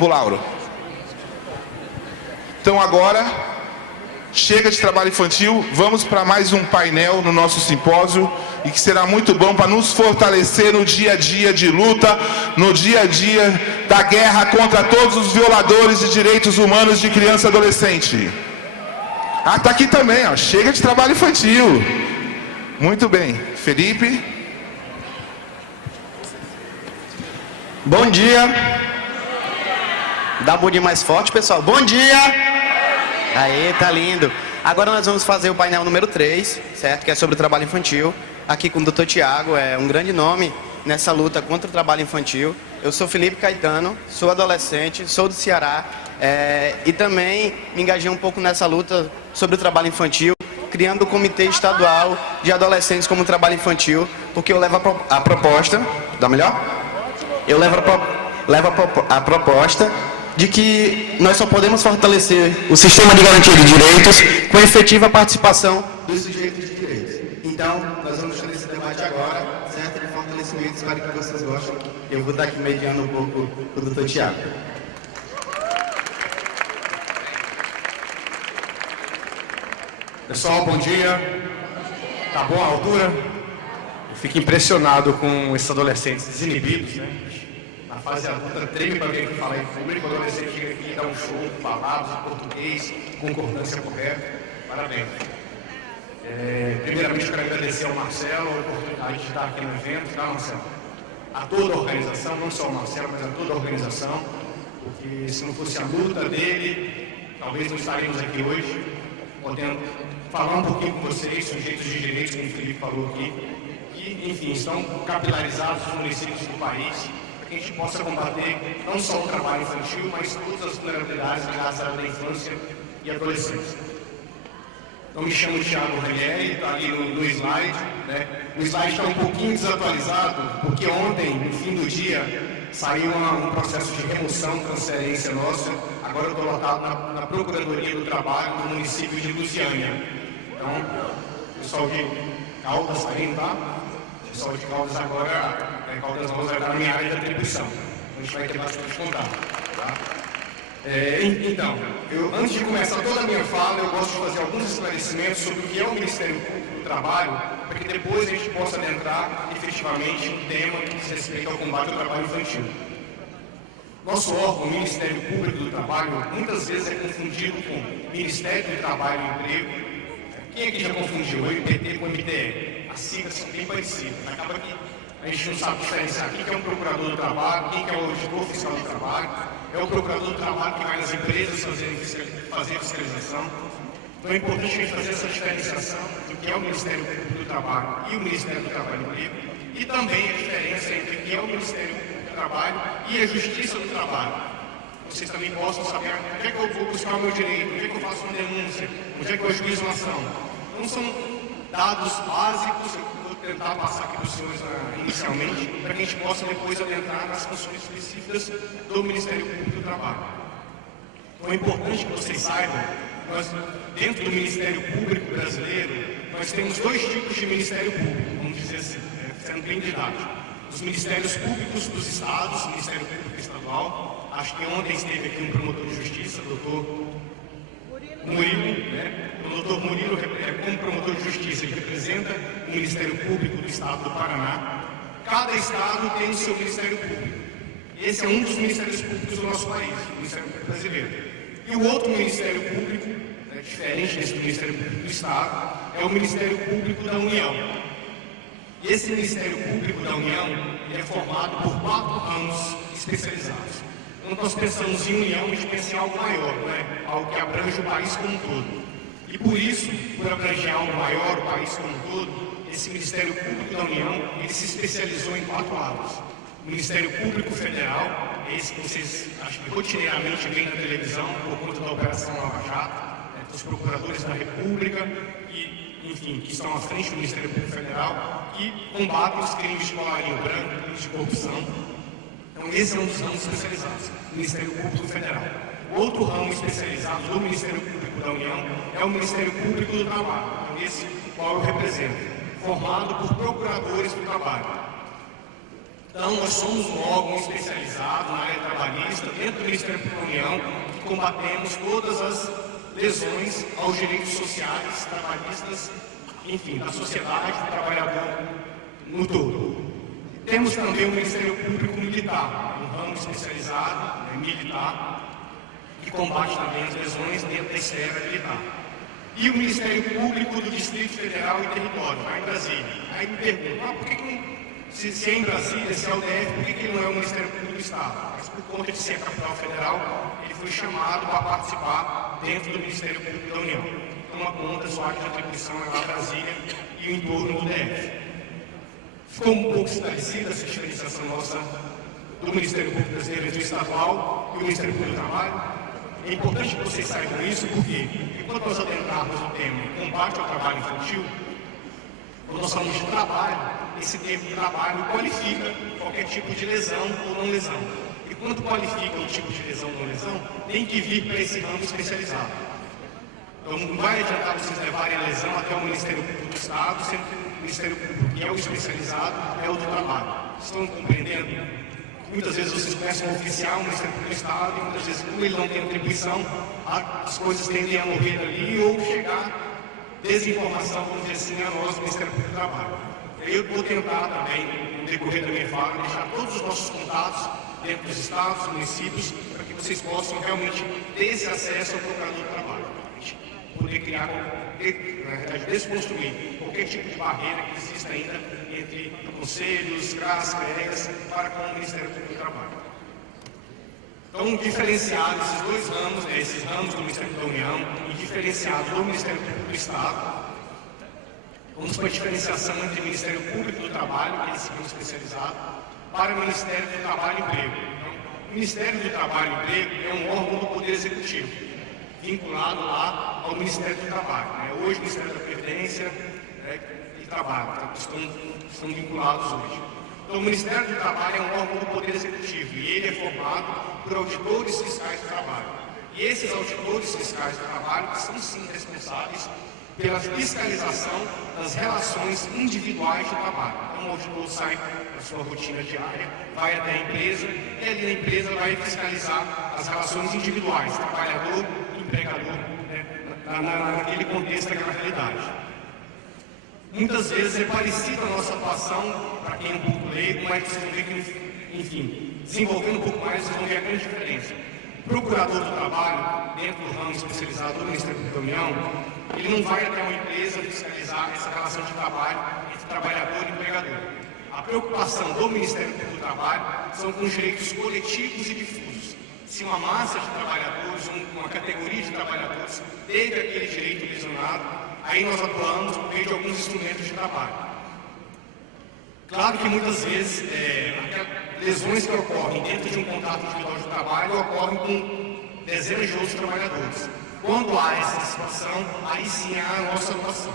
pro Lauro. Então agora, chega de trabalho infantil, vamos para mais um painel no nosso simpósio, e que será muito bom para nos fortalecer no dia a dia de luta, no dia a dia da guerra contra todos os violadores de direitos humanos de criança e adolescente. Ah, tá aqui também, ó. Chega de trabalho infantil. Muito bem. Felipe. Bom dia. Dá um bom dia mais forte, pessoal. Bom dia. Aê, tá lindo. Agora nós vamos fazer o painel número 3, certo? Que é sobre o trabalho infantil. Aqui com o Dr. Tiago, é um grande nome nessa luta contra o trabalho infantil. Eu sou Felipe Caetano, sou adolescente, sou do Ceará e também me engajei um pouco nessa luta sobre o trabalho infantil, criando o Comitê Estadual de Adolescentes como Trabalho Infantil, porque eu levo a proposta... Dá melhor? Eu levo a proposta de que nós só podemos fortalecer o sistema de garantia de direitos com a efetiva participação dos sujeitos de direitos. Então, nós vamos fazer esse debate agora, certo? De fortalecimento, espero que vocês gostem. Eu vou estar aqui mediando um pouco o Dr. Tiago. Pessoal, bom dia. Tá bom a altura? Eu fico impressionado com esses adolescentes desinibidos, né? Na fase adulta, treme para ver aqui falar em público, o adolescente chega aqui e dá um show, palavras em português, concordância correta. Parabéns. Primeiramente, eu quero agradecer ao Marcelo a oportunidade de estar aqui no evento, tá, Marcelo? A toda a organização, não só o Marcelo, mas a toda a organização, porque se não fosse a luta dele, talvez não estaríamos aqui hoje, podendo falar um pouquinho com vocês, sujeitos de direitos, como o Felipe falou aqui, que, enfim, estão capilarizados nos municípios do país, para que a gente possa combater não só o trabalho infantil, mas todas as vulnerabilidades ligadas à área da infância e adolescência. Então, me chamo Thiago Ranieri, está ali no slide, né? O slide está um pouquinho desatualizado, porque ontem, no fim do dia, saiu um processo de remoção, transferência nossa. Agora eu estou lotado na Procuradoria do Trabalho do município de Lusiânia. Então, o pessoal de Caldas saindo, tá? O pessoal de Caldas agora, Caldas Novas vai estar na minha área de atribuição. A gente vai ter bastante contato, tá? Então, antes de começar toda a minha fala, eu gosto de fazer alguns esclarecimentos sobre o que é o Ministério Público do Trabalho, para que depois a gente possa adentrar efetivamente no tema que diz respeito ao combate ao trabalho infantil. Nosso órgão, o Ministério Público do Trabalho, muitas vezes é confundido com Ministério do Trabalho e Emprego. Quem aqui já confundiu o MPT com o MTE? As siglas são bem parecidas. Acaba que a gente não sabe diferenciar quem que é um procurador do trabalho, quem que é o auditor fiscal do trabalho. É o procurador do trabalho que vai nas empresas fazer fiscalização. Então é importante a gente fazer essa diferenciação do que é o Ministério Público do Trabalho e o Ministério do Trabalho e Emprego, e também a diferença entre o que é o Ministério Público do Trabalho e a Justiça do Trabalho. Vocês também possam saber onde é que eu vou buscar o meu direito, onde é que eu faço uma denúncia, onde é que eu ajuizo uma ação. Então são dados básicos, eu vou tentar passar aqui para os senhores inicialmente, para que a gente possa depois adentrar nas funções específicas do Ministério Público do Trabalho. Então é importante que vocês saibam, dentro do Ministério Público brasileiro, nós temos dois tipos de Ministério Público, vamos dizer assim, sendo bem didático. Os Ministérios Públicos dos Estados, Ministério Público Estadual, acho que ontem esteve aqui um promotor de justiça, doutor Murilo, né? O doutor Murilo, como promotor de justiça, ele representa o Ministério Público do Estado do Paraná. Cada estado tem o seu Ministério Público. Esse é um dos Ministérios Públicos do nosso país, o Ministério Público brasileiro. E o outro Ministério Público, diferente desse do Ministério Público do Estado, é o Ministério Público da União. E esse Ministério Público da União é formado por 4 ramos especializados. Quando nós pensamos em união, a gente pensa em algo maior, né? Algo que abrange o país como um todo. E por isso, por abranger algo maior, o país como um todo, esse Ministério Público da União, ele se especializou em 4 áreas. O Ministério Público Federal, esse que vocês, acho que rotineiramente veem na televisão, por conta da Operação Lava Jato, dos procuradores da República, enfim, que estão à frente do Ministério Público Federal, que combatem os crimes de colarinho branco, crimes de corrupção. Então, esse é um dos ramos especializados, o Ministério Público Federal. Outro ramo especializado do Ministério Público da União é o Ministério Público do Trabalho, esse qual eu represento, formado por procuradores do trabalho. Então, nós somos um órgão especializado na área trabalhista dentro do Ministério da União, que combatemos todas as lesões aos direitos sociais, trabalhistas, enfim, da sociedade, do trabalhador no todo. Temos também o Ministério Público Militar, um ramo especializado, militar, que combate também as lesões dentro da esfera militar. E o Ministério Público do Distrito Federal e Território, lá em Brasília. Aí me perguntam, por que se é em Brasília, se é o DF, por que ele não é o Ministério Público do Estado? Mas por conta de ser a capital federal, ele foi chamado para participar dentro do Ministério Público da União. Então, a conta, sua área de atribuição é lá Brasília e o entorno do DF. Ficou um pouco estabelecida essa diferenciação nossa do Ministério Público Brasileiro entre o estadual e o Ministério Público do Trabalho. É importante que vocês saibam isso, porque enquanto nós adentrarmos no tema combate ao trabalho infantil, quando nós falamos de trabalho, esse termo trabalho qualifica qualquer tipo de lesão ou não lesão. E quando qualifica o tipo de lesão ou não lesão, tem que vir para esse ramo especializado. Então não vai adiantar vocês levarem a lesão até o Ministério Público do Estado, sendo que o Ministério Público, que é o especializado, é o do trabalho. Estão compreendendo? Muitas vezes vocês conhecem um oficial, um Ministério Público do Estado, e muitas vezes, como ele não tem atribuição, as coisas tendem a morrer ali ou chegar desinformação, vamos dizer assim, a nós, do Ministério Público do Trabalho. Eu vou tentar também, no decorrer da minha fala, deixar todos os nossos contatos dentro dos estados, municípios, para que vocês possam realmente ter esse acesso ao procurador do trabalho. Poder criar, na verdade, desconstruir qualquer tipo de barreira que exista ainda entre conselhos, CRAS, CREAS, para com o Ministério Público do Trabalho. Então, diferenciado esses dois ramos, esses ramos do Ministério da União e diferenciado do Ministério Público do Estado, vamos para a diferenciação entre o Ministério Público do Trabalho, que é esse ramo especializado, para o Ministério do Trabalho e Emprego. Então, o Ministério do Trabalho e Emprego é um órgão do Poder Executivo, vinculado lá ao Ministério do Trabalho. Hoje, o Ministério da Previdência e Trabalho estão vinculados hoje. Então, o Ministério do Trabalho é um órgão do Poder Executivo e ele é formado por auditores fiscais do trabalho. E esses auditores fiscais do trabalho são, sim, responsáveis pela fiscalização das relações individuais de trabalho. Então, o auditor sai da sua rotina diária, vai até a empresa e ali na empresa vai fiscalizar as relações individuais, trabalhador e empregador, naquele contexto, naquela realidade. Muitas vezes é parecida a nossa atuação, para quem é um pouco leigo, mas vocês vão ver que, enfim, desenvolvendo um pouco mais, vocês vão ver a grande diferença. O procurador do trabalho, dentro do ramo especializado do Ministério Público da União, ele não vai até uma empresa fiscalizar essa relação de trabalho entre trabalhador e empregador. A preocupação do Ministério Público do Trabalho são com os direitos coletivos e difusos. Se uma massa de trabalhadores, uma categoria de trabalhadores teve aquele direito lesionado, aí nós atuamos por meio de alguns instrumentos de trabalho. Claro que muitas vezes lesões que ocorrem dentro de um contrato individual de trabalho ocorrem com dezenas de outros trabalhadores. Quando há essa situação, aí sim há a nossa atuação.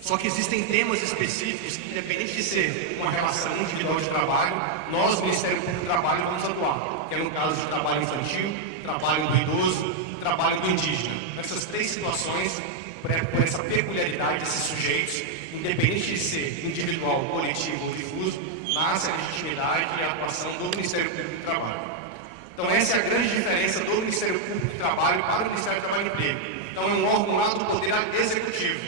Só que existem temas específicos que, independente de ser uma relação individual de trabalho, nós, Ministério Público do Trabalho, vamos atuar. Que é no caso de trabalho infantil, trabalho do idoso, trabalho do indígena. Nessas três situações, por essa peculiaridade desses sujeitos, independente de ser individual, coletivo ou difuso, nasce a legitimidade e a atuação do Ministério Público do Trabalho. Então essa é a grande diferença do Ministério Público do Trabalho para o Ministério do Trabalho e Emprego. Então é um órgão lá do Poder Executivo.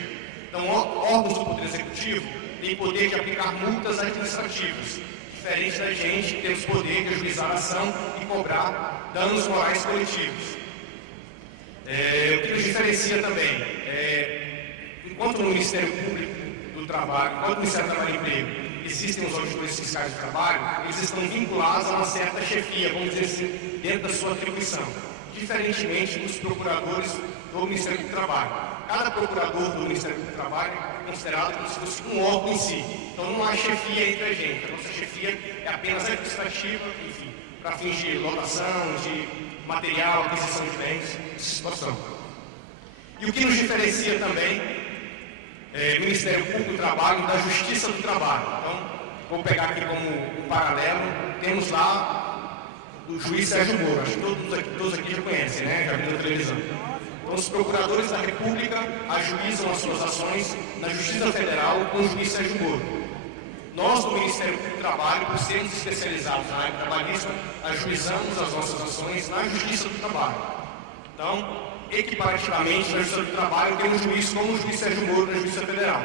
Então órgãos do Poder Executivo têm poder de aplicar multas administrativas. Diferente da gente, que temos poder de ajuizar a ação e cobrar danos morais coletivos. O que nos diferencia também enquanto no Ministério Público do Trabalho, enquanto no Ministério do Trabalho e Emprego, existem os auditores fiscais do trabalho, eles estão vinculados a uma certa chefia, vamos dizer assim, dentro da sua atribuição. Diferentemente dos procuradores do Ministério do Trabalho. Cada procurador do Ministério do Trabalho é considerado como se fosse um órgão em si. Então não há chefia entre a gente. A nossa chefia é apenas administrativa, enfim, para fins de lotação, de material, aquisição de bens, situação. E o que nos diferencia também é o Ministério Público do Trabalho da Justiça do Trabalho. Então, vou pegar aqui como um paralelo, temos lá o juiz Sérgio Moro, acho que todos aqui já conhecem, né? Já viram na televisão. Então, os procuradores da República ajuizam as suas ações na Justiça Federal com o juiz Sérgio Moro. Nós, do Ministério Público do Trabalho, por sermos especializados na área trabalhista, ajuizamos as nossas ações na Justiça do Trabalho. Então, equiparativamente, na Justiça do Trabalho, tem um juiz como o juiz Sérgio Moro na Justiça Federal.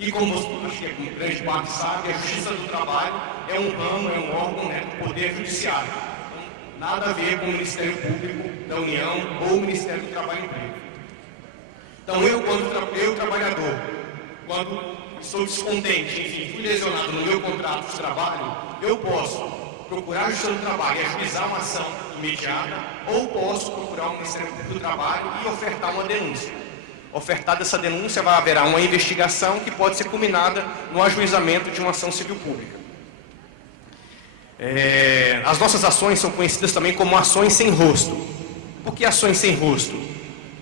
E como acho que a grande parte sabe, a Justiça do Trabalho é um ramo, é um órgão, né, do Poder Judiciário. Então, nada a ver com o Ministério Público da União ou o Ministério do Trabalho e Emprego. Então, eu trabalhador, quando estou descontente, enfim, fui lesionado no meu contrato de trabalho, eu posso procurar a Justiça do Trabalho e ajuizar uma ação imediata, ou posso procurar o Ministério Público do Trabalho e ofertar uma denúncia. Ofertada essa denúncia, haverá uma investigação que pode ser culminada no ajuizamento de uma ação civil pública. As nossas ações são conhecidas também como ações sem rosto. Por que ações sem rosto?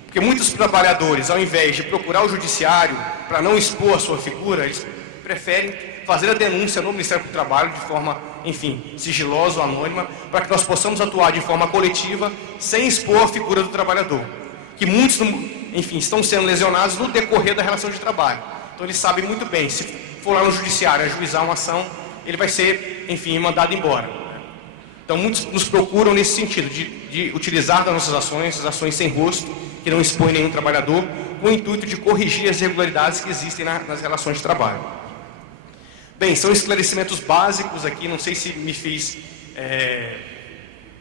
Porque muitos trabalhadores, ao invés de procurar o judiciário para não expor a sua figura, eles preferem fazer a denúncia no Ministério do Trabalho de forma, enfim, sigilosa ou anônima, para que nós possamos atuar de forma coletiva sem expor a figura do trabalhador. Que muitos, enfim, estão sendo lesionados no decorrer da relação de trabalho. Então eles sabem muito bem, se for lá no judiciário ajuizar uma ação, ele vai ser, enfim, mandado embora. Então muitos nos procuram nesse sentido, de utilizar das nossas ações, as ações sem rosto, que não expõem nenhum trabalhador, com o intuito de corrigir as irregularidades que existem nas relações de trabalho. Bem, são esclarecimentos básicos aqui, não sei se me fiz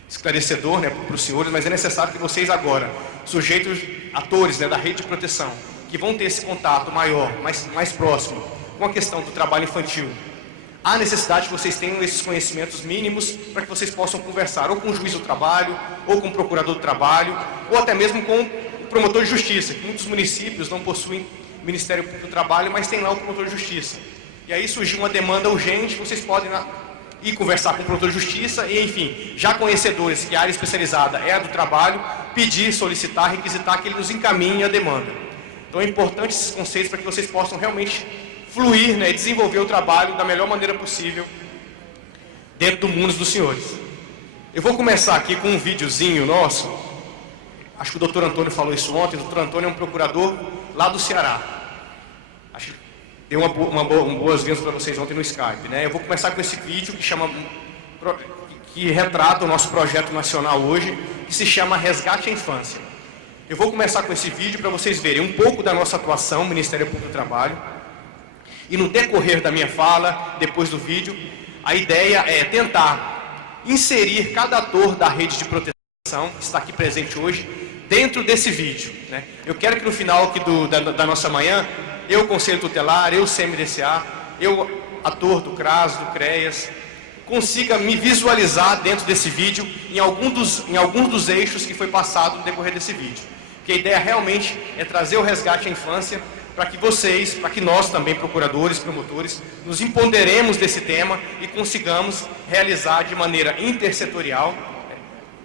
esclarecedor, né, para os senhores, mas é necessário que vocês agora, sujeitos, atores, né, da rede de proteção, que vão ter esse contato maior, mais próximo, com a questão do trabalho infantil, há necessidade que vocês tenham esses conhecimentos mínimos para que vocês possam conversar ou com o juiz do trabalho, ou com o procurador do trabalho, ou até mesmo com o promotor de justiça, que muitos municípios não possuem Ministério Público do Trabalho, mas tem lá o promotor de justiça. E aí surgiu uma demanda urgente, vocês podem ir conversar com o promotor de justiça e, enfim, já conhecedores que a área especializada é a do trabalho, pedir, solicitar, requisitar que ele nos encaminhe a demanda. Então é importante esses conceitos para que vocês possam realmente fluir, né, e desenvolver o trabalho da melhor maneira possível dentro do mundo dos senhores. Eu vou começar aqui com um videozinho nosso. Acho que o doutor Antônio falou isso ontem. O doutor Antônio é um procurador lá do Ceará. Acho que deu boas-vindas para vocês ontem no Skype, né? Eu vou começar com esse vídeo que retrata o nosso projeto nacional hoje, que se chama Resgate à Infância. Eu vou começar com esse vídeo para vocês verem um pouco da nossa atuação no Ministério Público do Trabalho. E no decorrer da minha fala, depois do vídeo, a ideia é tentar inserir cada ator da rede de proteção, que está aqui presente hoje, dentro desse vídeo, né? Eu quero que no final aqui da nossa manhã, eu, Conselho Tutelar, eu, CMDCA, eu, ator do CRAS, do CREAS, consiga me visualizar dentro desse vídeo em alguns dos eixos que foi passado no decorrer desse vídeo. Porque a ideia realmente é trazer o resgate à infância para que vocês, para que nós também, procuradores, promotores, nos empoderemos desse tema e consigamos realizar de maneira intersetorial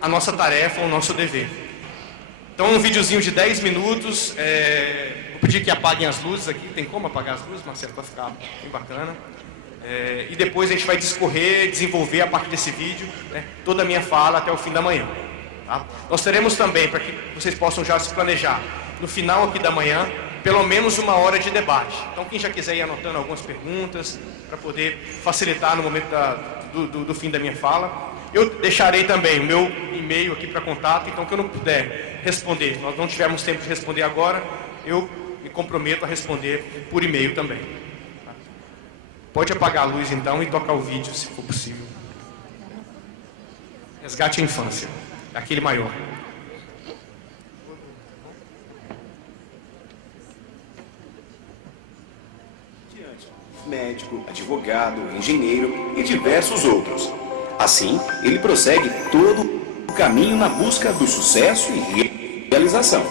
a nossa tarefa, o nosso dever. Então, um videozinho de 10 minutos, vou pedir que apaguem as luzes aqui, tem como apagar as luzes, Marcelo, para ficar bem bacana. E depois a gente vai desenvolver a partir desse vídeo, né, toda a minha fala até o fim da manhã. Tá? Nós teremos também, para que vocês possam já se planejar, no final aqui da manhã, pelo menos 1 hora de debate. Então, quem já quiser ir anotando algumas perguntas, para poder facilitar no momento do fim da minha fala. Eu deixarei também o meu e-mail aqui para contato, então que eu não puder responder, nós não tivermos tempo de responder agora, eu me comprometo a responder por e-mail também. Tá? Pode apagar a luz então e tocar o vídeo, se for possível. Resgate à Infância, aquele maior. Médico, advogado, engenheiro e diversos outros. Assim, ele prossegue todo o caminho na busca do sucesso e realização.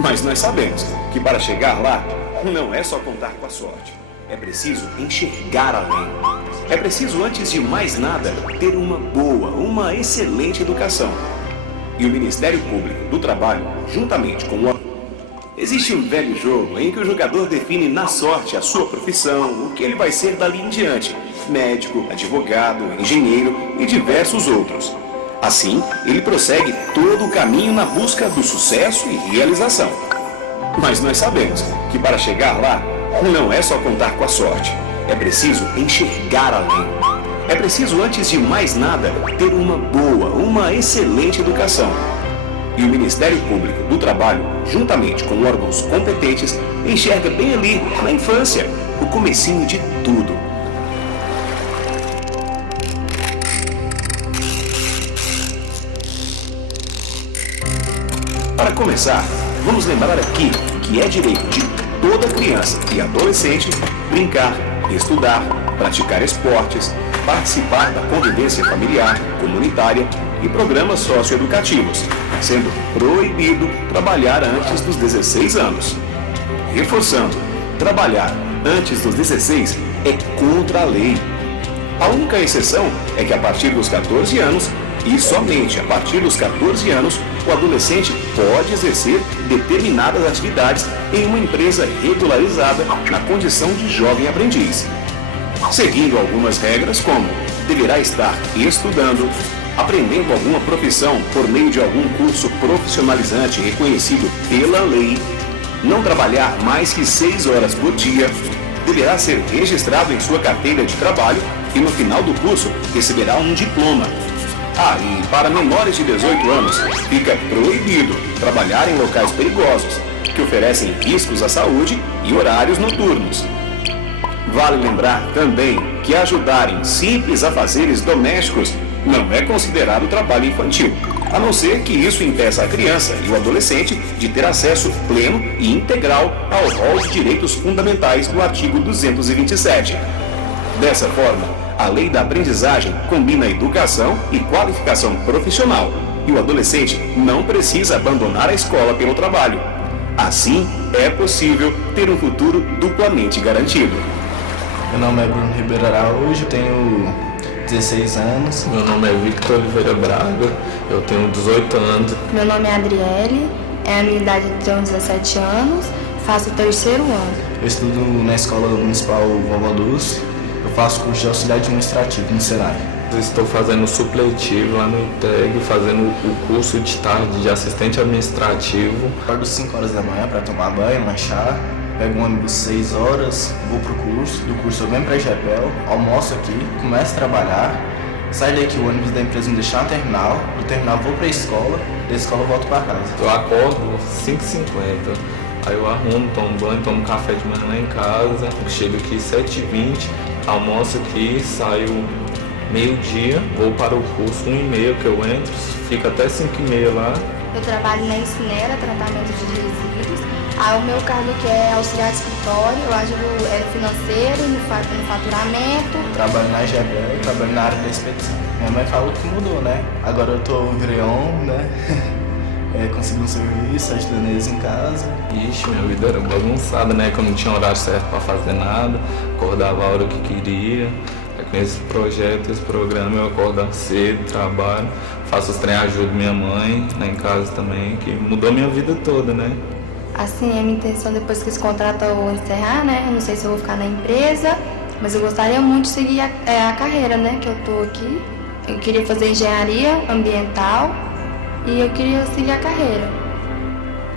Mas nós sabemos que para chegar lá, não é só contar com a sorte. É preciso enxergar além. É preciso, antes de mais nada, ter uma boa, uma excelente educação. E o Ministério Público do Trabalho, juntamente com o... Existe um velho jogo em que o jogador define na sorte a sua profissão, o que ele vai ser dali em diante. Médico, advogado, engenheiro e diversos outros. Assim, ele prossegue todo o caminho na busca do sucesso e realização. Mas nós sabemos que para chegar lá, não é só contar com a sorte. é preciso enxergar além. É preciso, antes de mais nada, ter uma boa, uma excelente educação. E o Ministério Público do Trabalho, juntamente com órgãos competentes, enxerga bem ali, na infância, o comecinho de tudo. Para começar, vamos lembrar aqui que é direito de toda criança e adolescente brincar, estudar, praticar esportes, participar da convivência familiar, comunitária e programas socioeducativos, sendo proibido trabalhar antes dos 16 anos. Reforçando, trabalhar antes dos 16 é contra a lei. A única exceção é que a partir dos 14 anos, e somente a partir dos 14 anos, o adolescente pode exercer determinadas atividades em uma empresa regularizada na condição de jovem aprendiz, seguindo algumas regras como deverá estar estudando, aprendendo alguma profissão por meio de algum curso profissionalizante reconhecido pela lei, não trabalhar mais que 6 horas por dia, deverá ser registrado em sua carteira de trabalho e no final do curso receberá um diploma. E para menores de 18 anos, fica proibido trabalhar em locais perigosos, que oferecem riscos à saúde e horários noturnos. Vale lembrar também que ajudar em simples afazeres domésticos não é considerado trabalho infantil, a não ser que isso impeça a criança e o adolescente de ter acesso pleno e integral ao rol de direitos fundamentais do artigo 227. Dessa forma, a lei da aprendizagem combina educação e qualificação profissional, e o adolescente não precisa abandonar a escola pelo trabalho. Assim, é possível ter um futuro duplamente garantido. Meu nome é Bruno Ribeiro Araújo, tenho 16 anos. Meu nome é Victor Oliveira Braga, eu tenho 18 anos. Meu nome é Adriele, a minha idade é 17 anos, faço o 3º ano. Eu estudo na Escola Municipal Vovó Dulce, eu faço curso de auxiliar administrativo no Senai. Eu estou fazendo supletivo lá no ITEG, fazendo o curso de tarde de assistente administrativo. Acordo 5 horas da manhã para tomar banho, lanchar, pego um ônibus 6 horas, vou pro curso, do curso eu venho para Japel, almoço aqui, começo a trabalhar, saio daqui, o ônibus da empresa me deixa no terminal, do terminal vou para a escola, da escola eu volto para casa. Eu acordo 5h50, aí eu arrumo, tomo banho, tomo café de manhã lá em casa, chego aqui 7h20, almoço aqui, saio meio-dia, vou para o curso 1h30 que eu entro, fico até 5h30 lá. Eu trabalho na Incinera, tratamento de resíduos. O meu cargo que é auxiliar de escritório, eu ajudo financeiro, no faturamento. Trabalho na Japel, trabalho na área da expedição. Minha mãe falou que mudou, né? Agora eu virei homem, né? Consegui um serviço, ajudando eles em casa. Ixi, minha vida era bagunçada, né? Que eu não tinha horário certo para fazer nada, acordava a hora que queria. Com esse projeto, esse programa, eu acordo cedo, trabalho, faço os treinos, ajudo minha mãe lá em casa também, que mudou minha vida toda, né? Assim, a minha intenção depois que esse contrato eu encerrar, né? Eu não sei se eu vou ficar na empresa, mas eu gostaria muito de seguir a carreira, né? Que eu tô aqui. Eu queria fazer engenharia ambiental e eu queria seguir a carreira.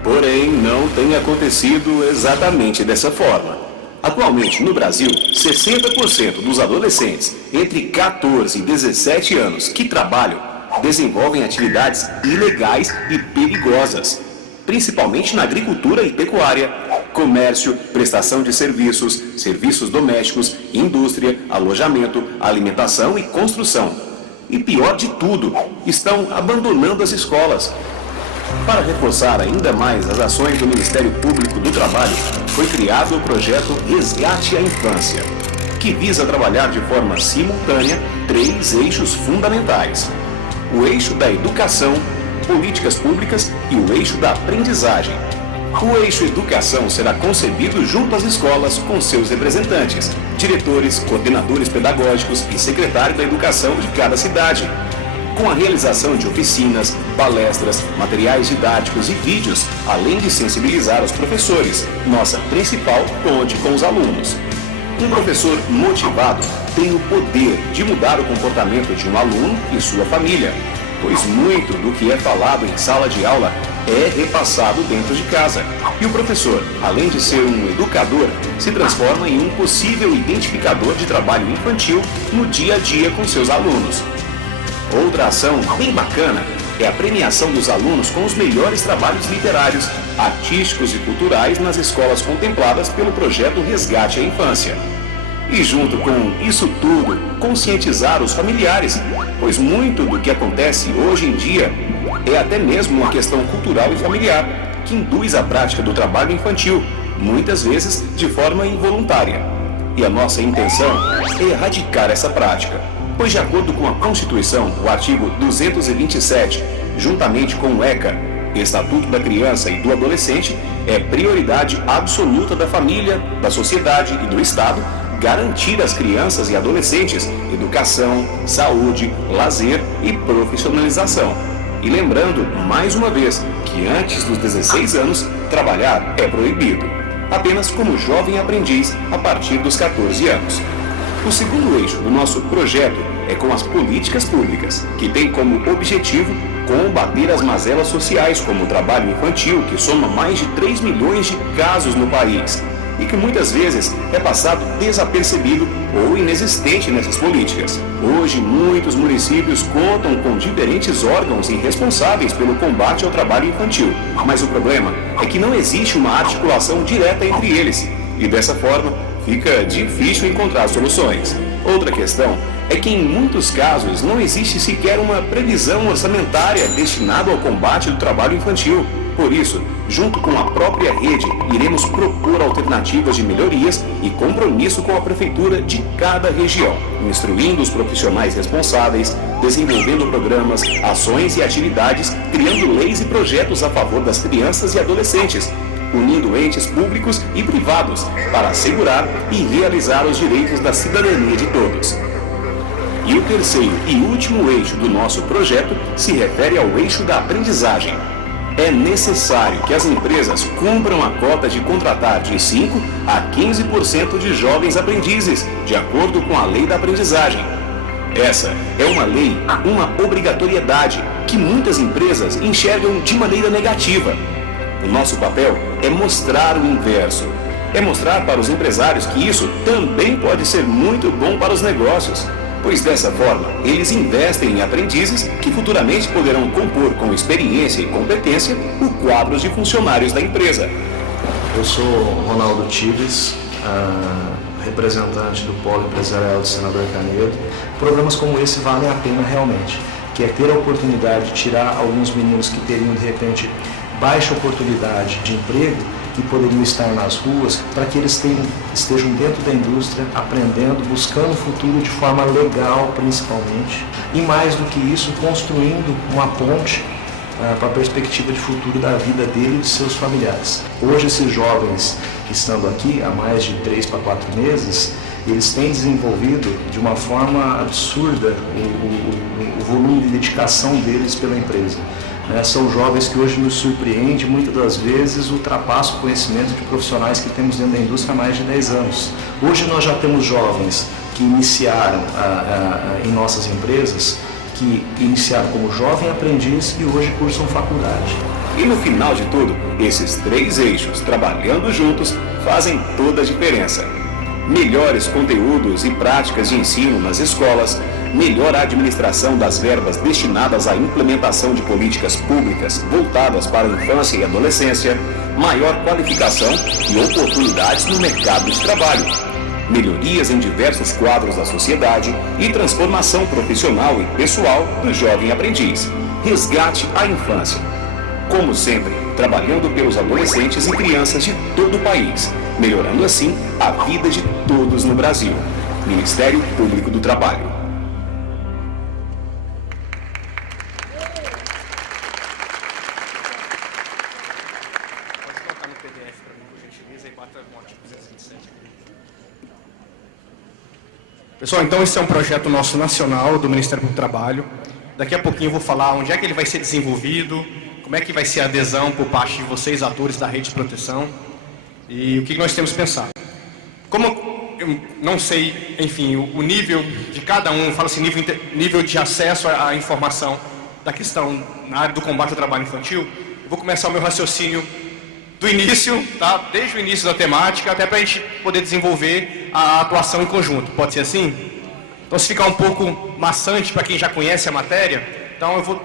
Porém, não tem acontecido exatamente dessa forma. Atualmente, no Brasil, 60% dos adolescentes entre 14 e 17 anos que trabalham desenvolvem atividades ilegais e perigosas, principalmente na agricultura e pecuária, comércio, prestação de serviços, serviços domésticos, indústria, alojamento, alimentação e construção. E pior de tudo, estão abandonando as escolas. Para reforçar ainda mais as ações do Ministério Público do Trabalho, foi criado o projeto Resgate à Infância, que visa trabalhar de forma simultânea 3 eixos fundamentais: o eixo da educação, políticas públicas e o eixo da aprendizagem. O eixo educação será concebido junto às escolas com seus representantes, diretores, coordenadores pedagógicos e secretário da educação de cada cidade, com a realização de oficinas, palestras, materiais didáticos e vídeos, além de sensibilizar os professores, nossa principal ponte com os alunos. Um professor motivado tem o poder de mudar o comportamento de um aluno e sua família. pois muito do que é falado em sala de aula é repassado dentro de casa. E o professor, além de ser um educador, se transforma em um possível identificador de trabalho infantil no dia a dia com seus alunos. Outra ação bem bacana é a premiação dos alunos com os melhores trabalhos literários, artísticos e culturais nas escolas contempladas pelo projeto Resgate à Infância. E junto com isso tudo, conscientizar os familiares, pois muito do que acontece hoje em dia é até mesmo uma questão cultural e familiar, que induz a prática do trabalho infantil, muitas vezes de forma involuntária. E a nossa intenção é erradicar essa prática, pois de acordo com a Constituição, o artigo 227, juntamente com o ECA, Estatuto da Criança e do Adolescente, é prioridade absoluta da família, da sociedade e do Estado garantir às crianças e adolescentes educação, saúde, lazer e profissionalização. E lembrando, mais uma vez, que antes dos 16 anos, trabalhar é proibido, apenas como jovem aprendiz a partir dos 14 anos. O segundo eixo do nosso projeto é com as políticas públicas, que tem como objetivo combater as mazelas sociais, como o trabalho infantil, que soma mais de 3 milhões de casos no país, e que muitas vezes é passado desapercebido ou inexistente nessas políticas. Hoje, muitos municípios contam com diferentes órgãos e responsáveis pelo combate ao trabalho infantil, mas o problema é que não existe uma articulação direta entre eles, e dessa forma fica difícil encontrar soluções. Outra questão é que em muitos casos não existe sequer uma previsão orçamentária destinada ao combate do trabalho infantil. Por isso, junto com a própria rede, iremos propor alternativas de melhorias e compromisso com a prefeitura de cada região, instruindo os profissionais responsáveis, desenvolvendo programas, ações e atividades, criando leis e projetos a favor das crianças e adolescentes, unindo entes públicos e privados para assegurar e realizar os direitos da cidadania de todos. E o terceiro e último eixo do nosso projeto se refere ao eixo da aprendizagem. É necessário que as empresas cumpram a cota de contratar de 5% a 15% de jovens aprendizes, de acordo com a lei da aprendizagem. Essa é uma lei, uma obrigatoriedade, que muitas empresas enxergam de maneira negativa. O nosso papel é mostrar o inverso. É mostrar para os empresários que isso também pode ser muito bom para os negócios, pois dessa forma eles investem em aprendizes que futuramente poderão compor com experiência e competência o quadro de funcionários da empresa. Eu sou Ronaldo Tibes, representante do Polo Empresarial do Senador Canedo. Programas como esse valem a pena realmente, que é ter a oportunidade de tirar alguns meninos que teriam de repente baixa oportunidade de emprego que poderiam estar nas ruas, para que eles estejam dentro da indústria, aprendendo, buscando o futuro de forma legal principalmente, e mais do que isso, construindo uma ponte para a perspectiva de futuro da vida dele e de seus familiares. Hoje esses jovens, estando aqui há mais de 3 para 4 meses, eles têm desenvolvido de uma forma absurda o volume de dedicação deles pela empresa. São jovens que hoje nos surpreendem, muitas das vezes ultrapassam o conhecimento de profissionais que temos dentro da indústria há mais de 10 anos. Hoje nós já temos jovens que iniciaram em nossas empresas, que iniciaram como jovem aprendiz e hoje cursam faculdade. E no final de tudo, esses 3 eixos trabalhando juntos fazem toda a diferença. Melhores conteúdos e práticas de ensino nas escolas, melhor administração das verbas destinadas à implementação de políticas públicas voltadas para a infância e adolescência, maior qualificação e oportunidades no mercado de trabalho, melhorias em diversos quadros da sociedade e transformação profissional e pessoal do jovem aprendiz. Resgate à infância. Como sempre, trabalhando pelos adolescentes e crianças de todo o país, melhorando assim a vida de todos no Brasil. Ministério Público do Trabalho. Pessoal, então esse é um projeto nosso nacional do Ministério do Trabalho. Daqui a pouquinho eu vou falar onde é que ele vai ser desenvolvido, como é que vai ser a adesão por parte de vocês, atores da rede de proteção, e o que nós temos pensado. Como eu não sei, enfim, o nível de cada um, fala assim, nível de acesso à informação da questão na área do combate ao trabalho infantil, eu vou começar o meu raciocínio do início, tá? Desde o início da temática, até para a gente poder desenvolver a atuação em conjunto. Pode ser assim? Então, se ficar um pouco maçante para quem já conhece a matéria, então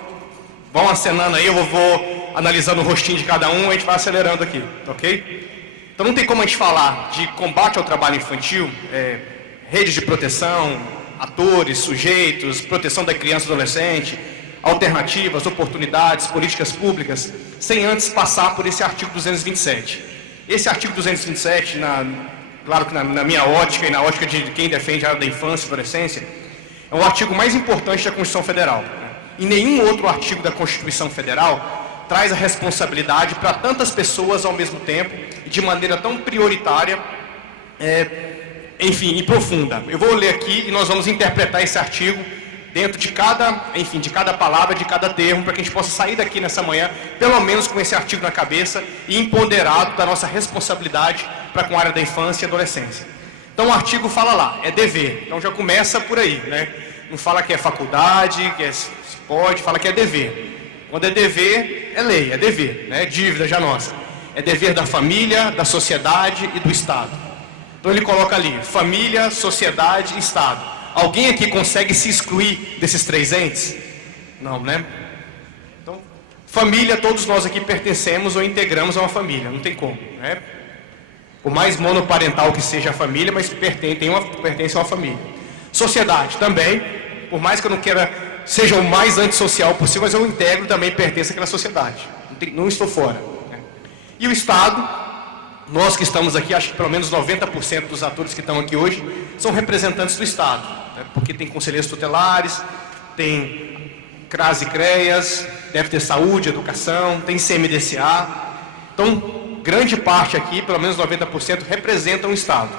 vão acenando aí, eu vou analisando o rostinho de cada um, a gente vai acelerando aqui, ok? Então, não tem como a gente falar de combate ao trabalho infantil, redes de proteção, atores, sujeitos, proteção da criança e adolescente, alternativas, oportunidades, políticas públicas, sem antes passar por esse artigo 227. Esse artigo 227, claro que na minha ótica e na ótica de quem defende a área da infância e adolescência, é o artigo mais importante da Constituição Federal. E nenhum outro artigo da Constituição Federal traz a responsabilidade para tantas pessoas ao mesmo tempo e de maneira tão prioritária, enfim, e profunda. Eu vou ler aqui e nós vamos interpretar esse artigo dentro de cada palavra, de cada termo, para que a gente possa sair daqui nessa manhã, pelo menos com esse artigo na cabeça e empoderado da nossa responsabilidade para com a área da infância e adolescência. Então o artigo fala lá, é dever. Então já começa por aí, né? Não fala que é faculdade, que se pode, fala que é dever. Quando é dever, é lei, é dever, né? É dívida já nossa. É dever da família, da sociedade e do Estado. Então ele coloca ali, família, sociedade e Estado. Alguém aqui consegue se excluir desses três entes? Não, né? Então, família, todos nós aqui pertencemos ou integramos a uma família, não tem como, né? Por mais monoparental que seja a família, mas pertence a uma família. Sociedade também, por mais que eu não queira, seja o mais antissocial possível, mas eu integro também, pertenço àquela sociedade. Não estou fora, né? E o Estado, nós que estamos aqui, acho que pelo menos 90% dos atores que estão aqui hoje são representantes do Estado, né? Porque tem conselheiros tutelares, tem CRAS e CREAS, deve ter saúde, educação, tem CMDCA. Então, grande parte aqui, pelo menos 90%, representam o Estado.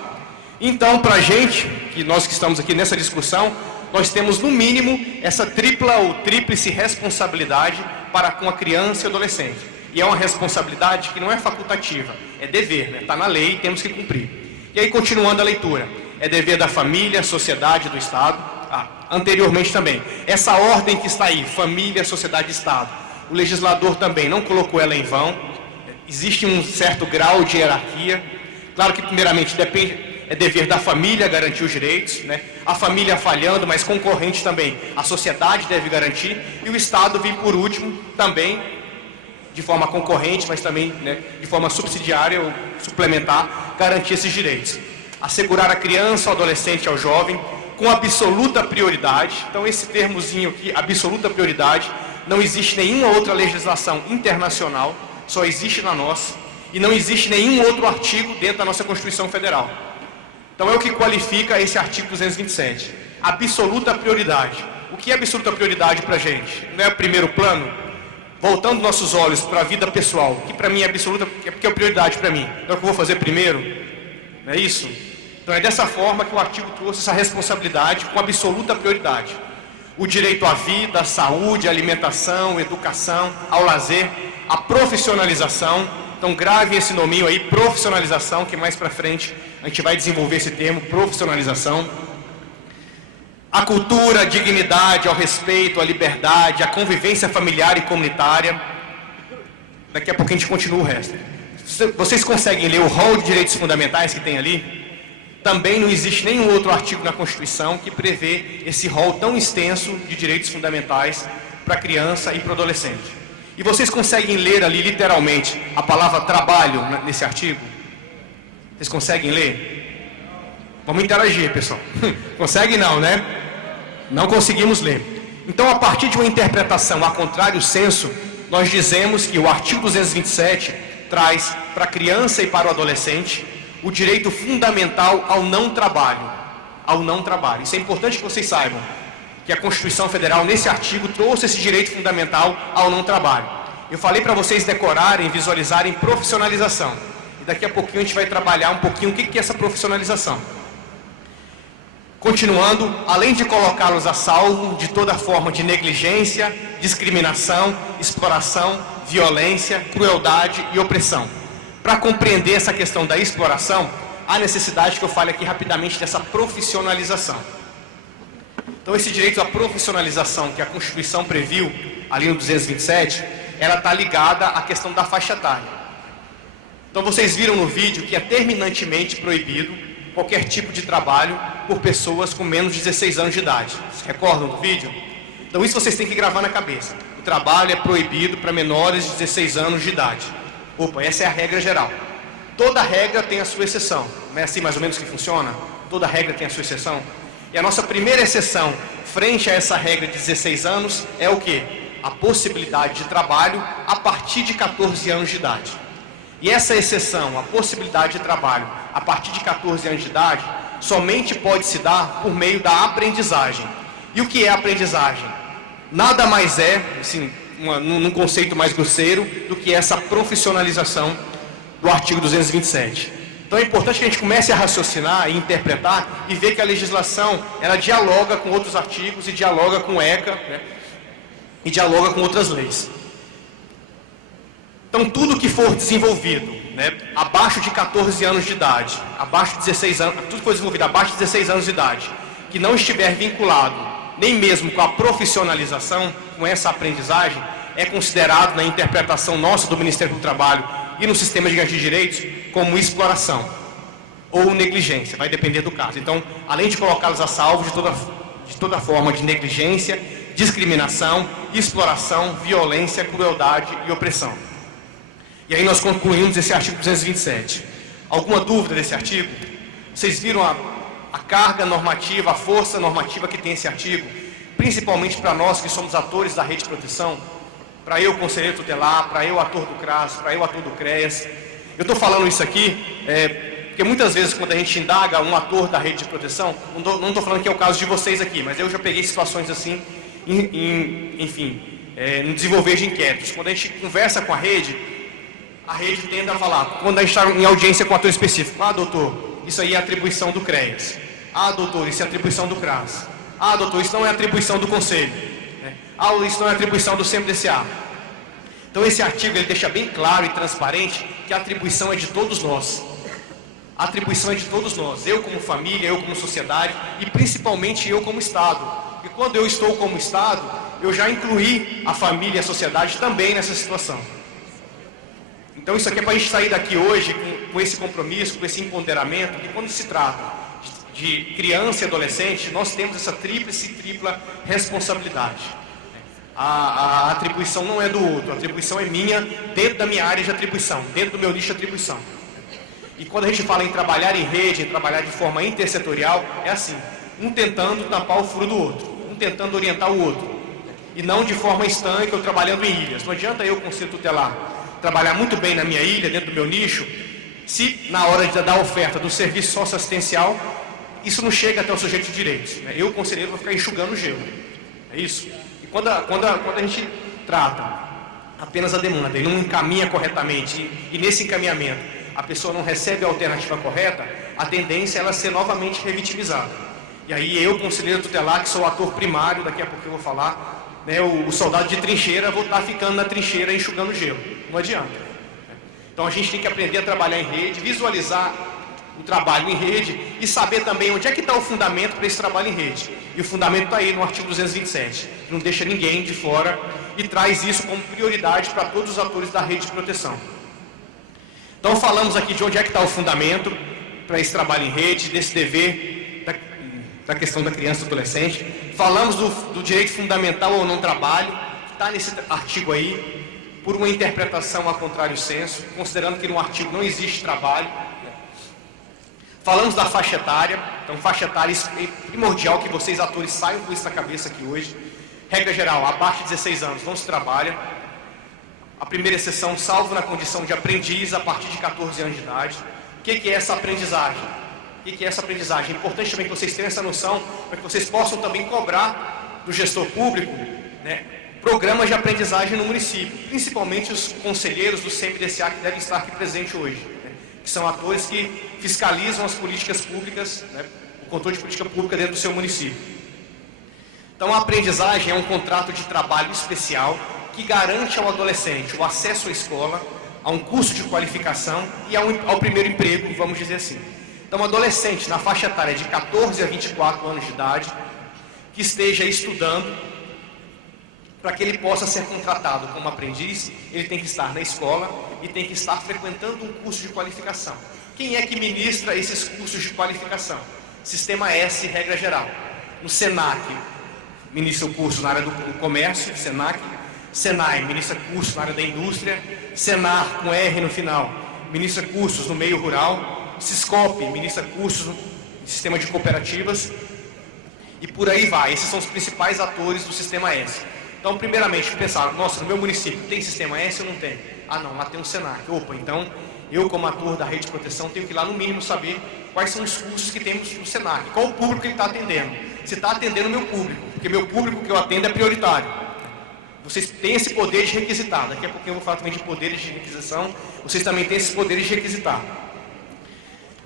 Então, para a gente, nós que estamos aqui nessa discussão, nós temos no mínimo essa tripla ou tríplice responsabilidade para com a criança e o adolescente. E é uma responsabilidade que não é facultativa, é dever, né? Está na lei e temos que cumprir. E aí, continuando a leitura, é dever da família, sociedade e do Estado. Anteriormente também, essa ordem que está aí, família, sociedade e Estado, o legislador também não colocou ela em vão, existe um certo grau de hierarquia. Claro que, primeiramente, é dever da família garantir os direitos, né? A família falhando, mas concorrente também, a sociedade deve garantir, e o Estado vem por último também, de forma concorrente, mas também, né, de forma subsidiária ou suplementar, garantir esses direitos. Assegurar a criança, ao adolescente e ao jovem com absoluta prioridade. Então, esse termozinho aqui, absoluta prioridade, não existe nenhuma outra legislação internacional, só existe na nossa, e não existe nenhum outro artigo dentro da nossa Constituição Federal. Então, é o que qualifica esse artigo 227. Absoluta prioridade. O que é absoluta prioridade para a gente? Não é o primeiro plano? Voltando nossos olhos para a vida pessoal, que para mim é absoluta, porque é prioridade para mim. Então, o que eu vou fazer primeiro? Não é isso? Então, é dessa forma que o artigo trouxe essa responsabilidade com absoluta prioridade. O direito à vida, à saúde, à alimentação, à educação, ao lazer, à profissionalização. Então, grave esse nominho aí, profissionalização, que mais para frente a gente vai desenvolver esse termo, profissionalização. A cultura, a dignidade, ao respeito, à liberdade, à convivência familiar e comunitária. Daqui a pouco a gente continua o resto. Vocês conseguem ler o rol de direitos fundamentais que tem ali? Também não existe nenhum outro artigo na Constituição que prevê esse rol tão extenso de direitos fundamentais para a criança e para o adolescente. E vocês conseguem ler ali literalmente a palavra trabalho nesse artigo? Vocês conseguem ler? Vamos interagir, pessoal. Consegue não, né? Não conseguimos ler. Então, a partir de uma interpretação a contrário senso, nós dizemos que o artigo 227 traz para a criança e para o adolescente o direito fundamental ao não trabalho. Ao não trabalho. Isso é importante que vocês saibam, que a Constituição Federal, nesse artigo, trouxe esse direito fundamental ao não trabalho. Eu falei para vocês decorarem, visualizarem profissionalização. E daqui a pouquinho a gente vai trabalhar um pouquinho o que é essa profissionalização. Continuando, além de colocá-los a salvo de toda forma de negligência, discriminação, exploração, violência, crueldade e opressão. Para compreender essa questão da exploração, há necessidade que eu fale aqui rapidamente dessa profissionalização. Então, esse direito à profissionalização que a Constituição previu ali no 227, ela está ligada à questão da faixa etária. Então vocês viram no vídeo que é terminantemente proibido qualquer tipo de trabalho por pessoas com menos de 16 anos de idade. Vocês recordam do vídeo? Então isso vocês têm que gravar na cabeça. O trabalho é proibido para menores de 16 anos de idade. Opa, essa é a regra geral. Toda regra tem a sua exceção. Não é assim mais ou menos que funciona? Toda regra tem a sua exceção. E a nossa primeira exceção, frente a essa regra de 16 anos, é o quê? A possibilidade de trabalho a partir de 14 anos de idade. E essa exceção, a possibilidade de trabalho a partir de 14 anos de idade, somente pode se dar por meio da aprendizagem. E o que é aprendizagem? Nada mais é, assim, num conceito mais grosseiro, do que essa profissionalização do artigo 227. Então é importante que a gente comece a raciocinar e interpretar e ver que a legislação, ela dialoga com outros artigos e dialoga com o ECA, né? E dialoga com outras leis. Então tudo que for desenvolvido, né, abaixo de 14 anos de idade, abaixo de 16 anos, tudo que for desenvolvido abaixo de 16 anos de idade, que não estiver vinculado nem mesmo com a profissionalização, com essa aprendizagem, é considerado na interpretação nossa do Ministério do Trabalho e no sistema de garantia de direitos como exploração ou negligência, vai depender do caso. Então, além de colocá-los a salvo de toda forma de negligência, discriminação, exploração, violência, crueldade e opressão. E aí nós concluímos esse artigo 227. Alguma dúvida desse artigo? Vocês viram a carga normativa, a força normativa que tem esse artigo, principalmente para nós que somos atores da rede de proteção, para eu, conselheiro tutelar, para eu, ator do CRAS, para eu, ator do CREAS. Eu estou falando isso aqui porque muitas vezes quando a gente indaga um ator da rede de proteção, não estou falando que é o caso de vocês aqui, mas eu já peguei situações assim, no desenvolver de inquéritos. Quando a gente conversa com a rede tende a falar, quando a gente está em audiência com um ator específico, ah, doutor, isso aí é atribuição do CREAS. Ah, doutor, isso é atribuição do CRAS. Ah, doutor, isso não é atribuição do Conselho. Ah, isso não é atribuição do CMDCA. Então esse artigo ele deixa bem claro e transparente que a atribuição é de todos nós. A atribuição é de todos nós, eu como família, eu como sociedade e principalmente eu como Estado. E quando eu estou como Estado, eu já incluí a família e a sociedade também nessa situação. Então isso aqui é para a gente sair daqui hoje com esse compromisso, com esse empoderamento, que quando se trata de criança e adolescente, nós temos essa tríplice e tripla responsabilidade. A atribuição não é do outro, a atribuição é minha, dentro da minha área de atribuição, dentro do meu nicho de atribuição. E quando a gente fala em trabalhar em rede, em trabalhar de forma intersetorial, é assim, um tentando tampar o furo do outro, um tentando orientar o outro, e não de forma estanque ou trabalhando em ilhas. Não adianta eu, conselho tutelar, trabalhar muito bem na minha ilha, dentro do meu nicho, se na hora de dar a oferta do serviço socioassistencial, isso não chega até o sujeito de direitos. Eu, conselheiro, vou ficar enxugando o gelo. É isso? E quando a gente trata apenas a demanda e não encaminha corretamente, e nesse encaminhamento a pessoa não recebe a alternativa correta, a tendência é ela ser novamente revitimizada. E aí eu, conselheiro tutelar, que sou o ator primário, daqui a pouco eu vou falar, né, o soldado de trincheira, vou estar ficando na trincheira enxugando gelo. Não adianta. Então a gente tem que aprender a trabalhar em rede, visualizar o trabalho em rede e saber também onde é que está o fundamento para esse trabalho em rede. E o fundamento está aí no artigo 227. Não deixa ninguém de fora e traz isso como prioridade para todos os atores da rede de proteção. Então falamos aqui de onde é que está o fundamento para esse trabalho em rede, desse dever da questão da criança e do adolescente. Falamos do direito fundamental ao não trabalho, que está nesse artigo aí, por uma interpretação a contrário senso, considerando que no artigo não existe trabalho. Falamos da faixa etária, então faixa etária é primordial que vocês atores saiam com isso na cabeça aqui hoje. Regra geral, abaixo de 16 anos não se trabalha. A primeira exceção, salvo na condição de aprendiz a partir de 14 anos de idade. O que é essa aprendizagem? O que é essa aprendizagem? É importante também que vocês tenham essa noção, para que vocês possam também cobrar do gestor público, né, programas de aprendizagem no município, principalmente os conselheiros do CMDCA que devem estar aqui presentes hoje, né, que são atores que fiscalizam as políticas públicas, né, o controle de política pública dentro do seu município. Então a aprendizagem é um contrato de trabalho especial que garante ao adolescente o acesso à escola, a um curso de qualificação e ao primeiro emprego, vamos dizer assim. Então, um adolescente na faixa etária de 14 a 24 anos de idade, que esteja estudando Para que ele possa ser contratado como aprendiz, ele tem que estar na escola e tem que estar frequentando um curso de qualificação. Quem é que ministra esses cursos de qualificação? Sistema S, regra geral. No SENAC, ministra o curso na área do comércio, SENAC. SENAI, ministra curso na área da indústria. SENAR, com R no final, ministra cursos no meio rural. SISCOP, ministra cursos no sistema de cooperativas. E por aí vai. Esses são os principais atores do Sistema S. Então, primeiramente, pensaram, nossa, no meu município tem Sistema S ou não tem? Ah, não, lá tem um SENAC. Opa, então, eu como ator da rede de proteção tenho que ir lá no mínimo saber quais são os cursos que temos no SENAC, qual o público que ele está atendendo. Se está atendendo o meu público, porque meu público que eu atendo é prioritário. Vocês têm esse poder de requisitar. Daqui a pouquinho eu vou falar também de poderes de requisição. Vocês também têm esses poderes de requisitar.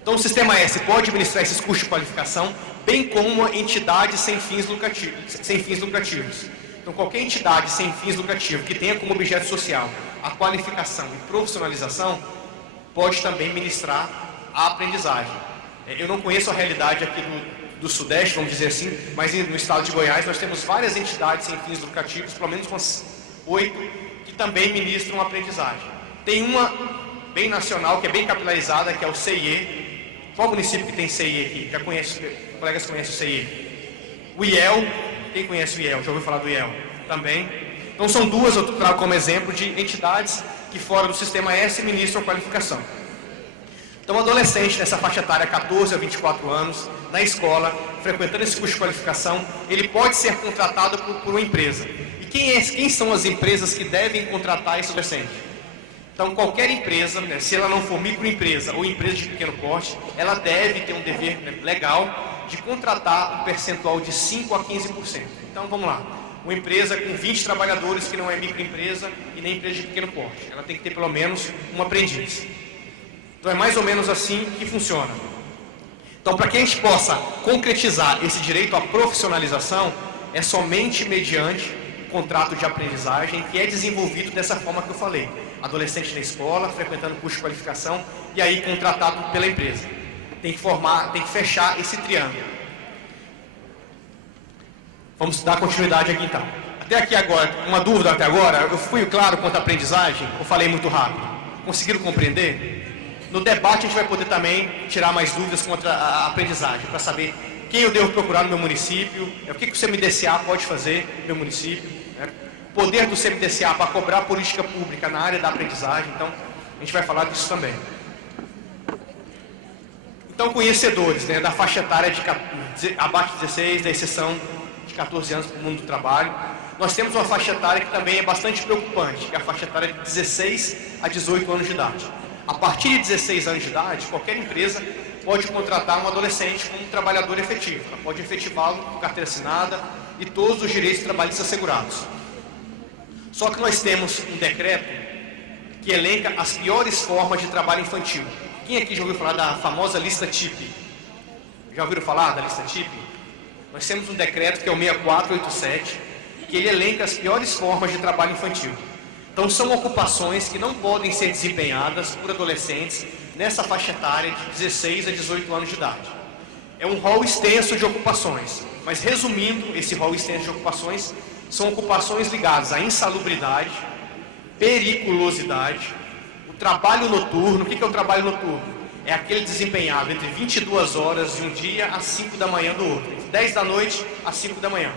Então, o Sistema S pode administrar esses cursos de qualificação, bem como entidades sem fins lucrativos. Então, qualquer entidade sem fins lucrativos que tenha como objeto social a qualificação e profissionalização pode também ministrar a aprendizagem. Eu não conheço a realidade aqui do Sudeste, vamos dizer assim, mas no estado de Goiás nós temos várias entidades sem fins lucrativos, pelo menos umas 8, que também ministram aprendizagem. Tem uma bem nacional, que é bem capilarizada, que é o CIE. Qual município que tem CIE aqui? Já conhece, colegas conhecem o CIE? O IEL. Quem conhece o IEL? Já ouviu falar do IEL? Também. Então são duas, eu trago como exemplo, de entidades que fora do Sistema S ministram qualificação. Então, adolescente nessa faixa etária, 14 a 24 anos, na escola, frequentando esse curso de qualificação, ele pode ser contratado por uma empresa. E quem são as empresas que devem contratar esse adolescente? Então, qualquer empresa, né, se ela não for microempresa ou empresa de pequeno porte, ela deve ter um dever, né, legal de contratar um percentual de 5% a 15%. Então, vamos lá. Uma empresa com 20 trabalhadores que não é microempresa e nem empresa de pequeno porte. Ela tem que ter pelo menos um aprendiz. Então, é mais ou menos assim que funciona. Então, para que a gente possa concretizar esse direito à profissionalização, é somente mediante o contrato de aprendizagem que é desenvolvido dessa forma que eu falei. Adolescente na escola, frequentando curso de qualificação e aí contratado pela empresa. Tem que fechar esse triângulo. Vamos dar continuidade aqui então. Até aqui agora, uma dúvida até agora? Eu fui claro quanto à aprendizagem ou falei muito rápido? Conseguiram compreender? No debate a gente vai poder também tirar mais dúvidas quanto à aprendizagem, para saber quem eu devo procurar no meu município, o que o CMDCA pode fazer no meu município, né? Poder do CMDCA para cobrar política pública na área da aprendizagem, então a gente vai falar disso também. Então, conhecedores, né, da faixa etária de abaixo de 16, da exceção de 14 anos para o mundo do trabalho, nós temos uma faixa etária que também é bastante preocupante, que é a faixa etária de 16 a 18 anos de idade. A partir de 16 anos de idade, qualquer empresa pode contratar um adolescente como um trabalhador efetivo. Ela pode efetivá-lo com carteira assinada e todos os direitos trabalhistas assegurados. Só que nós temos um decreto que elenca as piores formas de trabalho infantil. Quem aqui já ouviu falar da famosa lista TIP? Já ouviram falar da lista TIP? Nós temos um decreto que é o 6487, que ele elenca as piores formas de trabalho infantil. Então, são ocupações que não podem ser desempenhadas por adolescentes nessa faixa etária de 16 a 18 anos de idade. É um rol extenso de ocupações, mas resumindo, esse rol extenso de ocupações são ocupações ligadas à insalubridade, periculosidade, o trabalho noturno. O que é o trabalho noturno? É aquele desempenhado entre 22 horas de um dia às 5 da manhã do outro, entre 10 da noite às 5 da manhã.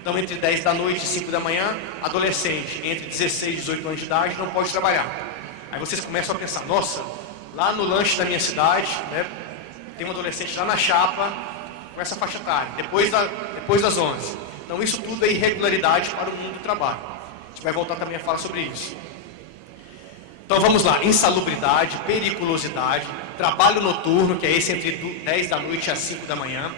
Então, entre 10 da noite e 5 da manhã, adolescente entre 16 e 18 anos de idade não pode trabalhar. Aí vocês começam a pensar, nossa, lá no lanche da minha cidade, né, tem um adolescente lá na chapa com essa faixa etária, depois das 11. Então, isso tudo é irregularidade para o mundo do trabalho. A gente vai voltar também a falar sobre isso. Então, vamos lá. Insalubridade, periculosidade, trabalho noturno, que é esse entre 10 da noite às 5 da manhã,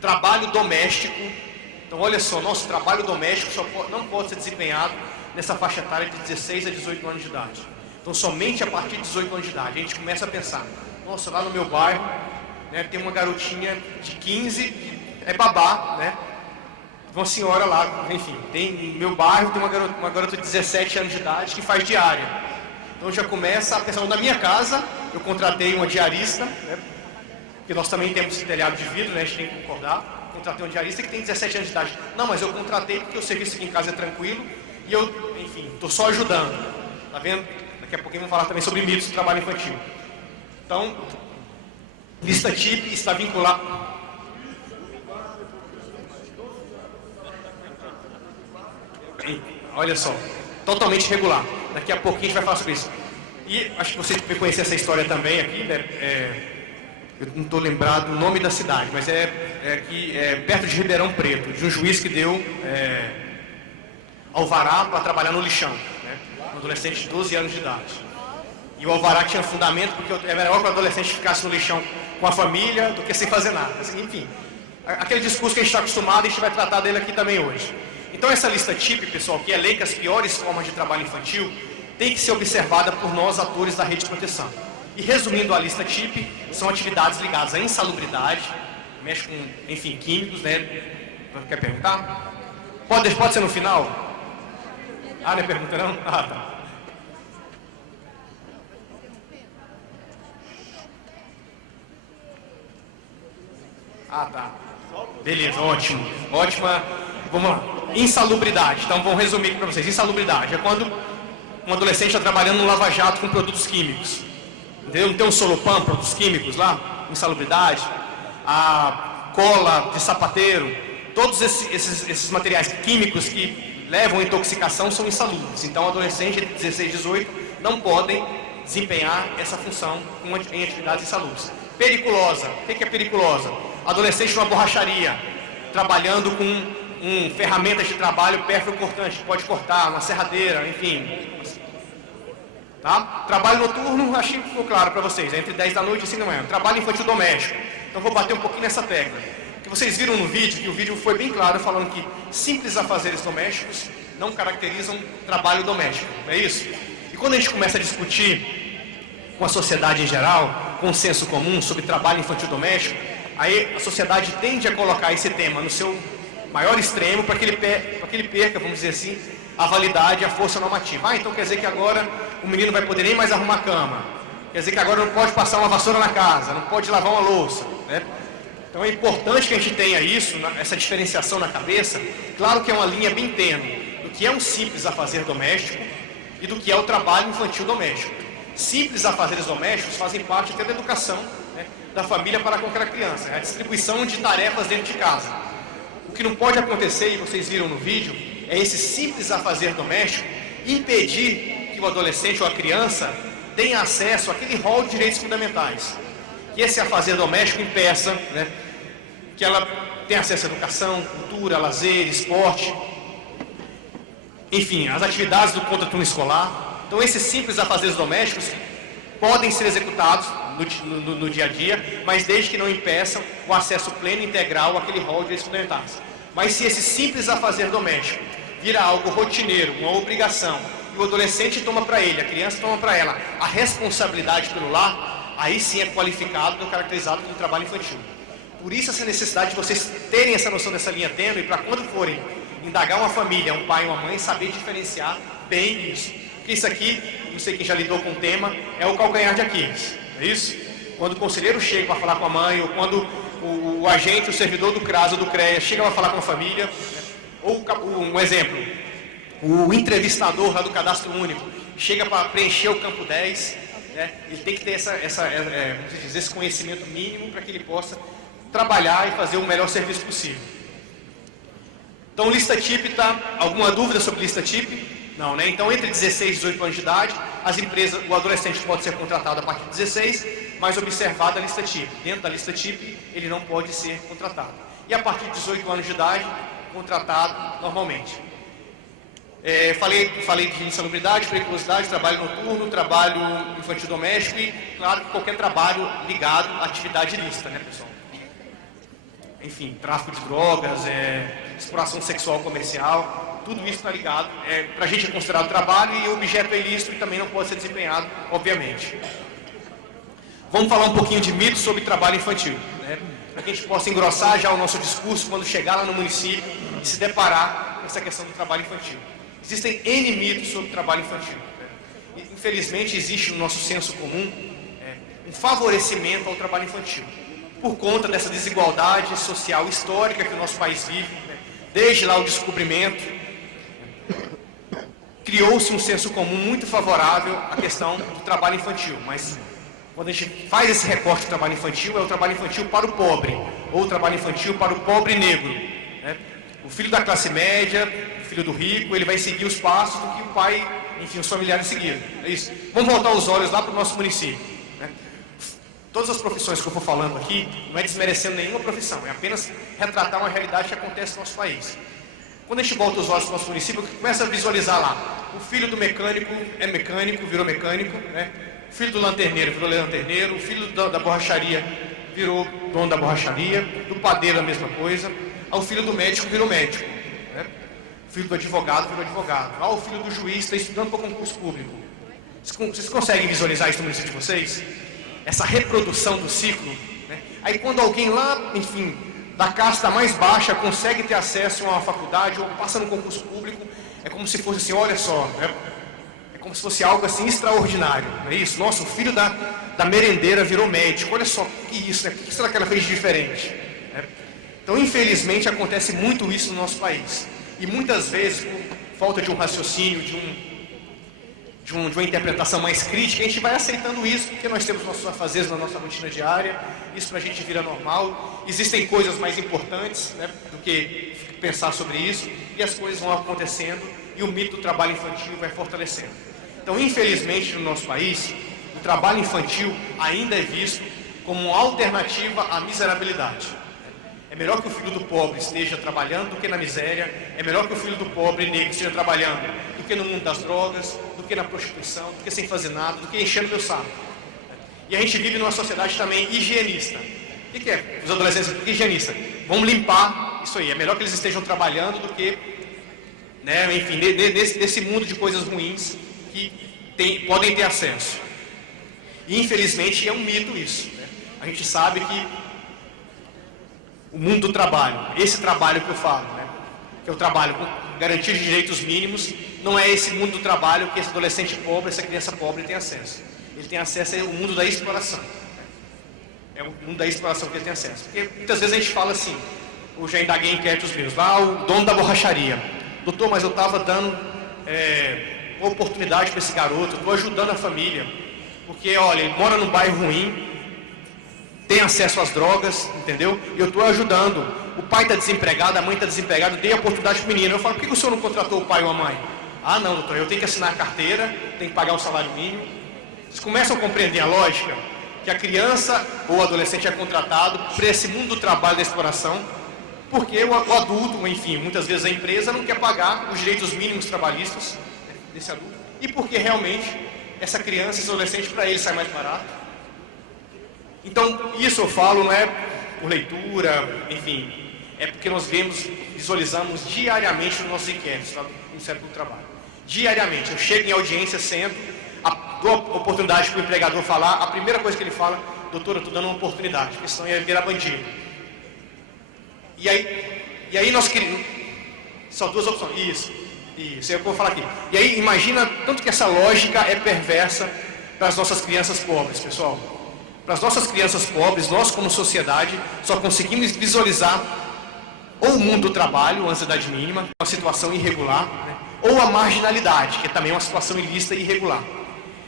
trabalho doméstico. Então, olha só, nosso trabalho doméstico não pode ser desempenhado nessa faixa etária de 16 a 18 anos de idade. Então, somente a partir de 18 anos de idade, a gente começa a pensar, nossa, lá no meu bairro, né, tem uma garotinha de 15, é babá, né? Uma senhora lá, enfim, no meu bairro tem uma garota de 17 anos de idade que faz diária. Então, já começa a pensar, na minha casa, eu contratei uma diarista, né, porque nós também temos esse telhado de vidro, né, a gente tem que concordar. Contratei um diarista que tem 17 anos de idade. Não, mas eu contratei porque o serviço aqui em casa é tranquilo E eu, enfim, estou só ajudando. Tá vendo? Daqui a pouquinho vamos falar também sobre mitos do trabalho infantil. Então, lista TIP está vinculada... Olha só, totalmente irregular. Daqui a pouquinho a gente vai falar sobre isso. E acho que vocês devem conhecer essa história também aqui, né? Eu não estou lembrado o nome da cidade, mas é perto de Ribeirão Preto, de um juiz que deu alvará para trabalhar no lixão, né? Um adolescente de 12 anos de idade. E o alvará tinha fundamento porque é melhor que o adolescente ficasse no lixão com a família do que sem fazer nada. Assim, enfim, aquele discurso que a gente está acostumado, a gente vai tratar dele aqui também hoje. Então essa lista TIP, pessoal, que elenca as piores formas de trabalho infantil, tem que ser observada por nós, atores da rede de proteção. E resumindo a lista TIP, são atividades ligadas à insalubridade, mexe com, enfim, químicos, né? Quer perguntar? Pode ser no final? Ah, não é pergunta não? Ah, tá. Ah, tá. Beleza, ótimo. Ótima. Vamos lá. Insalubridade. Então, vamos resumir aqui para vocês. Insalubridade é quando um adolescente está trabalhando no lava-jato com produtos químicos. Entendeu? Não tem um Solopan, produtos químicos lá? Insalubridade. A cola de sapateiro. Todos esses materiais químicos que levam à intoxicação são insalubres. Então, adolescentes de 16, 18 não podem desempenhar essa função em atividades insalubres. Periculosa. O que é periculosa? Adolescente numa borracharia, trabalhando com ferramentas de trabalho perfil-cortante, pode cortar, uma serradeira, enfim. Tá? Trabalho noturno, achei que ficou claro para vocês, entre 10 da noite e 5 da manhã. Trabalho infantil doméstico. Então vou bater um pouquinho nessa tecla. Que vocês viram no vídeo, que o vídeo foi bem claro, falando que simples afazeres domésticos não caracterizam trabalho doméstico. Não é isso? E quando a gente começa a discutir com a sociedade em geral, com o senso comum sobre trabalho infantil doméstico, aí a sociedade tende a colocar esse tema no seu maior extremo para que ele perca, vamos dizer assim, a validade e a força normativa. Ah, então quer dizer que agora o menino vai poder nem mais arrumar a cama. Quer dizer que agora não pode passar uma vassoura na casa, não pode lavar uma louça, né? Então é importante que a gente tenha isso, essa diferenciação na cabeça. Claro que é uma linha bem tênue do que é um simples afazer doméstico e do que é o trabalho infantil doméstico. Simples afazeres domésticos fazem parte até da educação, né, da família para com aquela criança, a distribuição de tarefas dentro de casa. O que não pode acontecer, e vocês viram no vídeo, é esse simples afazer doméstico impedir que o adolescente ou a criança tenha acesso àquele rol de direitos fundamentais. Que esse afazer doméstico impeça, né, que ela tenha acesso à educação, cultura, lazer, esporte, enfim, as atividades do contraturno escolar. Então esses simples afazeres domésticos podem ser executados no dia a dia, mas desde que não impeçam o acesso pleno e integral àquele rol de direitos fundamentais. Mas se esse simples afazer doméstico vira algo rotineiro, uma obrigação, e o adolescente toma para ele, a criança toma para ela a responsabilidade pelo lar, aí sim é qualificado, caracterizado como trabalho infantil. Por isso essa necessidade de vocês terem essa noção dessa linha tênue, para quando forem indagar uma família, um pai e uma mãe, saber diferenciar bem isso. Porque isso aqui, não sei quem já lidou com o tema, é o calcanhar de Aquiles. É isso? Quando o conselheiro chega para falar com a mãe, ou quando o agente, o servidor do CRAS ou do CREA chega para falar com a família, ou um exemplo, o entrevistador lá do Cadastro Único chega para preencher o campo 10, né, ele tem que ter esse conhecimento mínimo para que ele possa trabalhar e fazer o melhor serviço possível. Então, lista TIP, tá? Alguma dúvida sobre lista TIP? Não, né? Então, entre 16 e 18 anos de idade, as empresas, o adolescente pode ser contratado a partir de 16, mas observada a lista TIP. Dentro da lista TIP, ele não pode ser contratado. E a partir de 18 anos de idade, contratado normalmente. Falei de insalubridade, periculosidade, trabalho noturno, trabalho infantil doméstico e, claro, que qualquer trabalho ligado à atividade ilícita, né, pessoal? Enfim, tráfico de drogas, exploração sexual comercial, tudo isso está ligado. Para a gente é considerado trabalho e o objeto é ilícito e também não pode ser desempenhado, obviamente. Vamos falar um pouquinho de mitos sobre trabalho infantil, né? Para que a gente possa engrossar já o nosso discurso quando chegar lá no município e se deparar com essa questão do trabalho infantil. Existem N mitos sobre trabalho infantil, né? E, infelizmente, existe no nosso senso comum um favorecimento ao trabalho infantil, por conta dessa desigualdade social histórica que o nosso país vive, né? Desde lá o descobrimento, criou-se um senso comum muito favorável à questão do trabalho infantil, mas quando a gente faz esse recorte do trabalho infantil, é o trabalho infantil para o pobre, ou o trabalho infantil para o pobre negro, né? O filho da classe média, o filho do rico, ele vai seguir os passos do que o pai, enfim, os familiares seguiram. É isso. Vamos voltar os olhos lá para o nosso município, né? Todas as profissões que eu for falando aqui, não é desmerecendo nenhuma profissão, é apenas retratar uma realidade que acontece no nosso país. Quando a gente volta os olhos para o nosso município, começa a visualizar lá, o filho do mecânico é mecânico, virou mecânico, né? O filho do lanterneiro virou lanterneiro, o filho da borracharia virou dono da borracharia, do padeiro a mesma coisa, o filho do médico virou médico, né? O filho do advogado virou advogado, o filho do juiz está estudando para concurso público. Vocês conseguem visualizar isso no município de vocês? Essa reprodução do ciclo, né? Aí quando alguém lá, enfim, da casta mais baixa consegue ter acesso a uma faculdade ou passa no concurso público, é como se fosse assim, olha só, né? É como se fosse algo assim extraordinário, não é isso? Nossa, o filho da merendeira virou médico, olha só, que isso, né? O que será que ela fez de diferente? Né? Então, infelizmente, acontece muito isso no nosso país. E muitas vezes, por falta de um raciocínio, de uma interpretação mais crítica, a gente vai aceitando isso, porque nós temos nossos afazeres na nossa rotina diária, isso pra gente vira normal. Existem coisas mais importantes, né, do que pensar sobre isso, e as coisas vão acontecendo, e o mito do trabalho infantil vai fortalecendo. Então, infelizmente, no nosso país, o trabalho infantil ainda é visto como uma alternativa à miserabilidade. É melhor que o filho do pobre esteja trabalhando do que na miséria, é melhor que o filho do pobre negro esteja trabalhando do que no mundo das drogas, do que na prostituição, do que sem fazer nada, do que enchendo meu saco. E a gente vive numa sociedade também higienista. O que é? Os adolescentes, higienista. Vamos limpar isso aí. É melhor que eles estejam trabalhando do que, né, enfim, nesse mundo de coisas ruins que podem ter acesso. E infelizmente é um mito isso, né? A gente sabe que o mundo do trabalho, esse trabalho que eu falo, né, que é o trabalho com garantia de direitos mínimos, não é esse mundo do trabalho que esse adolescente pobre, essa criança pobre tem acesso. Ele tem acesso ao mundo da exploração. É o mundo da exploração que ele tem acesso. Porque muitas vezes a gente fala assim, eu já indaguei inquéritos meus, lá o dono da borracharia, doutor, mas eu estava dando uma oportunidade para esse garoto, eu estou ajudando a família, porque olha, ele mora num bairro ruim, tem acesso às drogas, entendeu? E eu estou ajudando. O pai está desempregado, a mãe está desempregada, dei a oportunidade para o menino. Eu falo, por que o senhor não contratou o pai ou a mãe? Ah, não, doutor, eu tenho que assinar a carteira, tenho que pagar o salário mínimo. Vocês começam a compreender a lógica que a criança ou o adolescente é contratado para esse mundo do trabalho da exploração, porque o adulto, enfim, muitas vezes a empresa não quer pagar os direitos mínimos trabalhistas desse adulto, e porque realmente essa criança, esse adolescente, para ele sai mais barato. Então, isso eu falo, não é por leitura, enfim, é porque nós visualizamos diariamente nos nossos inquéritos, no Ministério do Trabalho. Diariamente, eu chego em audiência, sento, dou a oportunidade para o empregador falar, a primeira coisa que ele fala, doutor, eu estou dando uma oportunidade, porque senão ia virar bandido. E aí nós queremos, só duas opções, isso é o que eu vou falar aqui. E aí, imagina tanto que essa lógica é perversa para as nossas crianças pobres, pessoal. Para as nossas crianças pobres, nós como sociedade só conseguimos visualizar ou o mundo do trabalho, a ansiedade mínima, uma situação irregular, né? Ou a marginalidade, que é também uma situação ilícita e irregular.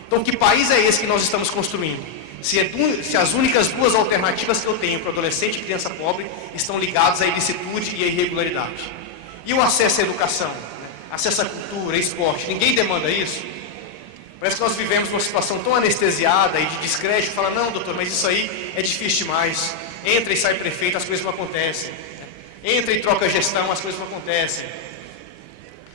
Então, que país é esse que nós estamos construindo? Se as únicas duas alternativas que eu tenho para adolescente e criança pobre estão ligadas à ilicitude e à irregularidade. E o acesso à educação, né? Acesso à cultura, esporte, ninguém demanda isso? Parece que nós vivemos uma situação tão anestesiada e de descrédito, fala, não, doutor, mas isso aí é difícil demais. Entra e sai prefeito, as coisas não acontecem. Entra e troca gestão, as coisas não acontecem.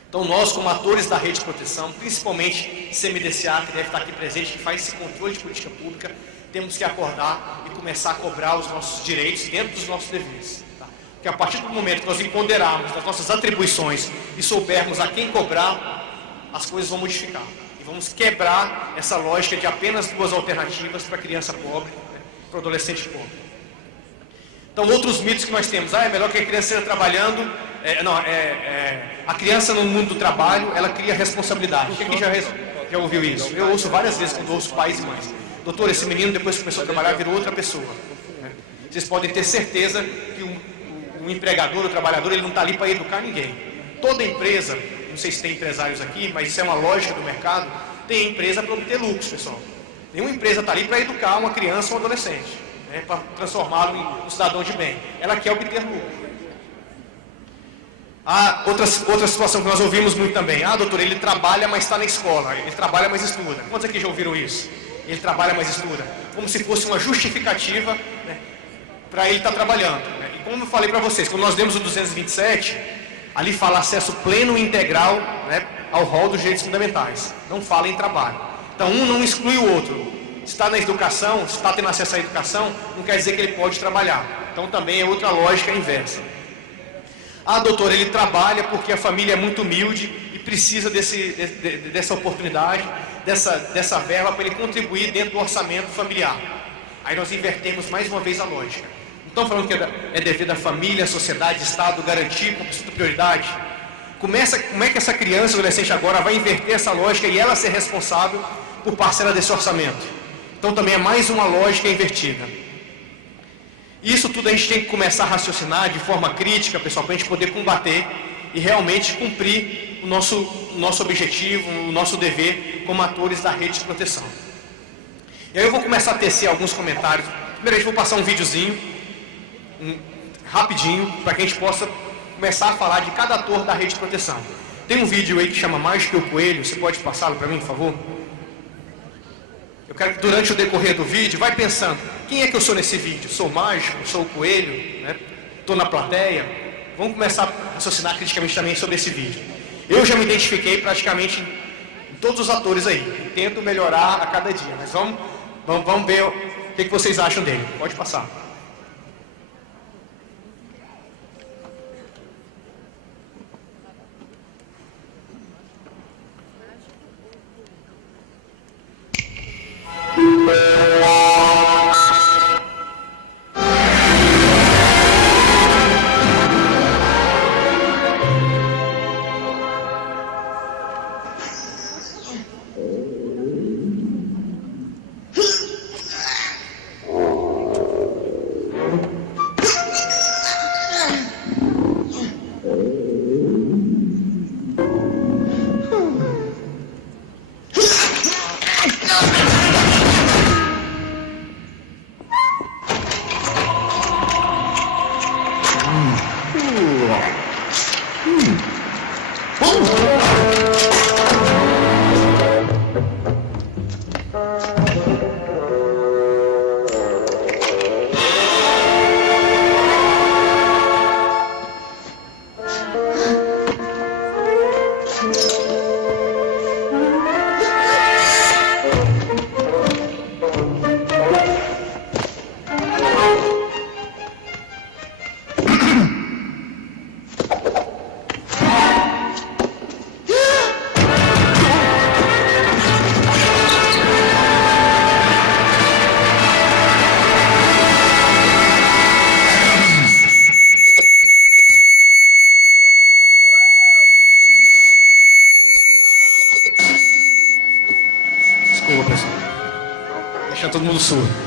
Então nós, como atores da rede de proteção, principalmente CMDCA, que deve estar aqui presente, que faz esse controle de política pública, temos que acordar e começar a cobrar os nossos direitos dentro dos nossos deveres. Tá? Porque a partir do momento que nós empoderarmos das nossas atribuições e soubermos a quem cobrar, as coisas vão modificar. Vamos quebrar essa lógica de apenas duas alternativas para a criança pobre, né, para o adolescente pobre. Então, outros mitos que nós temos. É melhor que a criança esteja trabalhando. A criança no mundo do trabalho, ela cria responsabilidade. Quem já ouviu isso? Eu ouço várias vezes quando ouço pais e mães. Doutor, esse menino depois que começou a trabalhar virou outra pessoa. Vocês podem ter certeza que o empregador, o trabalhador, ele não está ali para educar ninguém. Toda empresa, não sei se tem empresários aqui, mas isso é uma lógica do mercado, tem empresa para obter lucros, pessoal. Nenhuma empresa está ali para educar uma criança ou um adolescente, né, para transformá-lo em um cidadão de bem. Ela quer obter lucro. Outra situação que nós ouvimos muito também. Doutor, ele trabalha, mas está na escola. Ele trabalha, mas estuda. Quantos aqui já ouviram isso? Ele trabalha, mas estuda. Como se fosse uma justificativa, né, para ele estar trabalhando. Né? E como eu falei para vocês, quando nós demos o 227, ali fala acesso pleno e integral, né, ao rol dos direitos fundamentais. Não fala em trabalho. Então, um não exclui o outro. Se está na educação, se está tendo acesso à educação, não quer dizer que ele pode trabalhar. Então, também é outra lógica inversa. Doutor, ele trabalha porque a família é muito humilde e precisa dessa oportunidade, dessa verba para ele contribuir dentro do orçamento familiar. Aí nós invertemos mais uma vez a lógica. Não estamos falando que é dever da família, sociedade, Estado garantir como prioridade. Como é que essa criança, adolescente agora vai inverter essa lógica e ela ser responsável por parcela desse orçamento? Então também é mais uma lógica invertida. Isso tudo a gente tem que começar a raciocinar de forma crítica, pessoal, para a gente poder combater e realmente cumprir o nosso objetivo, o nosso dever como atores da rede de proteção. E aí eu vou começar a tecer alguns comentários. Primeiro, vou passar um videozinho, rapidinho, para que a gente possa começar a falar de cada ator da rede de proteção. Tem um vídeo aí que chama Mais que o Coelho, você pode passá-lo para mim, por favor? Eu quero que durante o decorrer do vídeo, vai pensando, quem é que eu sou nesse vídeo? Sou o mágico? Sou o coelho? Né? Estou na plateia? Vamos começar a raciocinar criticamente também sobre esse vídeo. Eu já me identifiquei praticamente em todos os atores aí. Tento melhorar a cada dia, mas vamos ver o que vocês acham dele. Pode passar. Desculpa, pessoal. Deixa todo mundo surdo.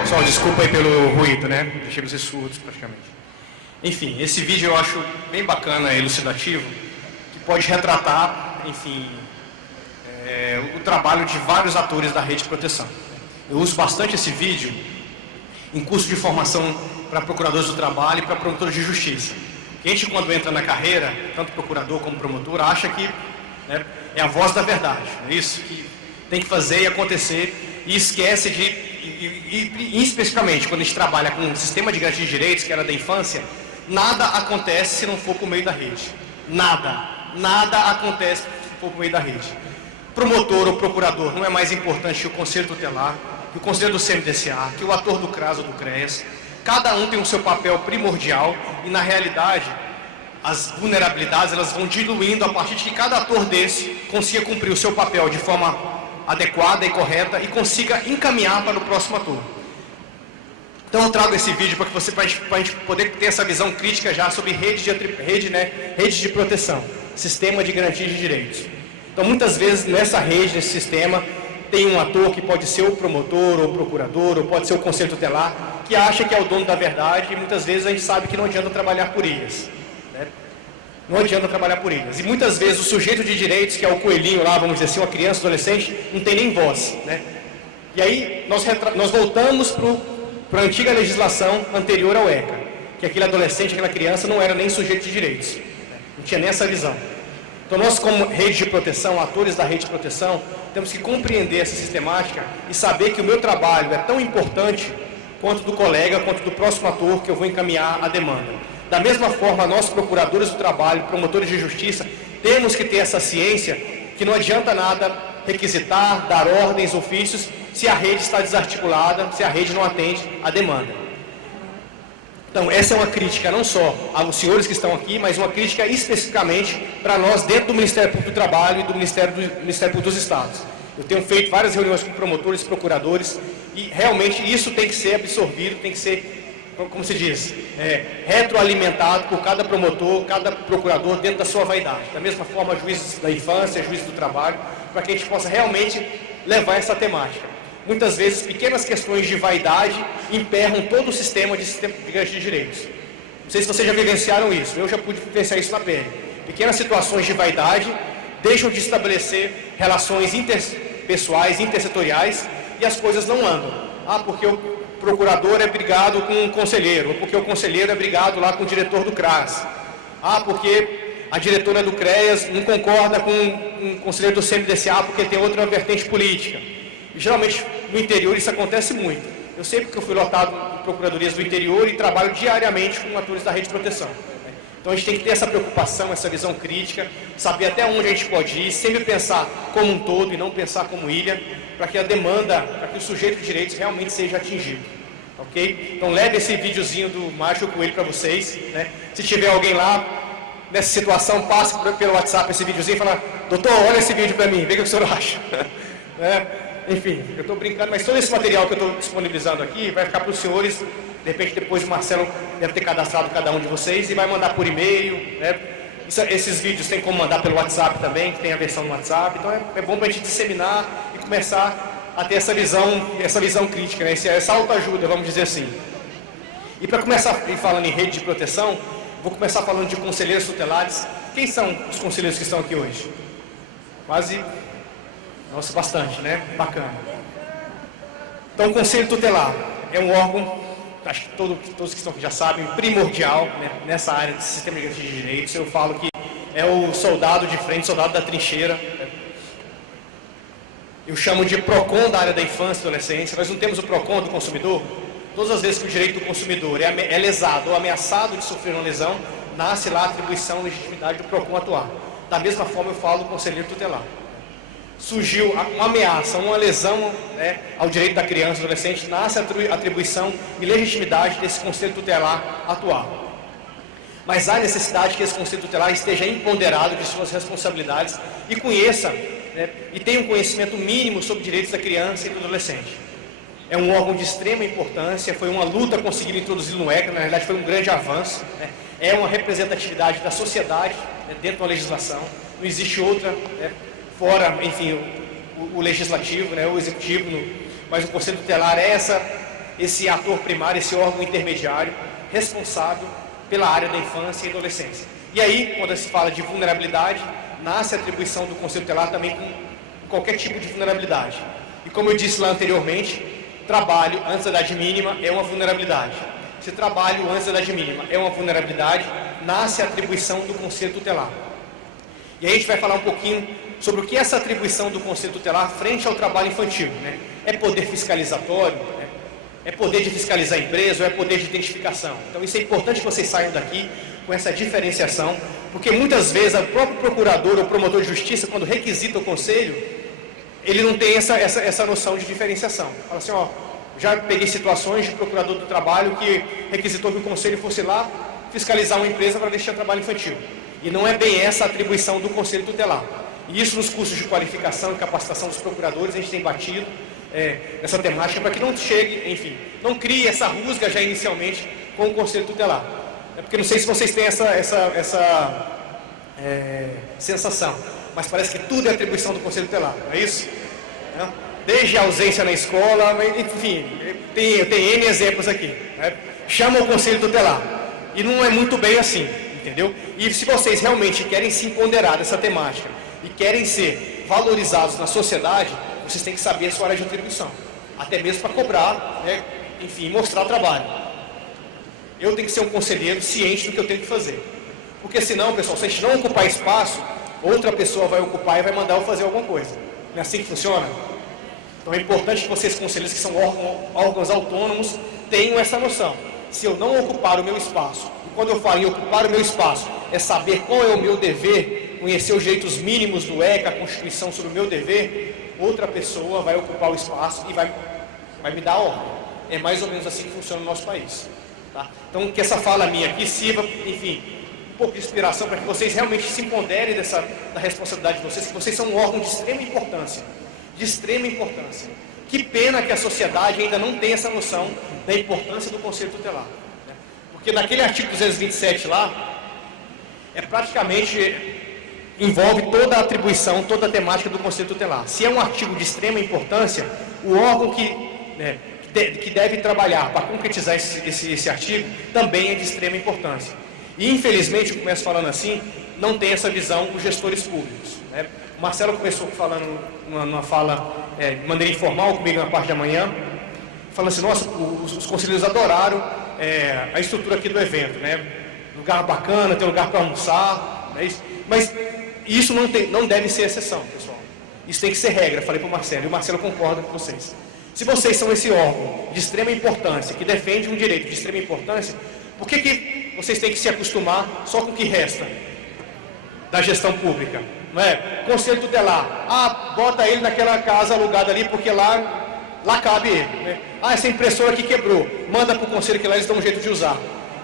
Pessoal, desculpa aí pelo ruído, né? Deixei vocês surdos praticamente. Enfim, esse vídeo eu acho bem bacana, elucidativo, que pode retratar, enfim, o trabalho de vários atores da rede de proteção. Eu uso bastante esse vídeo em curso de formação para procuradores do trabalho e para promotores de justiça. A gente, quando entra na carreira, tanto procurador como promotor, acha que, né, é a voz da verdade, é isso que tem que fazer e acontecer, e esquece de, e especificamente quando a gente trabalha com um sistema de garantia de direitos, que era da infância, nada acontece se não for por meio da rede. Nada acontece se for por meio da rede. Promotor ou procurador não é mais importante que o conselho tutelar, que o conselho do CMDCA, que o ator do CRAS ou do CREAS. Cada um tem o seu papel primordial e, na realidade, as vulnerabilidades elas vão diluindo a partir de que cada ator desse consiga cumprir o seu papel de forma adequada e correta e consiga encaminhar para o próximo ator. Então eu trago esse vídeo para a gente poder ter essa visão crítica já sobre rede de proteção, sistema de garantia de direitos. Então muitas vezes nessa rede, nesse sistema, tem um ator que pode ser o promotor ou o procurador, ou pode ser o conselho tutelar, que acha que é o dono da verdade, e muitas vezes a gente sabe que não adianta trabalhar por ilhas, né? Não adianta trabalhar por ilhas. E muitas vezes o sujeito de direitos, que é o coelhinho lá, vamos dizer assim, uma criança, adolescente, não tem nem voz, né? E aí nós voltamos para a antiga legislação anterior ao ECA, que aquele adolescente, aquela criança não era nem sujeito de direitos, não tinha nem essa visão. Então nós, como rede de proteção, atores da rede de proteção, temos que compreender essa sistemática e saber que o meu trabalho é tão importante quanto do colega, quanto do próximo ator que eu vou encaminhar a demanda. Da mesma forma, nós, procuradores do trabalho, promotores de justiça, temos que ter essa ciência que não adianta nada requisitar, dar ordens, ofícios, se a rede está desarticulada, se a rede não atende a demanda. Então, essa é uma crítica não só aos senhores que estão aqui, mas uma crítica especificamente para nós dentro do Ministério Público do Trabalho e do Ministério Público dos Estados. Eu tenho feito várias reuniões com promotores e procuradores e realmente isso tem que ser absorvido, tem que ser, como se diz, retroalimentado por cada promotor, cada procurador dentro da sua vaidade. Da mesma forma, juízes da infância, juízes do trabalho, para que a gente possa realmente levar essa temática. Muitas vezes, pequenas questões de vaidade emperram todo o sistema de garantia de direitos. Não sei se vocês já vivenciaram isso, eu já pude vivenciar isso na pele. Pequenas situações de vaidade deixam de estabelecer relações interpessoais, intersetoriais, e as coisas não andam. Ah, porque o procurador é brigado com o conselheiro, ou porque o conselheiro é brigado lá com o diretor do CRAS. Ah, porque a diretora do CREAS não concorda com o conselheiro do CMDCA porque tem outra vertente política. E, geralmente, no interior isso acontece muito. Eu sei porque eu fui lotado em procuradorias do interior e trabalho diariamente com atores da rede de proteção. Então a gente tem que ter essa preocupação, essa visão crítica, saber até onde a gente pode ir, sempre pensar como um todo e não pensar como ilha, para que a demanda, para que o sujeito de direitos realmente seja atingido. Ok? Então leve esse videozinho do Mágico Coelho para vocês, né? Se tiver alguém lá nessa situação, passe pelo WhatsApp esse videozinho e fala: doutor, olha esse vídeo para mim, vê o que o senhor acha. Enfim, eu estou brincando, mas todo esse material que eu estou disponibilizando aqui vai ficar para os senhores. De repente, depois o Marcelo deve ter cadastrado cada um de vocês e vai mandar por e-mail, né? Esses vídeos tem como mandar pelo WhatsApp também, que tem a versão no WhatsApp. Então é bom para a gente disseminar e começar a ter essa visão crítica, né? Essa autoajuda, vamos dizer assim. E para começar falando em rede de proteção, vou começar falando de conselheiros tutelares. Quem são os conselheiros que estão aqui hoje? Quase... Nossa, bastante, né? Bacana. Então, o Conselho Tutelar é um órgão, acho que todos que estão aqui já sabem, primordial, né, nessa área de sistema de garantia de direitos. Eu falo que é o soldado de frente, soldado da trincheira. Eu chamo de PROCON da área da infância e adolescência. Nós não temos o PROCON do consumidor. Todas as vezes que o direito do consumidor é lesado ou ameaçado de sofrer uma lesão, nasce lá a atribuição e legitimidade do PROCON atuar. Da mesma forma eu falo do Conselheiro Tutelar. Surgiu uma ameaça, uma lesão, né, ao direito da criança e adolescente, nasce a atribuição e legitimidade desse Conselho Tutelar atuar. Mas há necessidade que esse Conselho Tutelar esteja empoderado de suas responsabilidades e conheça, né, e tenha um conhecimento mínimo sobre direitos da criança e do adolescente. é um órgão de extrema importância, foi uma luta conseguir introduzir no ECA, na realidade foi um grande avanço, né? É uma representatividade da sociedade, né, dentro da legislação, não existe outra, né, fora, enfim, o legislativo, né, o executivo, mas o Conselho Tutelar é esse ator primário, esse órgão intermediário, responsável pela área da infância e adolescência. E aí, quando se fala de vulnerabilidade, nasce a atribuição do Conselho Tutelar também com qualquer tipo de vulnerabilidade. E como eu disse lá anteriormente, trabalho antes da idade mínima é uma vulnerabilidade. Se trabalho antes da idade mínima é uma vulnerabilidade, nasce a atribuição do Conselho Tutelar. E aí a gente vai falar um pouquinho sobre o que é essa atribuição do Conselho Tutelar frente ao trabalho infantil, né? É poder fiscalizatório, né? É poder de fiscalizar a empresa ou é poder de identificação? Então isso é importante que vocês saiam daqui com essa diferenciação, porque muitas vezes o próprio procurador ou promotor de justiça, quando requisita o conselho, ele não tem essa noção de diferenciação. Fala assim, ó, já peguei situações de procurador do trabalho que requisitou que o conselho fosse lá fiscalizar uma empresa para deixar trabalho infantil. E não é bem essa a atribuição do Conselho Tutelar. E isso nos cursos de qualificação e capacitação dos procuradores, a gente tem batido nessa temática para que não chegue, enfim, não crie essa rusga já inicialmente com o Conselho Tutelar. É porque não sei se vocês têm essa sensação, mas parece que tudo é atribuição do Conselho Tutelar, não é isso? Desde a ausência na escola, enfim, tem N exemplos aqui, né? Chama o Conselho Tutelar, e não é muito bem assim, entendeu? E se vocês realmente querem se empoderar dessa temática e querem ser valorizados na sociedade, vocês têm que saber a sua área de atribuição, até mesmo para cobrar, né? Enfim, mostrar trabalho. Eu tenho que ser um conselheiro ciente do que eu tenho que fazer, porque senão, pessoal, se a gente não ocupar espaço, outra pessoa vai ocupar e vai mandar eu fazer alguma coisa. Não é assim que funciona? Então é importante que vocês, conselheiros que são órgãos autônomos, tenham essa noção. Se eu não ocupar o meu espaço, e quando eu falo em ocupar o meu espaço, é saber qual é o meu dever, conhecer os direitos mínimos do ECA, a Constituição sobre o meu dever, outra pessoa vai ocupar o espaço e vai me dar ordem. É mais ou menos assim que funciona no nosso país. Tá? Então que essa fala minha aqui sirva, enfim, um pouco de inspiração para que vocês realmente se empoderem da responsabilidade de vocês, que vocês são um órgão de extrema importância. De extrema importância. Que pena que a sociedade ainda não tem essa noção da importância do Conselho Tutelar, né? Porque naquele artigo 227 lá, praticamente envolve toda a atribuição, toda a temática do Conselho Tutelar. Se é um artigo de extrema importância, o órgão que deve trabalhar para concretizar esse artigo também é de extrema importância. E infelizmente, eu começo falando assim, não tem essa visão os gestores públicos, né? O Marcelo começou falando numa fala de maneira informal comigo na parte da manhã, falando assim, nossa, os conselheiros adoraram a estrutura aqui do evento, né? Lugar bacana, tem lugar para almoçar, né? Mas isso não deve ser exceção, pessoal. Isso tem que ser regra, falei para o Marcelo, e o Marcelo concorda com vocês. Se vocês são esse órgão de extrema importância, que defende um direito de extrema importância, por que vocês têm que se acostumar só com o que resta da gestão pública? Não é? Conselho Tutelar, bota ele naquela casa alugada ali, porque lá cabe ele, né? Essa impressora aqui quebrou, manda para o conselho que lá eles dão um jeito de usar.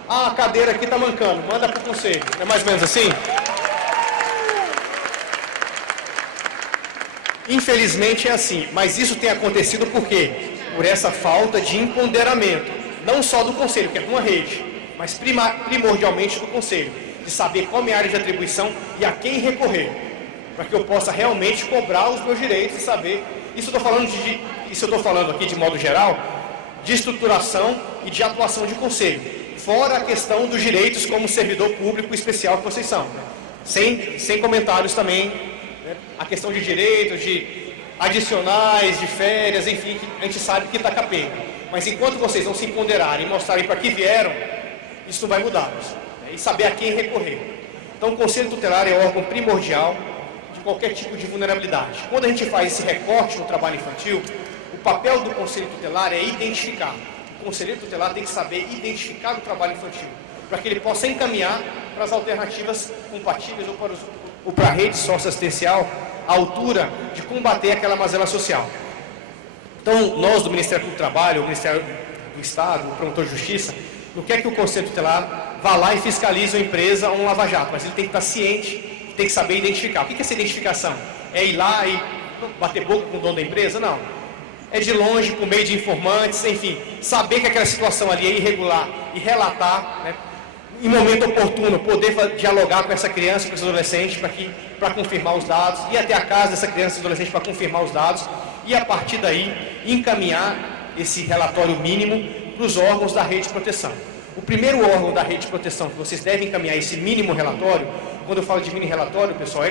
A cadeira aqui está mancando, manda para o conselho. É mais ou menos assim? Infelizmente é assim, mas isso tem acontecido por quê? Por essa falta de empoderamento, não só do conselho, que é uma rede, mas primordialmente do conselho, de saber qual é a minha área de atribuição e a quem recorrer, para que eu possa realmente cobrar os meus direitos e saber. Isso eu estou falando aqui de modo geral, de estruturação e de atuação de conselho, fora a questão dos direitos como servidor público especial que vocês são, sem comentários também, né? A questão de direitos, de adicionais, de férias, enfim, que a gente sabe que está capenga, mas enquanto vocês não se empoderarem e mostrarem para que vieram, isso não vai mudar, né? E saber a quem recorrer. Então o Conselho Tutelar é órgão primordial de qualquer tipo de vulnerabilidade. Quando a gente faz esse recorte no trabalho infantil, o papel do Conselho Tutelar é identificar. O Conselheiro Tutelar tem que saber identificar o trabalho infantil, para que ele possa encaminhar para as alternativas compatíveis ou para a rede socioassistencial à altura de combater aquela mazela social. Então, nós do Ministério do Trabalho, o Ministério do Estado, o Promotor de Justiça, não quer que o Conselho Tutelar vá lá e fiscalize uma empresa ou um lava-jato, mas ele tem que estar ciente, tem que saber identificar. O que é essa identificação? É ir lá e bater boca com o dono da empresa? Não. é de longe, por meio de informantes, enfim, saber que aquela situação ali é irregular e relatar, né, em momento oportuno, poder dialogar com essa criança, com esse adolescente, para confirmar os dados, ir até a casa dessa criança e adolescente para confirmar os dados, e a partir daí encaminhar esse relatório mínimo para os órgãos da rede de proteção. O primeiro órgão da rede de proteção que vocês devem encaminhar esse mínimo relatório, quando eu falo de mini relatório, pessoal,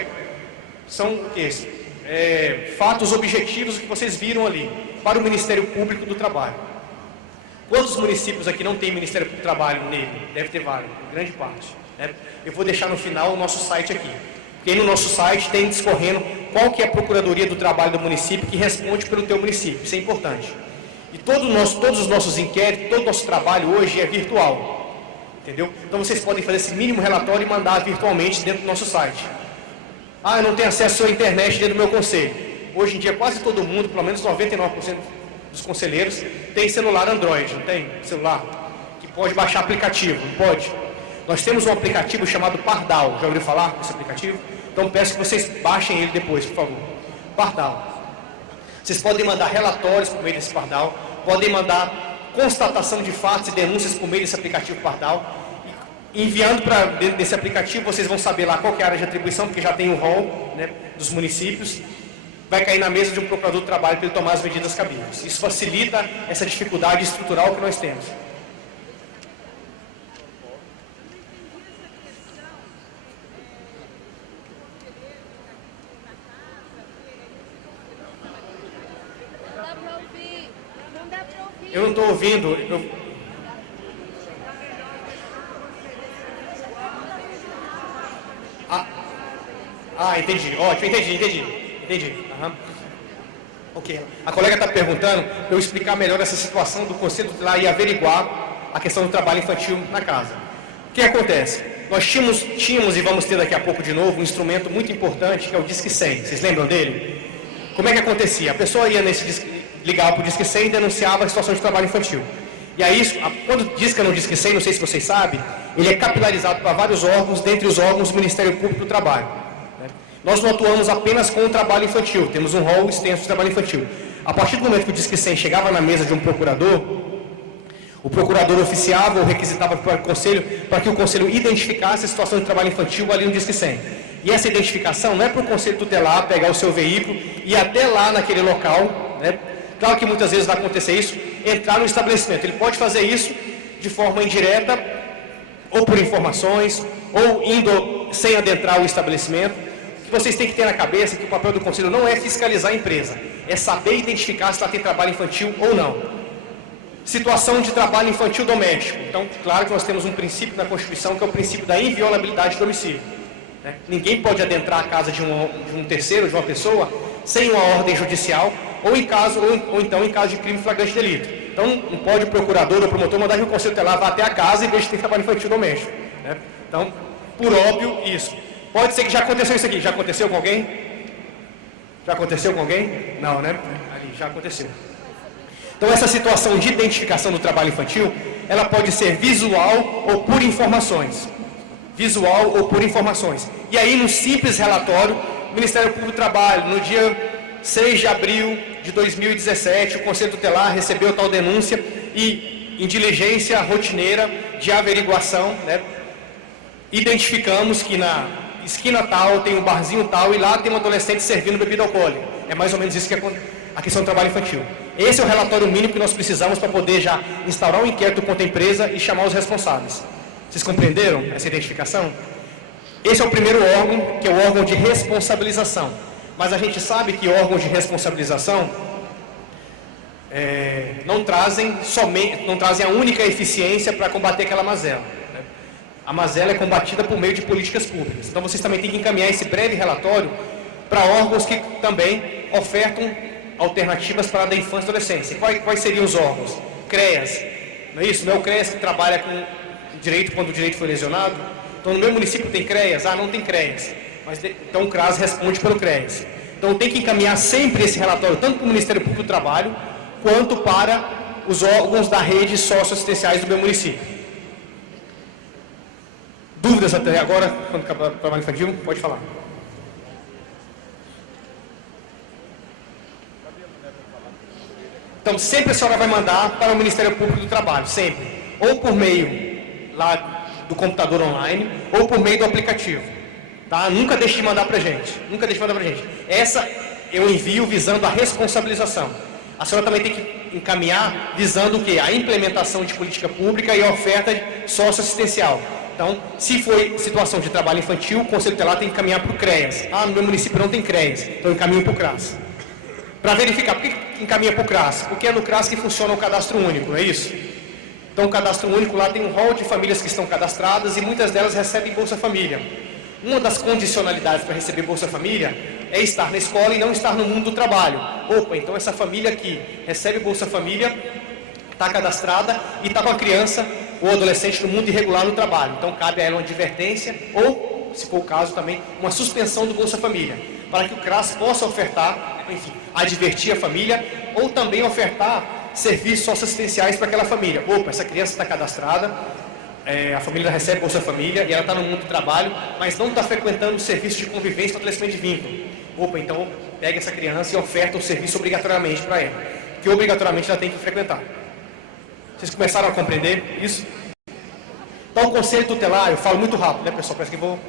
são fatos objetivos que vocês viram ali, para o Ministério Público do Trabalho. Quantos municípios aqui não tem Ministério Público do Trabalho nele? Deve ter vários, grande parte. Né? Eu vou deixar no final o nosso site aqui. Porque no nosso site tem discorrendo qual que é a Procuradoria do Trabalho do município que responde pelo teu município. Isso é importante. E todos os nossos inquéritos, todo o nosso trabalho hoje é virtual. Entendeu? Então vocês podem fazer esse mínimo relatório e mandar virtualmente dentro do nosso site. Ah, eu não tenho acesso à internet dentro do meu conselho. Hoje em dia quase todo mundo, pelo menos 99% dos conselheiros, tem celular Android, não tem celular? Que pode baixar aplicativo, não pode? Nós temos um aplicativo chamado Pardal, já ouviu falar desse aplicativo? Então peço que vocês baixem ele depois, por favor. Pardal. Vocês podem mandar relatórios por meio desse Pardal, podem mandar constatação de fatos e denúncias por meio desse aplicativo Pardal. E enviando para dentro desse aplicativo, vocês vão saber lá qual que é a área de atribuição, porque já tem o rol, né, dos municípios. Vai cair na mesa de um procurador do trabalho para ele tomar as medidas cabíveis. Isso facilita essa dificuldade estrutural que nós temos. Eu não estou ouvindo. Entendi. Ótimo, entendi. Uhum. Ok. A colega está perguntando para eu explicar melhor essa situação do Conselho Tutelar e averiguar a questão do trabalho infantil na casa. O que acontece? Nós tínhamos e vamos ter daqui a pouco de novo um instrumento muito importante que é o Disque 100. Vocês lembram dele? Como é que acontecia? A pessoa ia ligava para o Disque 100 e denunciava a situação de trabalho infantil. E aí, quando disca no Disque 100, não sei se vocês sabem, ele é capilarizado para vários órgãos, dentre os órgãos do Ministério Público do Trabalho. Nós não atuamos apenas com o trabalho infantil, temos um rol extenso de trabalho infantil. A partir do momento que o Disque 100 chegava na mesa de um procurador, o procurador oficiava ou requisitava para o conselho para que o conselho identificasse a situação de trabalho infantil ali no Disque 100. E essa identificação não é para o conselho tutelar pegar o seu veículo e ir até lá naquele local, né? Claro que muitas vezes vai acontecer isso, entrar no estabelecimento. Ele pode fazer isso de forma indireta, ou por informações, ou indo sem adentrar o estabelecimento. O que vocês têm que ter na cabeça é que o papel do conselho não é fiscalizar a empresa, é saber identificar se ela tem trabalho infantil ou não. Situação de trabalho infantil doméstico. Então, claro que nós temos um princípio na Constituição, que é o princípio da inviolabilidade do domicílio. Né? Ninguém pode adentrar a casa de um terceiro, de uma pessoa, sem uma ordem judicial, ou então em caso de crime flagrante de delito. Então, não pode o procurador ou o promotor mandar que o conselho tutelar vá até a casa e veja se tem trabalho infantil doméstico. Né? Então, por óbvio, isso. Pode ser que já aconteceu isso aqui. Já aconteceu com alguém? Já aconteceu com alguém? Não, né? Ali, já aconteceu. Então, essa situação de identificação do trabalho infantil, ela pode ser visual ou por informações. Visual ou por informações. E aí, num simples relatório, o Ministério Público do Trabalho, no dia 6 de abril de 2017, o Conselho Tutelar recebeu tal denúncia e, em diligência rotineira de averiguação, né, identificamos que na esquina tal tem um barzinho tal e lá tem um adolescente servindo bebida alcoólica. É mais ou menos isso que é a questão do trabalho infantil. Esse é o relatório mínimo que nós precisamos para poder já instaurar um inquérito contra a empresa e chamar os responsáveis. Vocês compreenderam essa identificação? Esse é o primeiro órgão, que é o órgão de responsabilização. Mas a gente sabe que órgãos de responsabilização não trazem a única eficiência para combater aquela mazela. Né? A mazela é combatida por meio de políticas públicas. Então vocês também têm que encaminhar esse breve relatório para órgãos que também ofertam alternativas para a da infância e adolescência. Quais seriam os órgãos? CREAS. Não é isso? Não é o CREAS que trabalha com direito quando o direito foi lesionado? Então no meu município tem CREAS? Não tem CREAS. Então o CRAS responde pelo CREAS. Então tem que encaminhar sempre esse relatório, tanto para o Ministério Público do Trabalho, quanto para os órgãos da rede socioassistenciais do meu município. Dúvidas até agora, quando acabar o trabalho infantil? Pode falar. Então, sempre a senhora vai mandar para o Ministério Público do Trabalho, sempre. Ou por meio lá do computador online, ou por meio do aplicativo. Tá? Nunca deixe de mandar para a gente. Nunca deixe de mandar para a gente. Essa eu envio visando a responsabilização. A senhora também tem que encaminhar visando o quê? A implementação de política pública e a oferta socioassistencial. Então, se for situação de trabalho infantil, o Conselho Tutelar tem que encaminhar para o CREAS. Ah, no meu município não tem CREAS, então encaminho para o CRAS. Para verificar, por que encaminha para o CRAS? Porque é no CRAS que funciona o cadastro único, não é isso? Então, o cadastro único lá tem um rol de famílias que estão cadastradas e muitas delas recebem Bolsa Família. Uma das condicionalidades para receber Bolsa Família é estar na escola e não estar no mundo do trabalho. Opa, então essa família aqui recebe Bolsa Família, está cadastrada e está com a criança ou adolescente no mundo irregular no trabalho. Então, cabe a ela uma advertência ou, se for o caso também, uma suspensão do Bolsa Família, para que o CRAS possa ofertar, enfim, advertir a família ou também ofertar serviços socioassistenciais para aquela família. Opa, essa criança está cadastrada, a família recebe Bolsa Família e ela está no mundo do trabalho, mas não está frequentando o serviço de convivência e estabelecimento de vínculo. Opa, então pega essa criança e oferta o serviço obrigatoriamente para ela, que obrigatoriamente ela tem que frequentar. Vocês começaram a compreender isso? Então, o Conselho Tutelar, eu falo muito rápido, né, pessoal? Parece que vou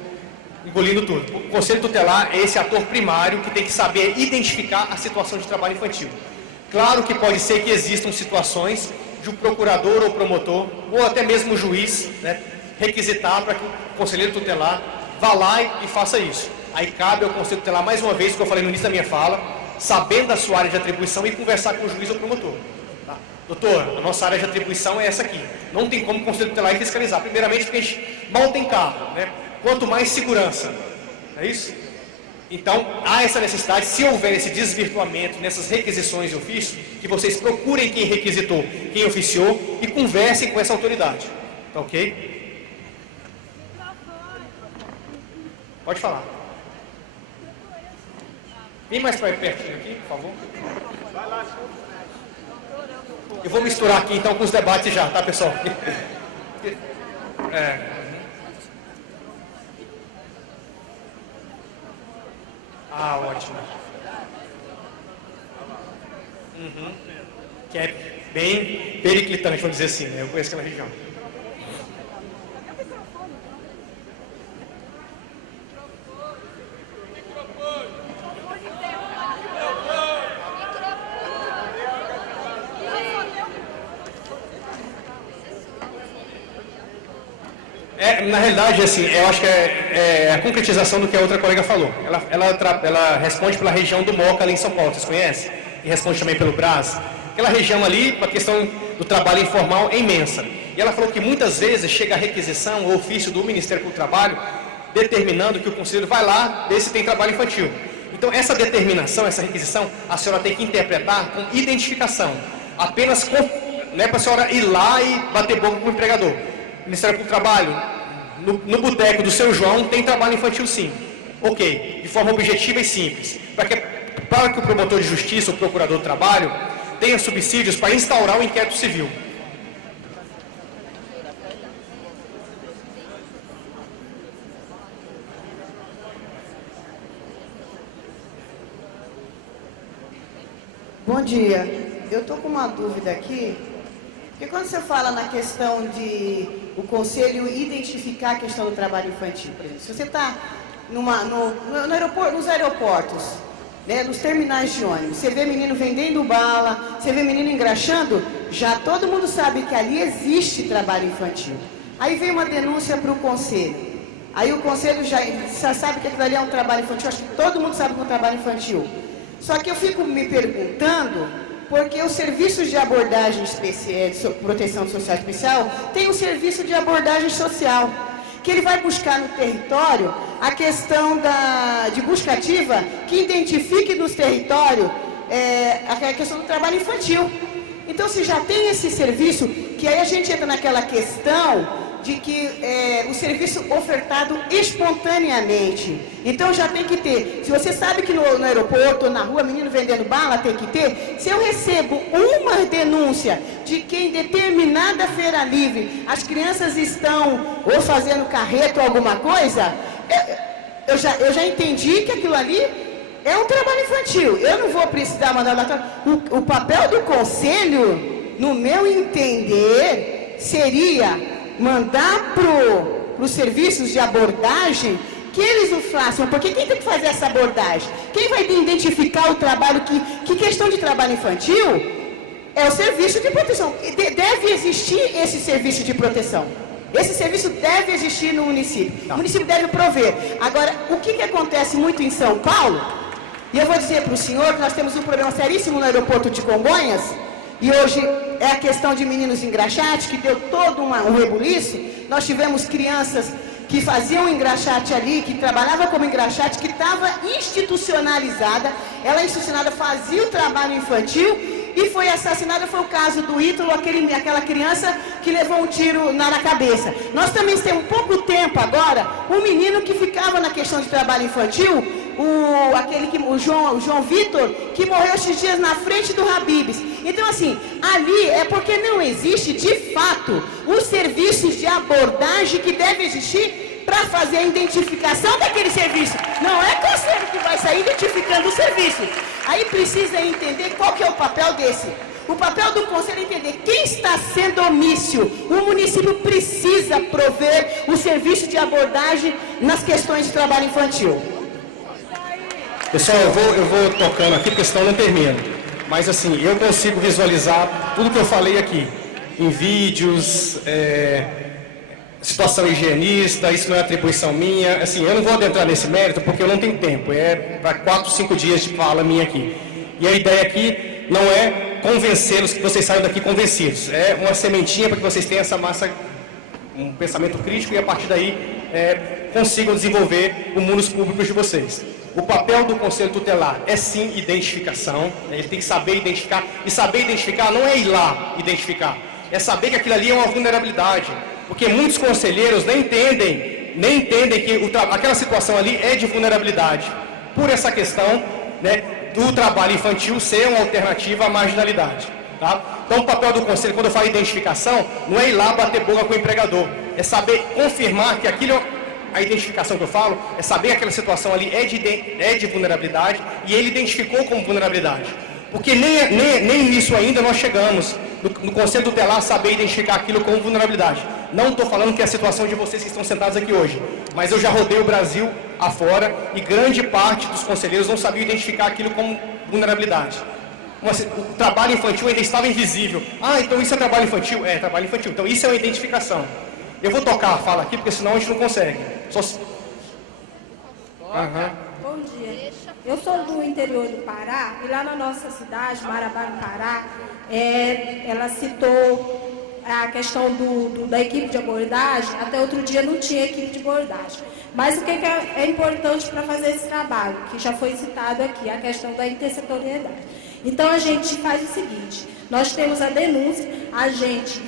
engolindo tudo. O Conselho Tutelar é esse ator primário que tem que saber identificar a situação de trabalho infantil. Claro que pode ser que existam situações de um procurador ou promotor, ou até mesmo o juiz, né, requisitar para que o Conselheiro Tutelar vá lá e faça isso. Aí cabe ao Conselho Tutelar, mais uma vez, o que eu falei no início da minha fala, sabendo da sua área de atribuição e conversar com o juiz ou promotor. Tá? Doutor, a nossa área de atribuição é essa aqui. Não tem como o Conselho Tutelar fiscalizar. Primeiramente, porque a gente mal tem carro, né? Quanto mais segurança. É isso? Então, há essa necessidade, se houver esse desvirtuamento nessas requisições de ofício, que vocês procurem quem requisitou, quem oficiou e conversem com essa autoridade. Tá ok? Pode falar. Vem mais para pertinho aqui, por favor. Eu vou misturar aqui então com os debates já, tá, pessoal? Ah, ótimo. Que é bem periclitante, vamos dizer assim, né? Eu conheço aquela região. Na realidade, assim, eu acho que é a concretização do que a outra colega falou. Ela responde pela região do Moca, ali em São Paulo, vocês conhecem? E responde também pelo Brás. Aquela região ali, a questão do trabalho informal é imensa. E ela falou que muitas vezes chega a requisição ou ofício do Ministério do Trabalho determinando que o conselheiro vai lá ver se tem trabalho infantil. Então, essa determinação, essa requisição, a senhora tem que interpretar com identificação. Apenas não é para a senhora ir lá e bater boca com o empregador. Ministério do Trabalho, no boteco do seu João tem trabalho infantil sim. Ok, de forma objetiva e simples. Para que o promotor de justiça ou procurador do trabalho tenha subsídios para instaurar o inquérito civil. Bom dia. Eu estou com uma dúvida aqui. Porque quando você fala na questão de o conselho identificar a questão do trabalho infantil, por exemplo, se você está nos aeroportos, né, nos terminais de ônibus, você vê menino vendendo bala, você vê menino engraxando, já todo mundo sabe que ali existe trabalho infantil. Aí vem uma denúncia para o conselho. Aí o conselho já sabe que aquilo ali é um trabalho infantil, acho que todo mundo sabe que é um trabalho infantil. Só que eu fico me perguntando, porque os serviços de abordagem especial, proteção social especial, tem um serviço de abordagem social, que ele vai buscar no território a questão de busca ativa, que identifique nos territórios a questão do trabalho infantil. Então, se já tem esse serviço, que aí a gente entra naquela questão de que o serviço ofertado espontaneamente. Então já tem que ter. Se você sabe que no aeroporto ou na rua, menino vendendo bala, tem que ter. Se eu recebo uma denúncia de que em determinada feira livre as crianças estão ou fazendo carreto ou alguma coisa, eu já entendi que aquilo ali é um trabalho infantil. Eu não vou precisar mandar o papel do conselho, no meu entender, seria mandar para os serviços de abordagem que eles o façam, porque quem tem que fazer essa abordagem? Quem vai identificar o trabalho, que questão de trabalho infantil é o serviço de proteção. Deve existir esse serviço de proteção. Esse serviço deve existir no município. O município deve prover. Agora, o que acontece muito em São Paulo, e eu vou dizer para o senhor que nós temos um problema seríssimo no aeroporto de Congonhas, e hoje é a questão de meninos engraxate, que deu todo um rebuliço. Nós tivemos crianças que faziam engraxate ali, que trabalhava como engraxate, que estava institucionalizada, ela institucionada fazia o trabalho infantil e foi assassinada. Foi o caso do Ítalo, aquela criança que levou um tiro na cabeça. Nós também temos pouco tempo agora, um menino que ficava na questão de trabalho infantil, o João Vitor, que morreu esses dias na frente do Habib's. Então, assim, ali é porque não existe, de fato, os serviços de abordagem que devem existir para fazer a identificação daquele serviço. Não é conselho que vai sair identificando o serviço. Aí precisa entender qual que é o papel desse. O papel do conselho é entender quem está sendo omício. O município precisa prover o serviço de abordagem nas questões de trabalho infantil. Pessoal, eu vou tocando aqui, porque senão não termino. Mas assim, eu consigo visualizar tudo que eu falei aqui, em vídeos, situação higienista, isso não é atribuição minha. Assim, eu não vou adentrar nesse mérito, porque eu não tenho tempo. É para 4, 5 dias de fala minha aqui. E a ideia aqui não é convencê-los, que vocês saiam daqui convencidos. É uma sementinha para que vocês tenham essa massa, um pensamento crítico, e a partir daí consigam desenvolver os mundos públicos de vocês. O papel do Conselho Tutelar é sim identificação, ele tem que saber identificar, e saber identificar não é ir lá identificar, é saber que aquilo ali é uma vulnerabilidade, porque muitos conselheiros nem entendem que aquela situação ali é de vulnerabilidade, por essa questão, né, do trabalho infantil ser uma alternativa à marginalidade. Tá? Então o papel do conselho, quando eu falo identificação, não é ir lá bater boca com o empregador, é saber confirmar que aquilo, a identificação que eu falo, é saber que aquela situação ali é de vulnerabilidade e ele identificou como vulnerabilidade. Porque nem nisso ainda nós chegamos, no Conselho Tutelar, saber identificar aquilo como vulnerabilidade. Não estou falando que é a situação de vocês que estão sentados aqui hoje, mas eu já rodei o Brasil afora e grande parte dos conselheiros não sabia identificar aquilo como vulnerabilidade. O trabalho infantil ainda estava invisível. Ah, então isso é trabalho infantil? É, trabalho infantil. Então isso é uma identificação. Eu vou tocar a fala aqui, porque senão a gente não consegue. Bom dia. Eu sou do interior do Pará, e lá na nossa cidade, Marabá, no Pará, ela citou a questão da equipe de abordagem. Até outro dia não tinha equipe de abordagem. Mas o que é importante para fazer esse trabalho, que já foi citado aqui, a questão da intersetorialidade. Então a gente faz o seguinte, nós temos a denúncia, a gente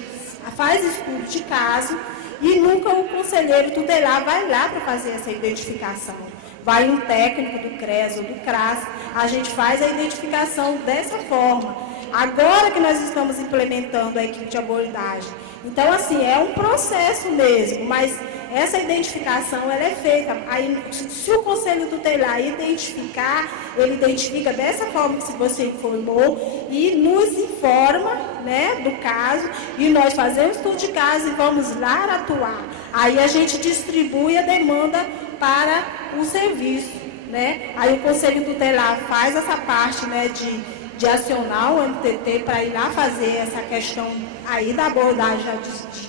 faz estudo de caso, e nunca o conselheiro tutelar vai lá para fazer essa identificação. Vai um técnico do CRES ou do CRAS, a gente faz a identificação dessa forma. Agora que nós estamos implementando a equipe de abordagem. Então, assim, é um processo mesmo, mas essa identificação ela é feita. Aí, se o conselho tutelar identificar, ele identifica dessa forma que você informou e nos informa, né, do caso, e nós fazemos estudo de caso e vamos lá atuar. Aí a gente distribui a demanda para o serviço, né? Aí o conselho tutelar faz essa parte, né, de acionar o MTT para ir lá fazer essa questão aí da abordagem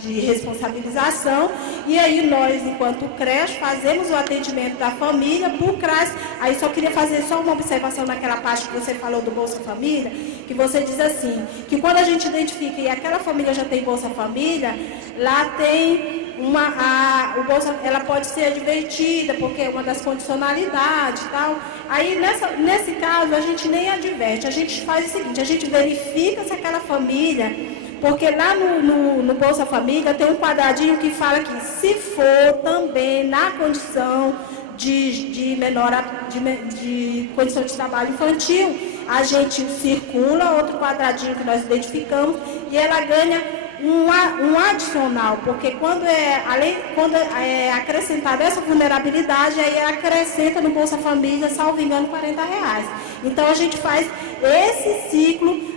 de responsabilização, e aí nós, enquanto creche, fazemos o atendimento da família por CRAS. Aí só queria fazer só uma observação naquela parte que você falou do Bolsa Família, que você diz assim, que quando a gente identifica e aquela família já tem Bolsa Família, lá tem o Bolsa, ela pode ser advertida, porque é uma das condicionalidades e tal. Aí, nesse caso, a gente nem adverte, a gente faz o seguinte, a gente verifica se aquela família, porque lá no Bolsa Família tem um quadradinho que fala que se for também na condição de condição de trabalho infantil, a gente circula outro quadradinho que nós identificamos e ela ganha um adicional, porque quando é acrescentada essa vulnerabilidade, aí acrescenta no Bolsa Família, salvo engano, R$40. Então, a gente faz esse ciclo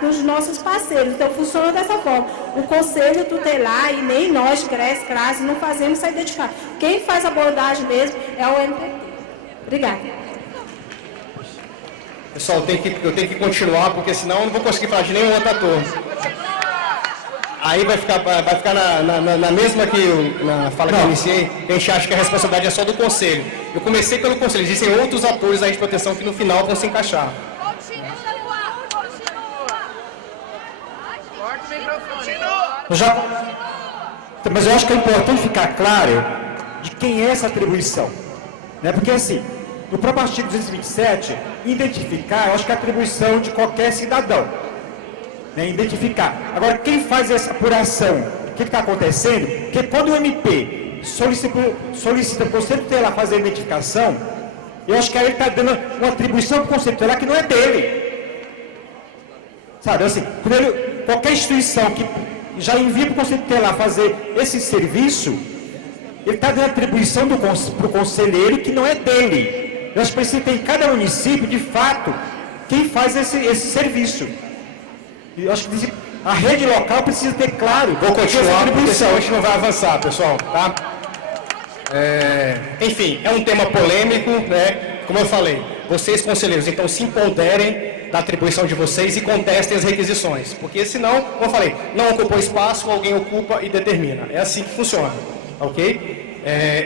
com os nossos parceiros. Então, funciona dessa forma. O Conselho Tutelar, e nem nós, CRAS, não fazemos essa identificação. Quem faz a abordagem mesmo é o MPT. Obrigada. Pessoal, eu tenho que continuar, porque senão eu não vou conseguir falar de nenhum outro ator. Aí vai ficar na mesma na fala que eu iniciei, a gente acha que a responsabilidade é só do Conselho. Eu comecei pelo Conselho, existem outros atores aí de proteção que no final vão se encaixar. Mas eu acho que é importante ficar claro de quem é essa atribuição. Né? Porque assim, no próprio artigo 227, identificar, eu acho que é a atribuição de qualquer cidadão. Né? Identificar. Agora, quem faz essa apuração? O que está acontecendo? Porque quando o MP solicita o Conselho Tutelar fazer a identificação, eu acho que aí ele está dando uma atribuição para o Conselho Tutelar que não é dele. Sabe, assim, qualquer instituição que já envia para o Conselho Tutelar fazer esse serviço, ele está dando atribuição para o conselheiro que não é dele. Eu acho que precisa ter em cada município, de fato, quem faz esse serviço. Eu acho que a rede local precisa ter claro. Vou continuar, porque senão a gente não vai avançar, pessoal, tá? Enfim, é um tema polêmico, né? Como eu falei, vocês, conselheiros, então se empoderem da atribuição de vocês e contestem as requisições. Porque senão, como eu falei, não ocupou espaço, alguém ocupa e determina. É assim que funciona, ok?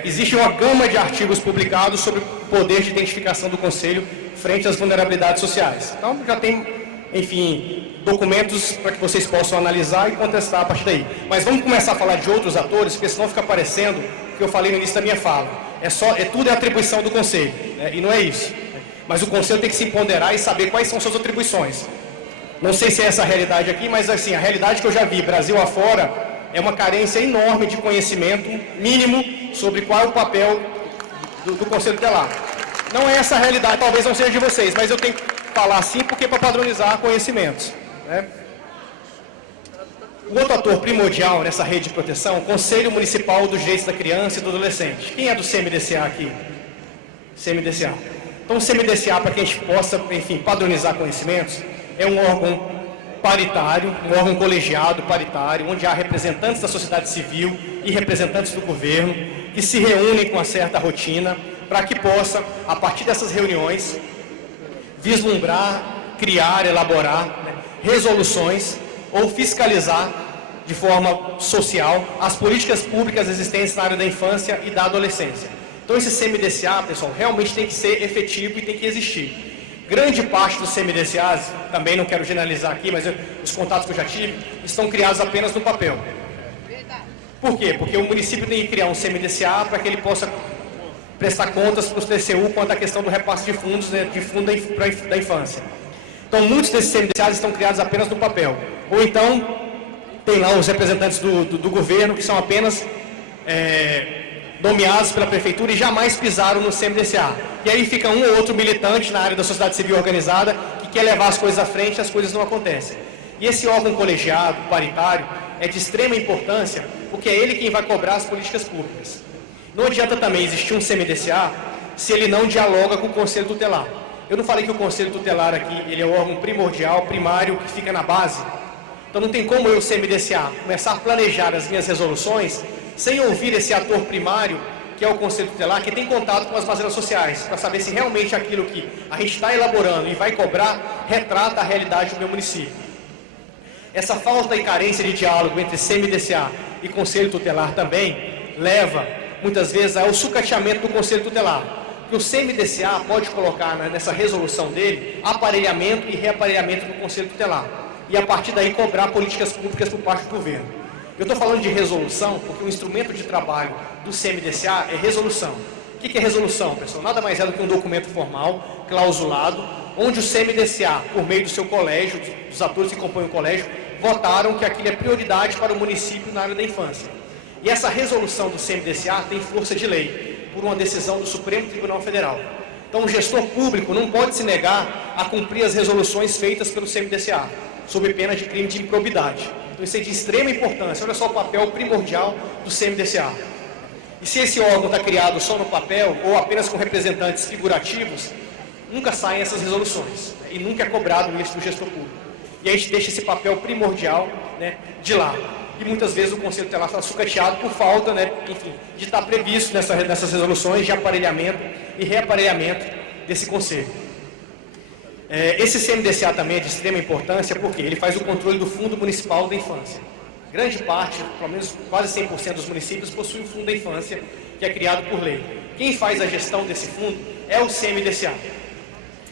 Existe uma gama de artigos publicados sobre o poder de identificação do Conselho frente às vulnerabilidades sociais. Então, já tem, enfim, documentos para que vocês possam analisar e contestar a partir daí. Mas vamos começar a falar de outros atores, porque senão fica parecendo o que eu falei no início da minha fala. Tudo é atribuição do Conselho, né? E não é isso. Mas o Conselho tem que se empoderar e saber quais são suas atribuições. Não sei se é essa a realidade aqui, mas assim, a realidade que eu já vi, Brasil afora, é uma carência enorme de conhecimento mínimo sobre qual é o papel do Conselho Tutelar. Não é essa a realidade, talvez não seja de vocês, mas eu tenho que falar assim porque é para padronizar conhecimentos. Né? O outro ator primordial nessa rede de proteção é o Conselho Municipal dos Direitos da Criança e do Adolescente. Quem é do CMDCA aqui? CMDCA. Então, o CMDCA, para que a gente possa, enfim, padronizar conhecimentos, é um órgão paritário, um órgão colegiado paritário, onde há representantes da sociedade civil e representantes do governo, que se reúnem com uma certa rotina, para que possa, a partir dessas reuniões, vislumbrar, criar, elaborar, né, resoluções ou fiscalizar de forma social as políticas públicas existentes na área da infância e da adolescência. Então, esse CMDCA, pessoal, realmente tem que ser efetivo e tem que existir. Grande parte dos CMDCAs, também não quero generalizar aqui, mas os contatos que eu já tive, estão criados apenas no papel. Por quê? Porque o município tem que criar um CMDCA para que ele possa prestar contas para os TCU quanto à questão do repasse de fundos, né, de fundo da infância. Então, muitos desses CMDCAs estão criados apenas no papel. Ou então, tem lá os representantes do governo que são apenas nomeados pela prefeitura e jamais pisaram no CMDCA. E aí fica um ou outro militante na área da sociedade civil organizada que quer levar as coisas à frente e as coisas não acontecem. E esse órgão colegiado, paritário, é de extrema importância porque é ele quem vai cobrar as políticas públicas. Não adianta também existir um CMDCA se ele não dialoga com o Conselho Tutelar. Eu não falei que o Conselho Tutelar aqui ele é o órgão primordial, primário, que fica na base. Então não tem como eu, CMDCA, começar a planejar as minhas resoluções sem ouvir esse ator primário, que é o Conselho Tutelar, que tem contato com as mazelas sociais, para saber se realmente aquilo que a gente está elaborando e vai cobrar retrata a realidade do meu município. Essa falta e carência de diálogo entre CMDCA e Conselho Tutelar também leva, muitas vezes, ao sucateamento do Conselho Tutelar. Que o CMDCA pode colocar nessa resolução dele aparelhamento e reaparelhamento do Conselho Tutelar. E a partir daí cobrar políticas públicas por parte do governo. Eu estou falando de resolução porque o instrumento de trabalho do CMDCA é resolução. O que é resolução, pessoal? Nada mais é do que um documento formal, clausulado, onde o CMDCA, por meio do seu colégio, dos atores que compõem o colégio, votaram que aquilo é prioridade para o município na área da infância. E essa resolução do CMDCA tem força de lei, por uma decisão do Supremo Tribunal Federal. Então, o gestor público não pode se negar a cumprir as resoluções feitas pelo CMDCA, sob pena de crime de improbidade. Então isso é de extrema importância. Olha só o papel primordial do CMDCA. E se esse órgão está criado só no papel ou apenas com representantes figurativos, nunca saem essas resoluções, né? E nunca é cobrado isso do gestor público. E a gente deixa esse papel primordial, né, de lado. E muitas vezes o Conselho Tutelar está sucateado por falta, né, enfim, de estar previsto nessas resoluções de aparelhamento e reaparelhamento desse Conselho. Esse CMDCA também é de extrema importância porque ele faz o controle do Fundo Municipal da Infância. Grande parte, pelo menos quase 100% dos municípios possuem um Fundo da Infância, que é criado por lei. Quem faz a gestão desse fundo é o CMDCA.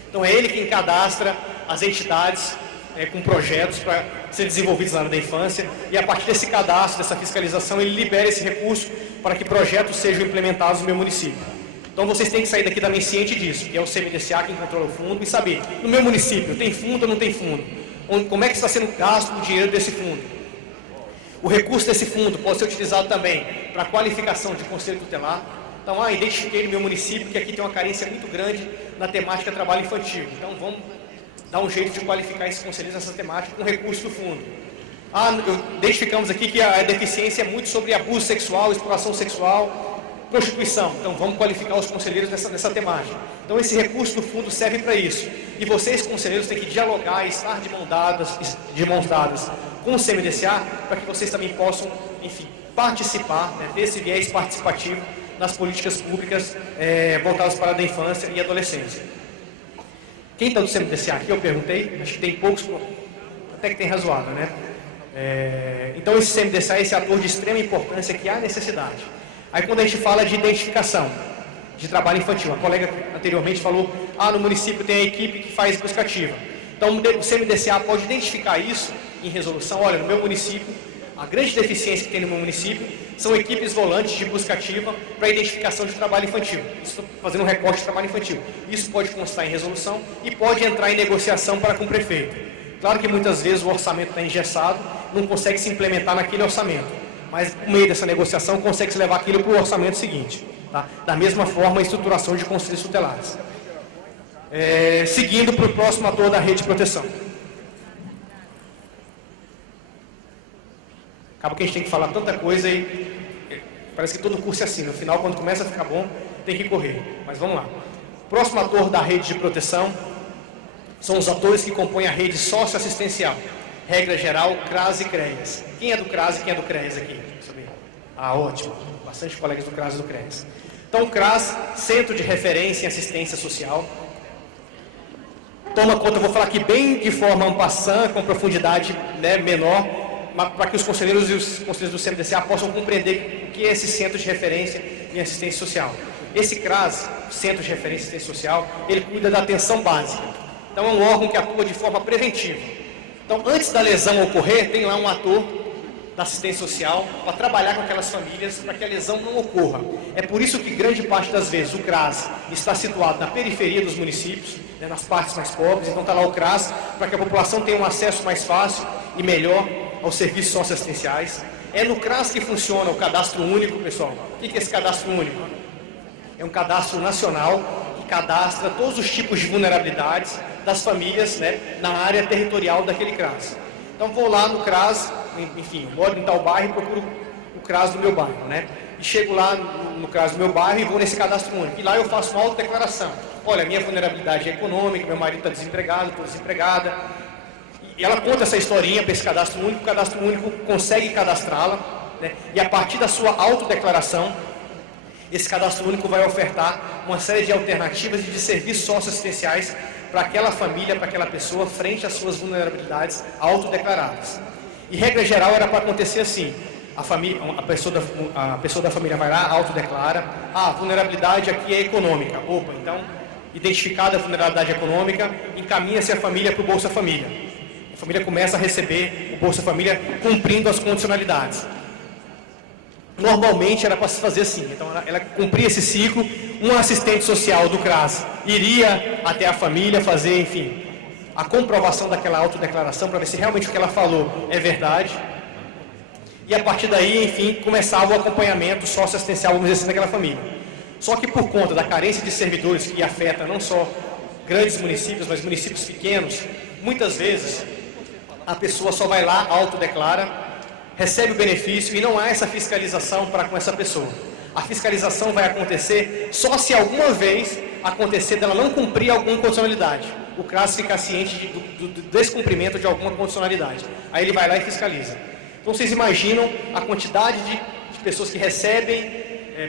Então é ele quem cadastra as entidades com projetos para ser desenvolvidos na área da infância, e a partir desse cadastro, dessa fiscalização, ele libera esse recurso para que projetos sejam implementados no meu município. Então vocês têm que sair daqui também ciente disso, que é o CMDCA quem controla o fundo, e saber, no meu município, tem fundo ou não tem fundo? Como é que está sendo gasto o dinheiro desse fundo? O recurso desse fundo pode ser utilizado também para qualificação de conselho tutelar. Então, identifiquei no meu município que aqui tem uma carência muito grande na temática trabalho infantil. Então, vamos dar um jeito de qualificar esses conselheiros nessa temática com recurso do fundo. Identificamos aqui que a deficiência é muito sobre abuso sexual, exploração sexual, prostituição. Então, vamos qualificar os conselheiros nessa temática. Então, esse recurso do fundo serve para isso. E vocês, conselheiros, têm que dialogar e estar de mãos dadas com o CMDCA para que vocês também possam, enfim, participar, né, desse viés participativo nas políticas públicas voltadas para a área da infância e adolescência. Quem está do CMDCA aqui, eu perguntei, acho que tem poucos, até que tem razoável, né? Então esse CMDCA é esse ator de extrema importância que há necessidade. Aí quando a gente fala de identificação de trabalho infantil, a colega anteriormente falou, no município tem a equipe que faz busca ativa. Então o CMDCA pode identificar isso em resolução. Olha, no meu município, a grande deficiência que tem no meu município são equipes volantes de busca ativa para identificação de trabalho infantil. Isso, fazendo um recorte de trabalho infantil. Isso pode constar em resolução e pode entrar em negociação com o prefeito. Claro que muitas vezes o orçamento está engessado, não consegue se implementar naquele orçamento. Mas, no meio dessa negociação, consegue se levar aquilo para o orçamento seguinte. Tá? Da mesma forma, a estruturação de conselhos tutelares. Seguindo para o próximo ator da rede de proteção. Acaba que a gente tem que falar tanta coisa e parece que todo curso é assim. No final, quando começa a ficar bom, tem que correr. Mas vamos lá. O próximo ator da rede de proteção são os atores que compõem a rede socioassistencial. Regra geral, CRAS e CREAS. Quem é do CRAS e quem é do CREAS aqui? Ótimo. Bastante colegas do CRAS e do CREAS. Então, o CRAS, Centro de Referência em Assistência Social, toma conta, eu vou falar aqui bem de forma en passant, com profundidade, né, menor, para que os conselheiros e os conselheiros do CMDCA possam compreender o que é esse Centro de Referência em Assistência Social. Esse CRAS, Centro de Referência em Assistência Social, ele cuida da atenção básica. Então, é um órgão que atua de forma preventiva. Então, antes da lesão ocorrer, tem lá um ator da assistência social para trabalhar com aquelas famílias para que a lesão não ocorra. É por isso que grande parte das vezes o CRAS está situado na periferia dos municípios, né, nas partes mais pobres. Então está lá o CRAS para que a população tenha um acesso mais fácil e melhor aos serviços socioassistenciais. É no CRAS que funciona o cadastro único, pessoal. O que é esse cadastro único? É um cadastro nacional que cadastra todos os tipos de vulnerabilidades das famílias, né, na área territorial daquele CRAS. Então vou lá no CRAS, enfim, moro em tal bairro e procuro o CRAS do meu bairro, né? E chego lá no CRAS do meu bairro e vou nesse cadastro único. E lá eu faço uma autodeclaração. Olha, minha vulnerabilidade é econômica, meu marido está desempregado, estou desempregada. E ela conta essa historinha para esse cadastro único, o cadastro único consegue cadastrá-la, né? E a partir da sua autodeclaração, esse cadastro único vai ofertar uma série de alternativas e de serviços socioassistenciais para aquela família, para aquela pessoa, frente às suas vulnerabilidades autodeclaradas. E regra geral era para acontecer assim: a pessoa da família vai lá, autodeclara, a vulnerabilidade aqui é econômica. Opa, então, identificada a vulnerabilidade econômica, encaminha-se a família para o Bolsa Família. A família começa a receber o Bolsa Família cumprindo as condicionalidades. Normalmente era para se fazer assim, então ela cumpria esse ciclo, um assistente social do CRAS iria até a família fazer, enfim, a comprovação daquela autodeclaração para ver se realmente o que ela falou é verdade. E a partir daí, enfim, começava o acompanhamento socioassistencial, vamos dizer assim, daquela família. Só que por conta da carência de servidores que afeta não só grandes municípios, mas municípios pequenos, muitas vezes a pessoa só vai lá, autodeclara, recebe o benefício e não há essa fiscalização para com essa pessoa. A fiscalização vai acontecer só se alguma vez acontecer dela não cumprir alguma condicionalidade. O CRAS fica ciente do descumprimento de alguma condicionalidade. Aí ele vai lá e fiscaliza. Então vocês imaginam a quantidade de pessoas que recebem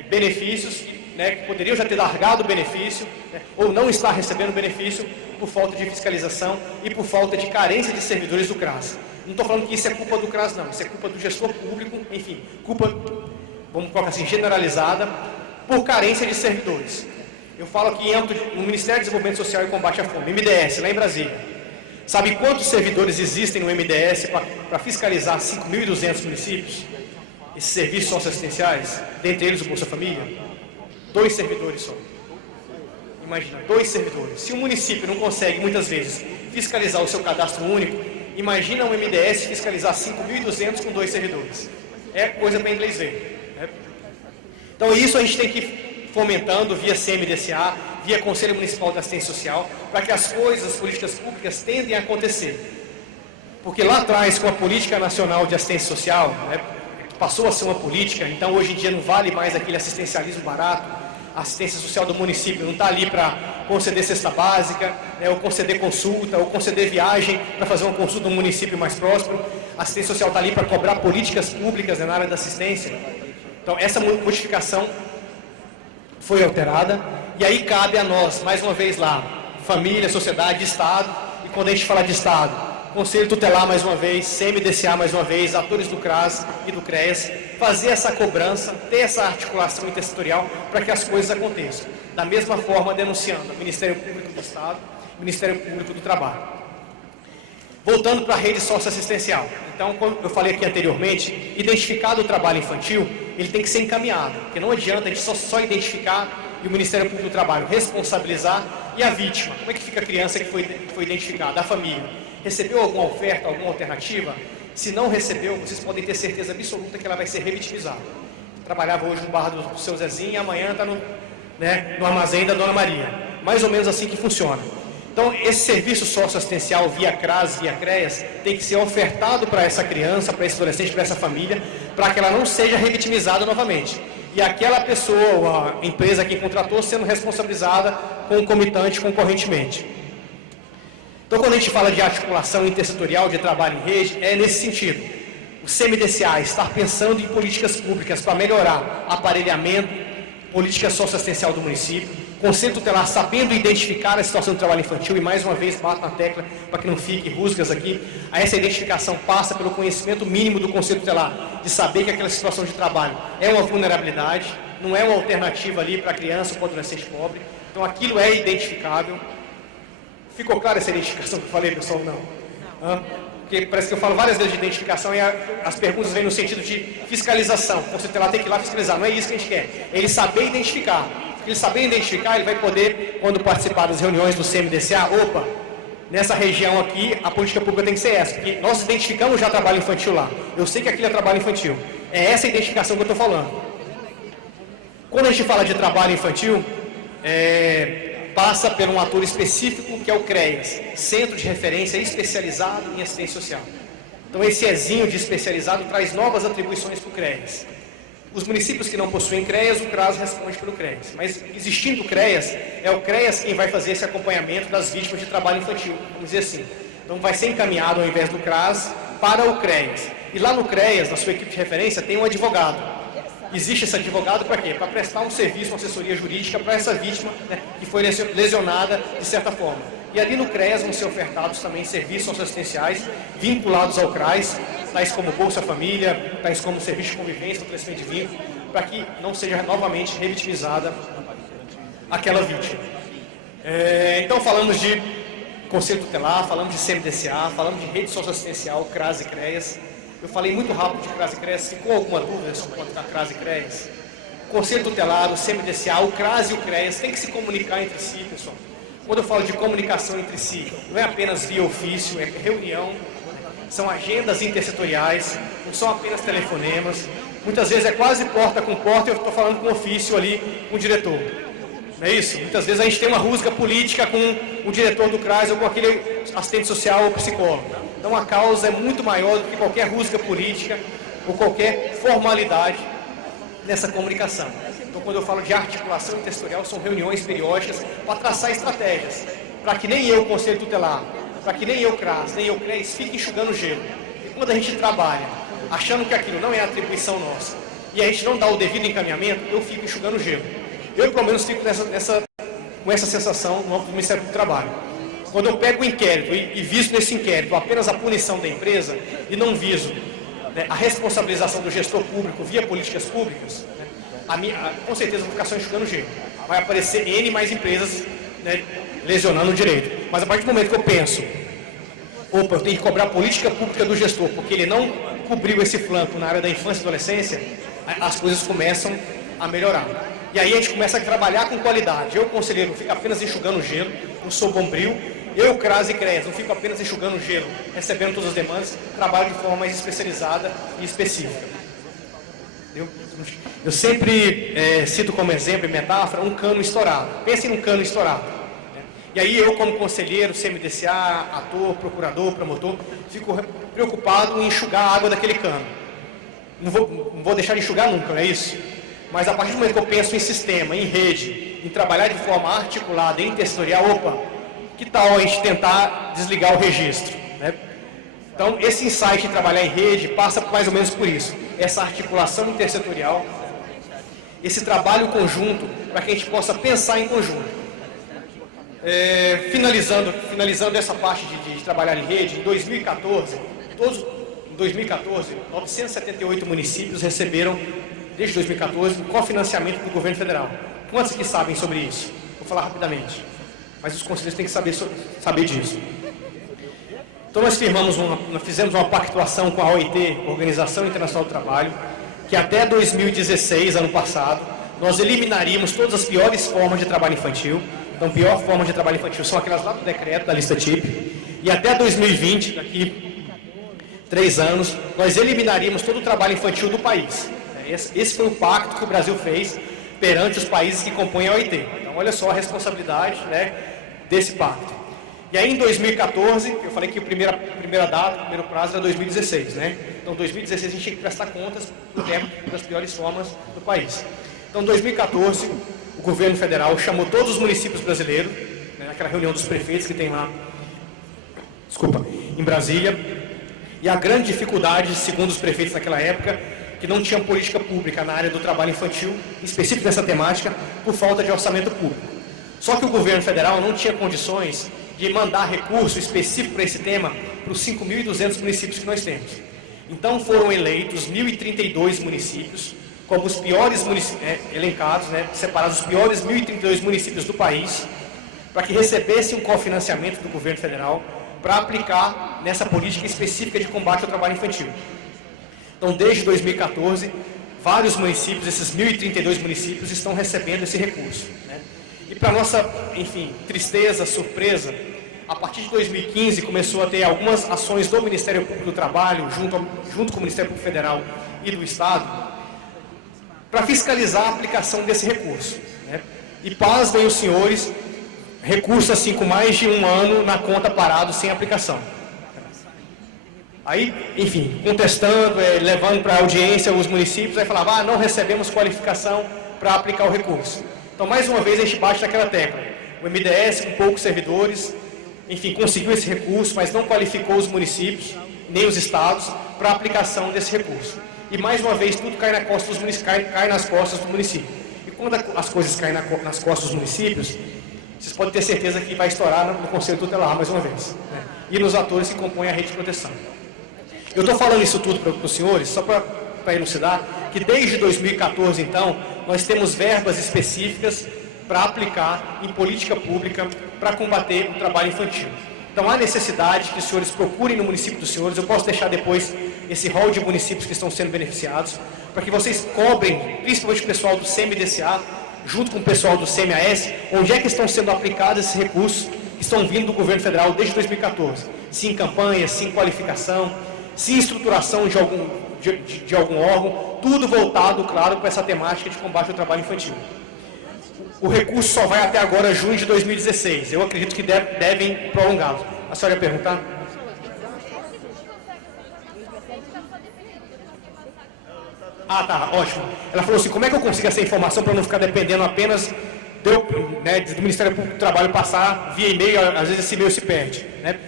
benefícios, né, que poderiam já ter largado o benefício, né, ou não estar recebendo benefício por falta de fiscalização e por falta de carência de servidores do CRAS. Não estou falando que isso é culpa do CRAS, não. Isso é culpa do gestor público, enfim, culpa, vamos colocar assim, generalizada, por carência de servidores. Eu falo aqui no Ministério do Desenvolvimento Social e Combate à Fome, MDS, lá em Brasília. Sabe quantos servidores existem no MDS para fiscalizar 5.200 municípios? Esses serviços socioassistenciais, dentre eles o Bolsa Família? 2 servidores só. Imagina, 2 servidores. Se o município não consegue, muitas vezes, fiscalizar o seu cadastro único, imagina um MDS fiscalizar 5.200 com 2 servidores. É coisa para inglês ver. Né? Então isso a gente tem que ir fomentando via CMDCA, via Conselho Municipal de Assistência Social, para que as coisas, as políticas públicas tendem a acontecer. Porque lá atrás, com a Política Nacional de Assistência Social, né, passou a ser uma política, então hoje em dia não vale mais aquele assistencialismo barato. A assistência social do município não está ali para conceder cesta básica, né, ou conceder consulta, ou conceder viagem para fazer uma consulta no município mais próximo. A assistência social está ali para cobrar políticas públicas, né, na área da assistência. Então essa modificação foi alterada, e aí cabe a nós, mais uma vez lá, família, sociedade, Estado, e quando a gente fala de Estado, Conselho Tutelar mais uma vez, CMDCA mais uma vez, atores do CRAS e do CREAS, fazer essa cobrança, ter essa articulação intersetorial para que as coisas aconteçam. Da mesma forma, denunciando o Ministério Público do Estado e o Ministério Público do Trabalho. Voltando para a rede socioassistencial. Então, como eu falei aqui anteriormente, identificado o trabalho infantil, ele tem que ser encaminhado, porque não adianta a gente só identificar e o Ministério Público do Trabalho responsabilizar e a vítima. Como é que fica a criança que foi identificada, a família? Recebeu alguma oferta, alguma alternativa? Se não recebeu, vocês podem ter certeza absoluta que ela vai ser revitimizada. Trabalhava hoje no bar do seu Zezinho e amanhã está no armazém da Dona Maria. Mais ou menos assim que funciona. Então, esse serviço socioassistencial via CRAS, via CREAS, tem que ser ofertado para essa criança, para esse adolescente, para essa família, para que ela não seja revitimizada novamente. E aquela pessoa, a empresa que contratou, sendo responsabilizada concorrentemente. Então, quando a gente fala de articulação intersetorial, de trabalho em rede, é nesse sentido. O CMDCA estar pensando em políticas públicas para melhorar aparelhamento, política socioassistencial do município, Conselho Tutelar sabendo identificar a situação do trabalho infantil, e mais uma vez bato na tecla para que não fique rusgas aqui, essa identificação passa pelo conhecimento mínimo do Conselho Tutelar, de saber que aquela situação de trabalho é uma vulnerabilidade, não é uma alternativa ali para a criança ou para o adolescente pobre, então aquilo é identificável. Ficou clara essa identificação que eu falei, pessoal? Não? Porque parece que eu falo várias vezes de identificação e as perguntas vêm no sentido de fiscalização. O Conselho Tutelar tem que ir lá fiscalizar, não é isso que a gente quer, é ele saber identificar. Ele saber identificar, ele vai poder, quando participar das reuniões do CMDCA, opa, nessa região aqui, a política pública tem que ser essa, porque nós identificamos já trabalho infantil lá. Eu sei que aquilo é trabalho infantil. É essa a identificação que eu estou falando. Quando a gente fala de trabalho infantil, passa por um ator específico, que é o CREAS, Centro de Referência Especializado em Assistência Social. Então, esse Ezinho de especializado traz novas atribuições para o CREAS. Os municípios que não possuem CREAS, o CRAS responde pelo CREAS. Mas, existindo o CREAS, é o CREAS quem vai fazer esse acompanhamento das vítimas de trabalho infantil, vamos dizer assim. Então, vai ser encaminhado, ao invés do CRAS, para o CREAS. E lá no CREAS, na sua equipe de referência, tem um advogado. Existe esse advogado para quê? Para prestar um serviço, uma assessoria jurídica para essa vítima, né, que foi lesionada de certa forma. E ali no CREAS vão ser ofertados também serviços assistenciais vinculados ao CRAS, tais como Bolsa Família, tais como serviço de convivência, fortalecimento de vínculo, para que não seja novamente revitimizada aquela vítima. Então falamos de Conselho Tutelar, falamos de CMDCA, falamos de rede socioassistencial, CRAS e CREAS. Eu falei muito rápido de CRAS e CREAS, ficou alguma dúvida sobre a CRAS e CREAS? O Conselho Tutelar, o CMDCA, o CRAS e o CREAS têm que se comunicar entre si, pessoal. Quando eu falo de comunicação entre si, não é apenas via ofício, é reunião, são agendas intersetoriais, não são apenas telefonemas. Muitas vezes é quase porta com porta e eu estou falando com um ofício ali com o diretor. Não é isso? Muitas vezes a gente tem uma rusga política com o diretor do CRAS ou com aquele assistente social ou psicólogo. Então a causa é muito maior do que qualquer rusga política ou qualquer formalidade nessa comunicação. Então quando eu falo de articulação intersetorial, são reuniões periódicas para traçar estratégias, para que nem eu, Conselho Tutelar, para que nem eu, CRAS, nem eu, CRES, fique enxugando gelo. E quando a gente trabalha achando que aquilo não é atribuição nossa e a gente não dá o devido encaminhamento, eu fico enxugando gelo. Eu, pelo menos, fico com essa sensação no âmbito do Ministério do Trabalho. Quando eu pego o inquérito e viso nesse inquérito apenas a punição da empresa e não viso, né, a responsabilização do gestor público via políticas públicas, né, com certeza eu vou ficar só enxugando gelo. Vai aparecer N mais empresas, né, lesionando o direito. Mas a partir do momento que eu penso, opa, eu tenho que cobrar a política pública do gestor, porque ele não cobriu esse flanco na área da infância e adolescência, as coisas começam a melhorar. E aí a gente começa a trabalhar com qualidade. Eu, conselheiro, não fico apenas enxugando gelo, não sou bombril. Eu, CRAS e CRES, não fico apenas enxugando gelo, recebendo todas as demandas, trabalho de forma mais especializada e específica. Eu sempre cito como exemplo e metáfora um cano estourado. Pensem num cano estourado. Né? E aí eu, como conselheiro, CMDCA, ator, procurador, promotor, fico preocupado em enxugar a água daquele cano. Não vou deixar de enxugar nunca, não é isso? Mas a partir do momento que eu penso em sistema, em rede, em trabalhar de forma articulada, intersetorial, opa, que tal a gente tentar desligar o registro? Né? Então, esse insight de trabalhar em rede passa mais ou menos por isso. Essa articulação intersetorial, esse trabalho conjunto, para que a gente possa pensar em conjunto. Finalizando essa parte de trabalhar em rede, em 2014, 978 municípios receberam, desde 2014, o cofinanciamento do governo federal. Quantos aqui sabem sobre isso? Vou falar rapidamente, mas os conselheiros têm que saber disso. Então nós fizemos uma pactuação com a OIT, Organização Internacional do Trabalho, que até 2016, ano passado, nós eliminaríamos todas as piores formas de trabalho infantil. Então, a pior forma de trabalho infantil são aquelas lá do decreto, da lista TIP. E até 2020, daqui 3 anos, nós eliminaríamos todo o trabalho infantil do país. Esse foi o pacto que o Brasil fez perante os países que compõem a OIT. Então, olha só a responsabilidade, né, desse pacto. E aí, em 2014, eu falei que a primeira data, o primeiro prazo era 2016, né? Então, em 2016, a gente tinha que prestar contas do tempo das piores formas do país. Então, em 2014, o governo federal chamou todos os municípios brasileiros, né, naquela reunião dos prefeitos que tem lá, em Brasília, e a grande dificuldade, segundo os prefeitos naquela época, que não tinham política pública na área do trabalho infantil, específico dessa temática, por falta de orçamento público. Só que o governo federal não tinha condições de mandar recurso específico para esse tema para os 5.200 municípios que nós temos. Então foram eleitos 1.032 municípios, como os piores elencados, né, separados os piores 1.032 municípios do país, para que recebessem um cofinanciamento do governo federal para aplicar nessa política específica de combate ao trabalho infantil. Então, desde 2014, vários municípios, esses 1.032 municípios, estão recebendo esse recurso. Né? E para nossa, tristeza, surpresa, a partir de 2015 começou a ter algumas ações do Ministério Público do Trabalho, junto com o Ministério Público Federal e do Estado, para fiscalizar a aplicação desse recurso. Né? E pasmem os senhores, recurso assim com mais de 1 ano na conta parado, sem aplicação. Aí, contestando, levando para a audiência os municípios, aí falava, não recebemos qualificação para aplicar o recurso. Então, mais uma vez, a gente bate naquela tecla. O MDS, com poucos servidores, conseguiu esse recurso, mas não qualificou os municípios, nem os estados, para a aplicação desse recurso. E, mais uma vez, tudo cai nas costas do município. E quando as coisas caem nas costas dos municípios, vocês podem ter certeza que vai estourar no Conselho Tutelar, mais uma vez. Né? E nos atores que compõem a rede de proteção. Eu estou falando isso tudo para os senhores, só para elucidar, que desde 2014, então, nós temos verbas específicas para aplicar em política pública para combater o trabalho infantil. Então, há necessidade que os senhores procurem no município dos senhores, eu posso deixar depois esse rol de municípios que estão sendo beneficiados, para que vocês cobrem, principalmente o pessoal do CMDCA, junto com o pessoal do CMAS, onde é que estão sendo aplicados esses recursos que estão vindo do governo federal desde 2014. Se em campanha, se em qualificação, se em estruturação de algum órgão, tudo voltado, claro, para essa temática de combate ao trabalho infantil. O recurso só vai até agora, junho de 2016. Eu acredito que devem prolongá-lo. A senhora ia perguntar? Ah, tá, ótimo. Ela falou assim, como é que eu consigo essa informação para não ficar dependendo apenas do Ministério Público do Trabalho passar via e-mail, às vezes esse e-mail se perde, né?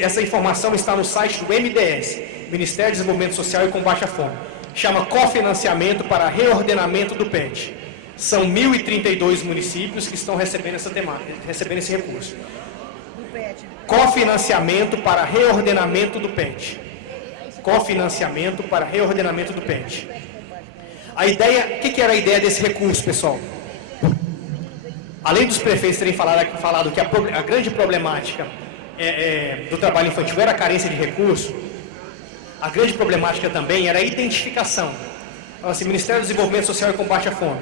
Essa informação está no site do MDS, Ministério de Desenvolvimento Social e Combate à Fome. Chama Cofinanciamento para Reordenamento do PET. São 1.032 municípios que estão recebendo essa temática, recebendo esse recurso. Cofinanciamento para reordenamento do PET. Cofinanciamento para reordenamento do PET. A ideia, o que era a ideia desse recurso, pessoal? Além dos prefeitos terem falado que a grande problemática do trabalho infantil era a carência de recurso, a grande problemática também era a identificação. Então, assim, Ministério do Desenvolvimento Social e Combate à Fome.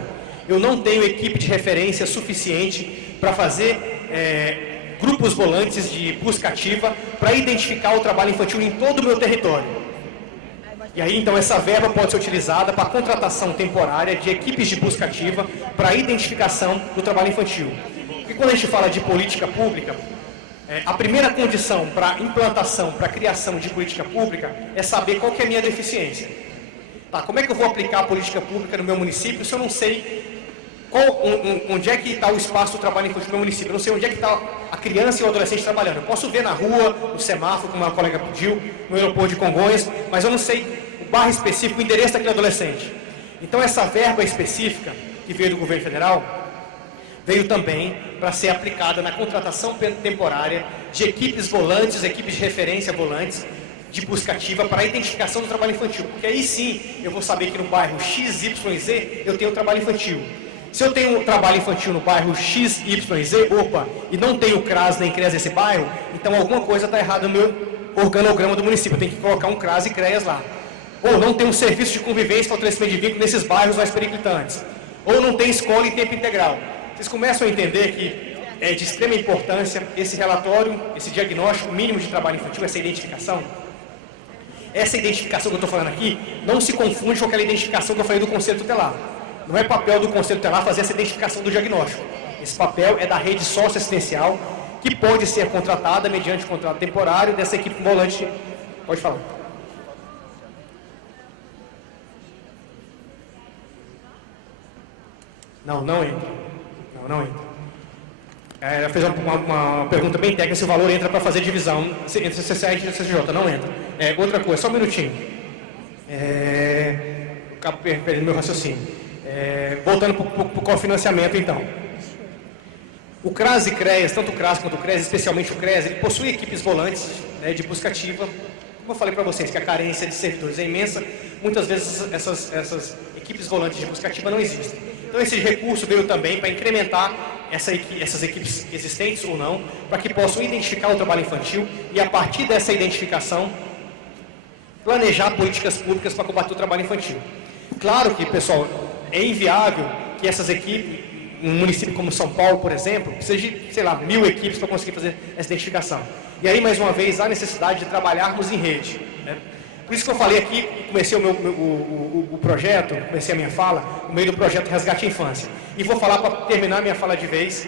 Eu não tenho equipe de referência suficiente para fazer grupos volantes de busca ativa para identificar o trabalho infantil em todo o meu território. E aí, então, essa verba pode ser utilizada para a contratação temporária de equipes de busca ativa para a identificação do trabalho infantil. Porque quando a gente fala de política pública, a primeira condição para implantação, para criação de política pública é saber qual que é a minha deficiência. Tá, como é que eu vou aplicar a política pública no meu município se eu não sei onde é que está o espaço do trabalho infantil no meu município? Eu não sei onde é que está a criança e o adolescente trabalhando. Eu posso ver na rua, no semáforo, como a colega pediu, no aeroporto de Congonhas, mas eu não sei o bairro específico, o endereço daquele adolescente. Então essa verba específica que veio do governo federal veio também para ser aplicada na contratação temporária de equipes volantes, equipes de referência volantes, de busca ativa para a identificação do trabalho infantil. Porque aí sim eu vou saber que no bairro XYZ eu tenho trabalho infantil. Se eu tenho um trabalho infantil no bairro XYZ, e não tenho CRAS nem CREAS nesse bairro, então alguma coisa está errada no meu organograma do município. Eu tenho que colocar um CRAS e CREAS lá. Ou não tem um serviço de convivência e fortalecimento de vínculo nesses bairros mais periclitantes. Ou não tem escola em tempo integral. Vocês começam a entender que é de extrema importância esse relatório, esse diagnóstico mínimo de trabalho infantil, essa identificação. Essa identificação que eu estou falando aqui não se confunde com aquela identificação que eu falei do Conselho Tutelar. Não é papel do Conselho Tutelar fazer essa identificação do diagnóstico. Esse papel é da rede socioassistencial, que pode ser contratada mediante contrato temporário dessa equipe volante. Pode falar. Não entra. Não entra. Ela fez uma pergunta bem técnica se o valor entra para fazer divisão entre CCA e CCJ. Não entra. Outra coisa, só um minutinho. Perdendo meu raciocínio. Voltando para o cofinanciamento, então. O CRAS e CREAS, tanto o CRAS quanto o CREAS, especialmente o CREAS, ele possui equipes volantes, né, de busca ativa. Como eu falei para vocês, que a carência de servidores é imensa, muitas vezes essas equipes volantes de busca ativa não existem. Então esse recurso veio também para incrementar essas equipes existentes ou não, para que possam identificar o trabalho infantil e, a partir dessa identificação, planejar políticas públicas para combater o trabalho infantil. Claro que, pessoal, é inviável que essas equipes, um município como São Paulo, por exemplo, precisa de, 1.000 equipes para conseguir fazer essa identificação. E aí, mais uma vez, há necessidade de trabalharmos em rede, né? Por isso que eu falei aqui, comecei o projeto, comecei a minha fala, no meio do projeto Resgate à Infância. E vou falar, para terminar minha fala de vez,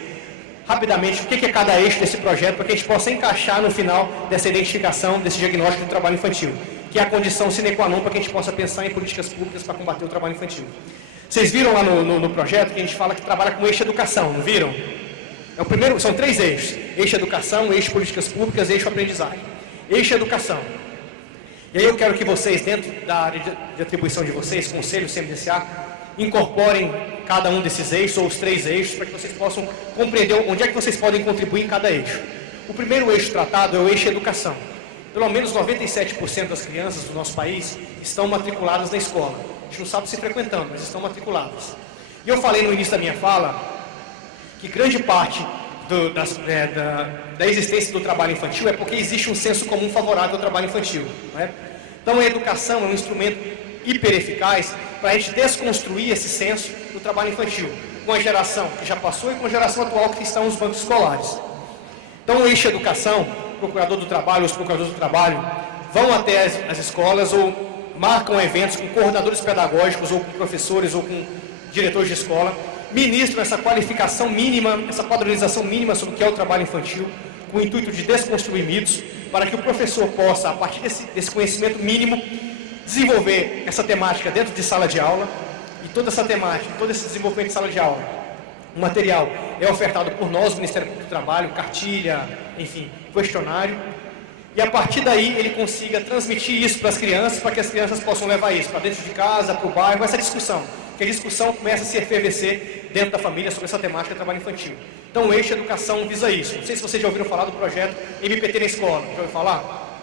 rapidamente, o que é cada eixo desse projeto, para que a gente possa encaixar no final dessa identificação, desse diagnóstico do trabalho infantil, que é a condição sine qua non para que a gente possa pensar em políticas públicas para combater o trabalho infantil. Vocês viram lá no projeto que a gente fala que trabalha com eixo educação, não viram? O primeiro, são 3 eixos: eixo educação, eixo políticas públicas, eixo aprendizagem. Eixo educação. E aí eu quero que vocês, dentro da área de atribuição de vocês, Conselho, CMDCA, incorporem cada um desses eixos, ou os 3 eixos, para que vocês possam compreender onde é que vocês podem contribuir em cada eixo. O primeiro eixo tratado é o eixo educação. Pelo menos 97% das crianças do nosso país estão matriculadas na escola. A gente não sabe se frequentando, mas estão matriculadas. E eu falei no início da minha fala que grande parte da existência do trabalho infantil é porque existe um senso comum favorável ao trabalho infantil, né? Então a educação é um instrumento hiper eficaz para a gente desconstruir esse senso do trabalho infantil, com a geração que já passou e com a geração atual que está nos bancos escolares. Então o eixo educação, o procurador do trabalho, os procuradores do trabalho vão até as escolas ou marcam eventos com coordenadores pedagógicos ou com professores ou com diretores de escola, ministram essa qualificação mínima, essa padronização mínima sobre o que é o trabalho infantil, com o intuito de desconstruir mitos, para que o professor possa, a partir desse conhecimento mínimo, desenvolver essa temática dentro de sala de aula, e toda essa temática, todo esse desenvolvimento de sala de aula, o material é ofertado por nós, o Ministério Público do Trabalho, cartilha, enfim, questionário, e a partir daí ele consiga transmitir isso para as crianças, para que as crianças possam levar isso para dentro de casa, para o bairro, essa discussão, que a discussão começa a se efervescer dentro da família sobre essa temática de trabalho infantil. Então o eixo educação visa isso. Não sei se vocês já ouviram falar do projeto MPT na escola, já ouviu falar?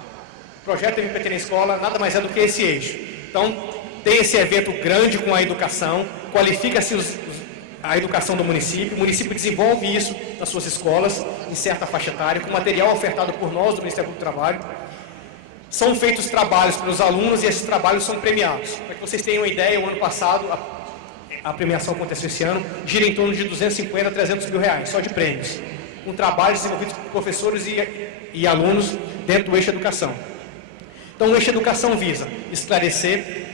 O projeto MPT na escola nada mais é do que esse eixo. Então tem esse evento grande com a educação, qualifica-se a educação do município, o município desenvolve isso nas suas escolas, em certa faixa etária, com material ofertado por nós, do Ministério Público do Trabalho. São feitos trabalhos para os alunos e esses trabalhos são premiados. Para que vocês tenham uma ideia, o ano passado, a premiação aconteceu esse ano, gira em torno de 250 a 300 mil reais, só de prêmios, com trabalhos desenvolvidos por professores e alunos dentro do eixo educação. Então o eixo educação visa esclarecer,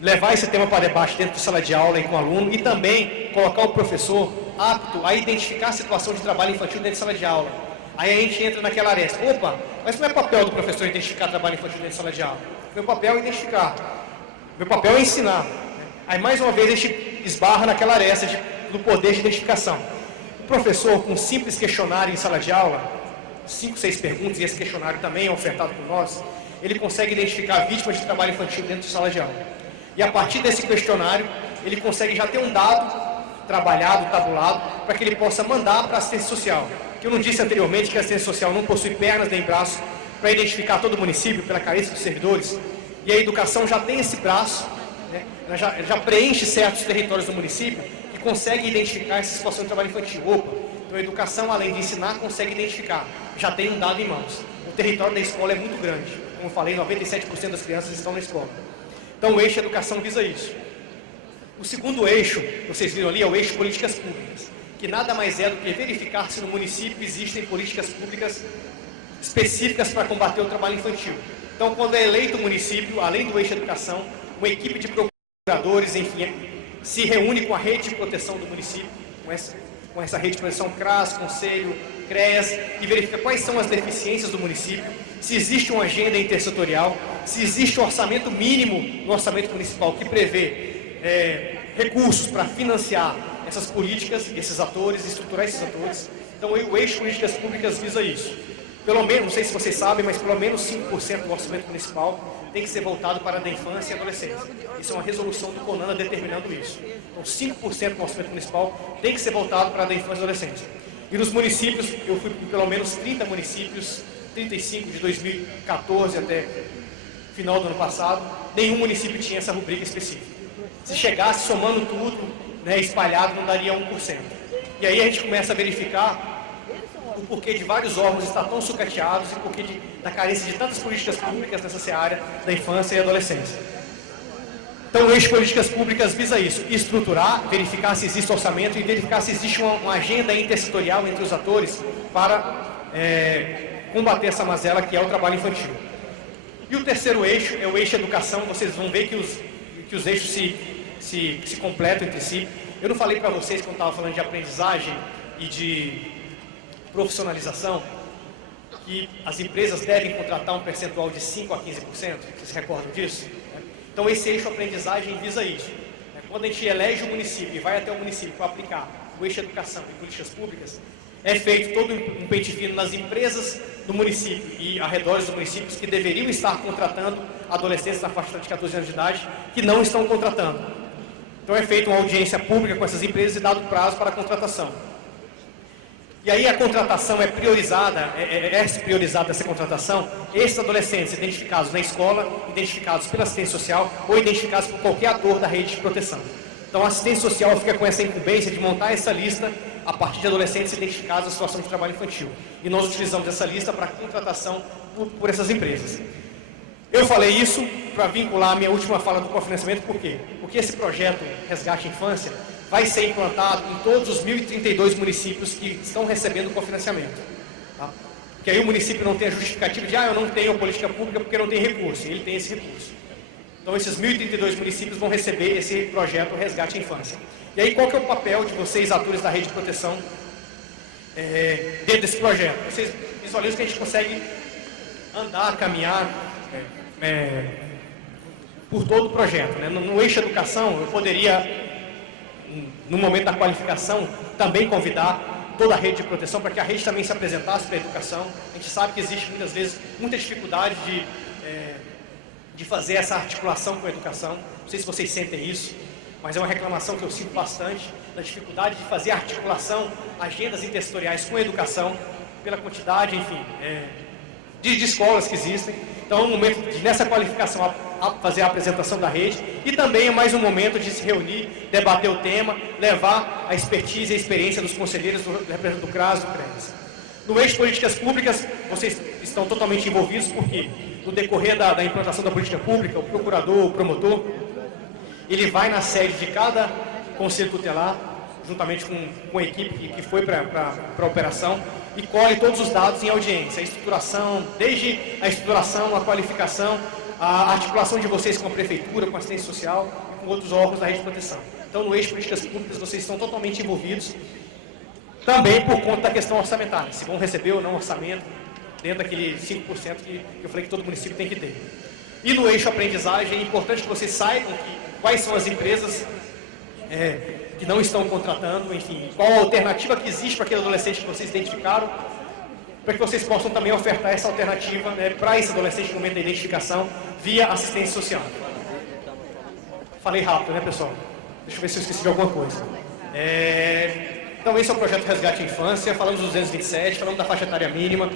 levar esse tema para debate dentro de sala de aula e com o aluno, e também colocar o professor apto a identificar a situação de trabalho infantil dentro de sala de aula. Aí a gente entra naquela aresta. Opa, mas não é papel do professor identificar trabalho infantil dentro de sala de aula. Meu papel é identificar. Meu papel é ensinar. Aí mais uma vez a gente esbarra naquela aresta do poder de identificação. O professor, com um simples questionário em sala de aula, 5, 6 perguntas, e esse questionário também é ofertado por nós, ele consegue identificar vítimas de trabalho infantil dentro de sala de aula. E a partir desse questionário, ele consegue já ter um dado trabalhado, tabulado, para que ele possa mandar para a assistência social. Que eu não disse anteriormente que a assistência social não possui pernas nem braços para identificar todo o município pela carência dos servidores, e a educação já tem esse braço, né? Ela já preenche certos territórios do município e consegue identificar essa situação de trabalho infantil. Opa, então a educação, além de ensinar, consegue identificar, já tem um dado em mãos. O território da escola é muito grande, como eu falei, 97% das crianças estão na escola. Então o eixo educação visa isso. O segundo eixo, vocês viram ali, é o eixo políticas públicas, que nada mais é do que verificar se no município existem políticas públicas específicas para combater o trabalho infantil. Então, quando é eleito o município, além do eixo educação, uma equipe de procuradores, enfim, se reúne com a rede de proteção do município, com essa rede de proteção CRAS, Conselho, CREAS, e verifica quais são as deficiências do município, se existe uma agenda intersetorial, se existe um orçamento mínimo no orçamento municipal que prevê recursos para financiar essas políticas, esses atores, estruturar esses atores. Então o eixo políticas públicas visa isso. Pelo menos, não sei se vocês sabem, mas pelo menos 5% do orçamento municipal tem que ser voltado para a infância e adolescência. Isso é uma resolução do CONANA determinando isso. Então 5% do orçamento municipal tem que ser voltado para a infância e adolescência. E nos municípios, eu fui por pelo menos 30 municípios, 35 de 2014 até final do ano passado, nenhum município tinha essa rubrica específica. Se chegasse somando tudo, né, espalhado, não daria 1%. E aí a gente começa a verificar o porquê de vários órgãos estar tão sucateados e o porquê da carência de tantas políticas públicas nessa área da infância e adolescência. Então o eixo políticas públicas visa isso, estruturar, verificar se existe orçamento e verificar se existe uma agenda intersetorial entre os atores para combater essa mazela que é o trabalho infantil. E o terceiro eixo é o eixo educação. Vocês vão ver que os eixos se completam entre si. Eu não falei para vocês, quando estava falando de aprendizagem e de profissionalização, que as empresas devem contratar um percentual de 5% a 15%, vocês se recordam disso? Então esse eixo aprendizagem visa isso. Quando a gente elege o município e vai até o município para aplicar o eixo educação e políticas públicas, é feito todo um pente fino nas empresas do município e arredores dos municípios que deveriam estar contratando adolescentes na faixa de 14 anos de idade, que não estão contratando. Então é feita uma audiência pública com essas empresas e dado prazo para a contratação. E aí a contratação é priorizada, priorizada essa contratação, esses adolescentes identificados na escola, identificados pela assistência social ou identificados por qualquer ator da rede de proteção. Então a assistência social fica com essa incumbência de montar essa lista a partir de adolescentes identificados na situação de trabalho infantil. E nós utilizamos essa lista para contratação por essas empresas. Eu falei isso para vincular a minha última fala do cofinanciamento, por quê? Porque esse projeto Resgate Infância vai ser implantado em todos os 1.032 municípios que estão recebendo cofinanciamento. Tá? Porque aí o município não tem a justificativa de eu não tenho política pública porque não tem recurso. Ele tem esse recurso. Então esses 1.032 municípios vão receber esse projeto Resgate Infância. E aí qual que é o papel de vocês, atores da rede de proteção, dentro desse projeto? Vocês visualizam que a gente consegue andar, caminhar, por todo o projeto, né? No eixo educação, eu poderia, no momento da qualificação, também convidar toda a rede de proteção para que a rede também se apresentasse para a educação. A gente sabe que existe muitas vezes muita dificuldade de fazer essa articulação com a educação. Não sei se vocês sentem isso, mas é uma reclamação que eu sinto bastante, da dificuldade de fazer articulação, agendas intersetoriais com a educação, pela quantidade, enfim, de escolas que existem. Então é um momento de, nessa qualificação, fazer a apresentação da rede, e também é mais um momento de se reunir, debater o tema, levar a expertise e a experiência dos conselheiros do representante do CRAS, do CRES. No eixo políticas públicas, vocês estão totalmente envolvidos, porque no decorrer da implantação da política pública, o procurador, o promotor, ele vai na sede de cada conselho tutelar, juntamente com a equipe que foi para a operação, e colhe todos os dados em audiência, a estruturação, desde a estruturação, a qualificação, a articulação de vocês com a prefeitura, com a assistência social e com outros órgãos da rede de proteção. Então, no eixo políticas públicas, vocês estão totalmente envolvidos, também por conta da questão orçamentária, se vão receber ou não orçamento, dentro daquele 5% que eu falei que todo município tem que ter. E no eixo aprendizagem, é importante que vocês saibam quais são as empresas que não estão contratando, enfim, qual a alternativa que existe para aquele adolescente que vocês identificaram, para que vocês possam também ofertar essa alternativa, né, para esse adolescente no momento da identificação, via assistência social. Falei rápido, né, pessoal? Deixa eu ver se eu esqueci de alguma coisa. Então, esse é o projeto Resgate à Infância. Falamos dos 227, falamos da faixa etária mínima,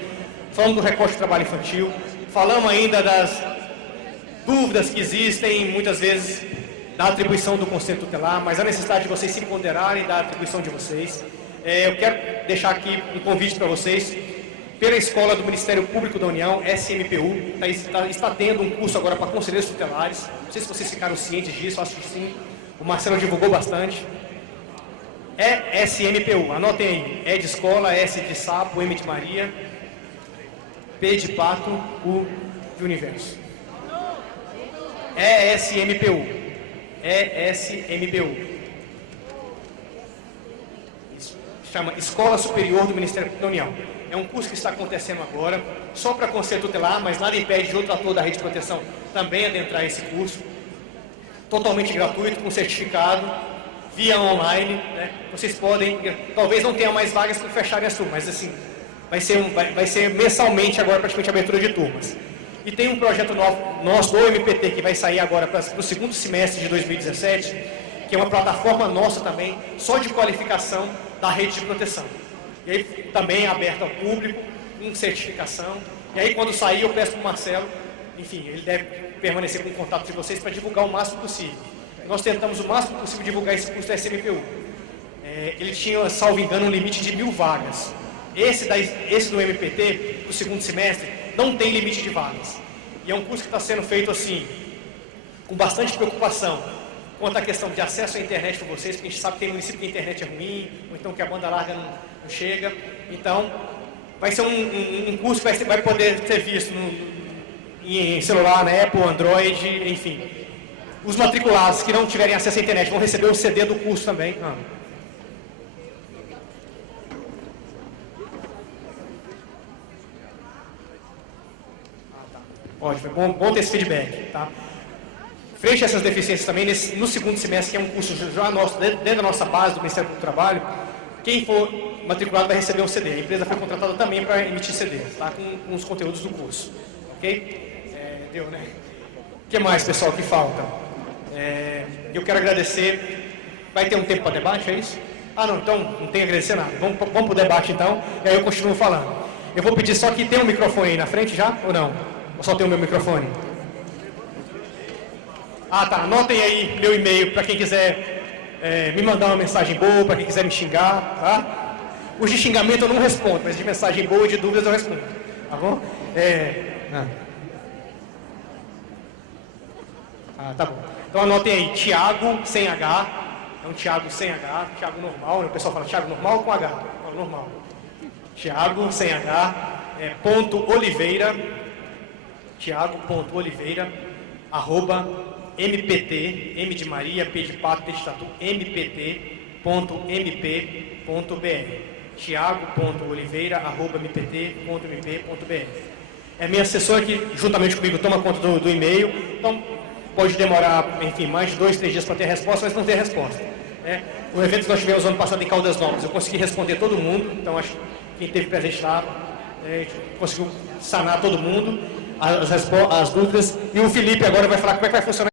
falamos do recorte de trabalho infantil, falamos ainda das dúvidas que existem, muitas vezes, da atribuição do conselho tutelar, mas a necessidade de vocês se ponderarem da atribuição de vocês. Eu quero deixar aqui um convite para vocês, pela Escola do Ministério Público da União, SMPU, está tendo um curso agora para conselheiros tutelares. Não sei se vocês ficaram cientes disso, acho que sim. O Marcelo divulgou bastante. É SMPU, anotem aí. E de escola, S de sapo, M de Maria, P de pato, U de universo. SMPU. ESMPU. Isso. Chama Escola Superior do Ministério Público da União. É um curso que está acontecendo agora, só para conselho tutelar, mas nada impede de outro ator da rede de proteção também adentrar esse curso. Totalmente gratuito, com certificado, via online, né? Vocês podem, talvez não tenha mais vagas para fecharem as turmas, mas assim, vai ser mensalmente agora praticamente a abertura de turmas. E tem um projeto nosso do MPT que vai sair agora para o segundo semestre de 2017, que é uma plataforma nossa também, só de qualificação da rede de proteção. E aí também é aberto ao público, com certificação. E aí quando sair eu peço para o Marcelo, enfim, ele deve permanecer com o contato de vocês para divulgar o máximo possível. Nós tentamos o máximo possível divulgar esse curso da SMPU. Ele tinha, salvo engano, um limite de 1000 vagas. Esse do MPT, para o segundo semestre, não tem limite de vagas. E é um curso que está sendo feito assim, com bastante preocupação, quanto à questão de acesso à internet para vocês, porque a gente sabe que tem município que a internet é ruim, ou então que a banda larga não chega. Então, vai ser um curso que vai poder ser visto em celular, na Apple, Android, enfim. Os matriculados que não tiverem acesso à internet vão receber o CD do curso também. Ótimo, é bom ter esse feedback, tá? Frente a essas deficiências também, no segundo semestre, que é um curso já nosso, dentro da nossa base do Ministério do Trabalho, quem for matriculado vai receber um CD. A empresa foi contratada também para emitir CD, tá? Com os conteúdos do curso, ok? Deu, né? O que mais, pessoal, que falta? Eu quero agradecer. Vai ter um tempo para debate, é isso? Não, então não tem a agradecer nada. Vamos para o debate, então, e aí eu continuo falando. Eu vou pedir só que tem um microfone aí na frente já, ou não? Ou só tem o meu microfone? Tá. Anotem aí meu e-mail para quem quiser me mandar uma mensagem boa, para quem quiser me xingar, tá? Os de xingamento eu não respondo, mas de mensagem boa e de dúvidas eu respondo, tá bom? Tá bom. Então anotem aí, Thiago sem H, é um Thiago sem H, Thiago normal, o pessoal fala Thiago normal ou com H? Fala normal. Thiago sem H, ponto Oliveira, Thiago.Oliveira, @mpt, M de Maria, P de pato, T de tatu, mpt.mp.br. Thiago.Oliveira, @mpt.mp.br. É minha assessora que, juntamente comigo, toma conta do e-mail. Então, pode demorar, enfim, mais de 2, 3 dias para ter resposta, mas não ter resposta. Né? O evento que nós tivemos ano passado em Caldas Novas, eu consegui responder todo mundo, então acho que quem esteve presente lá conseguiu sanar todo mundo, as dúvidas, e o Felipe agora vai falar como é que vai funcionar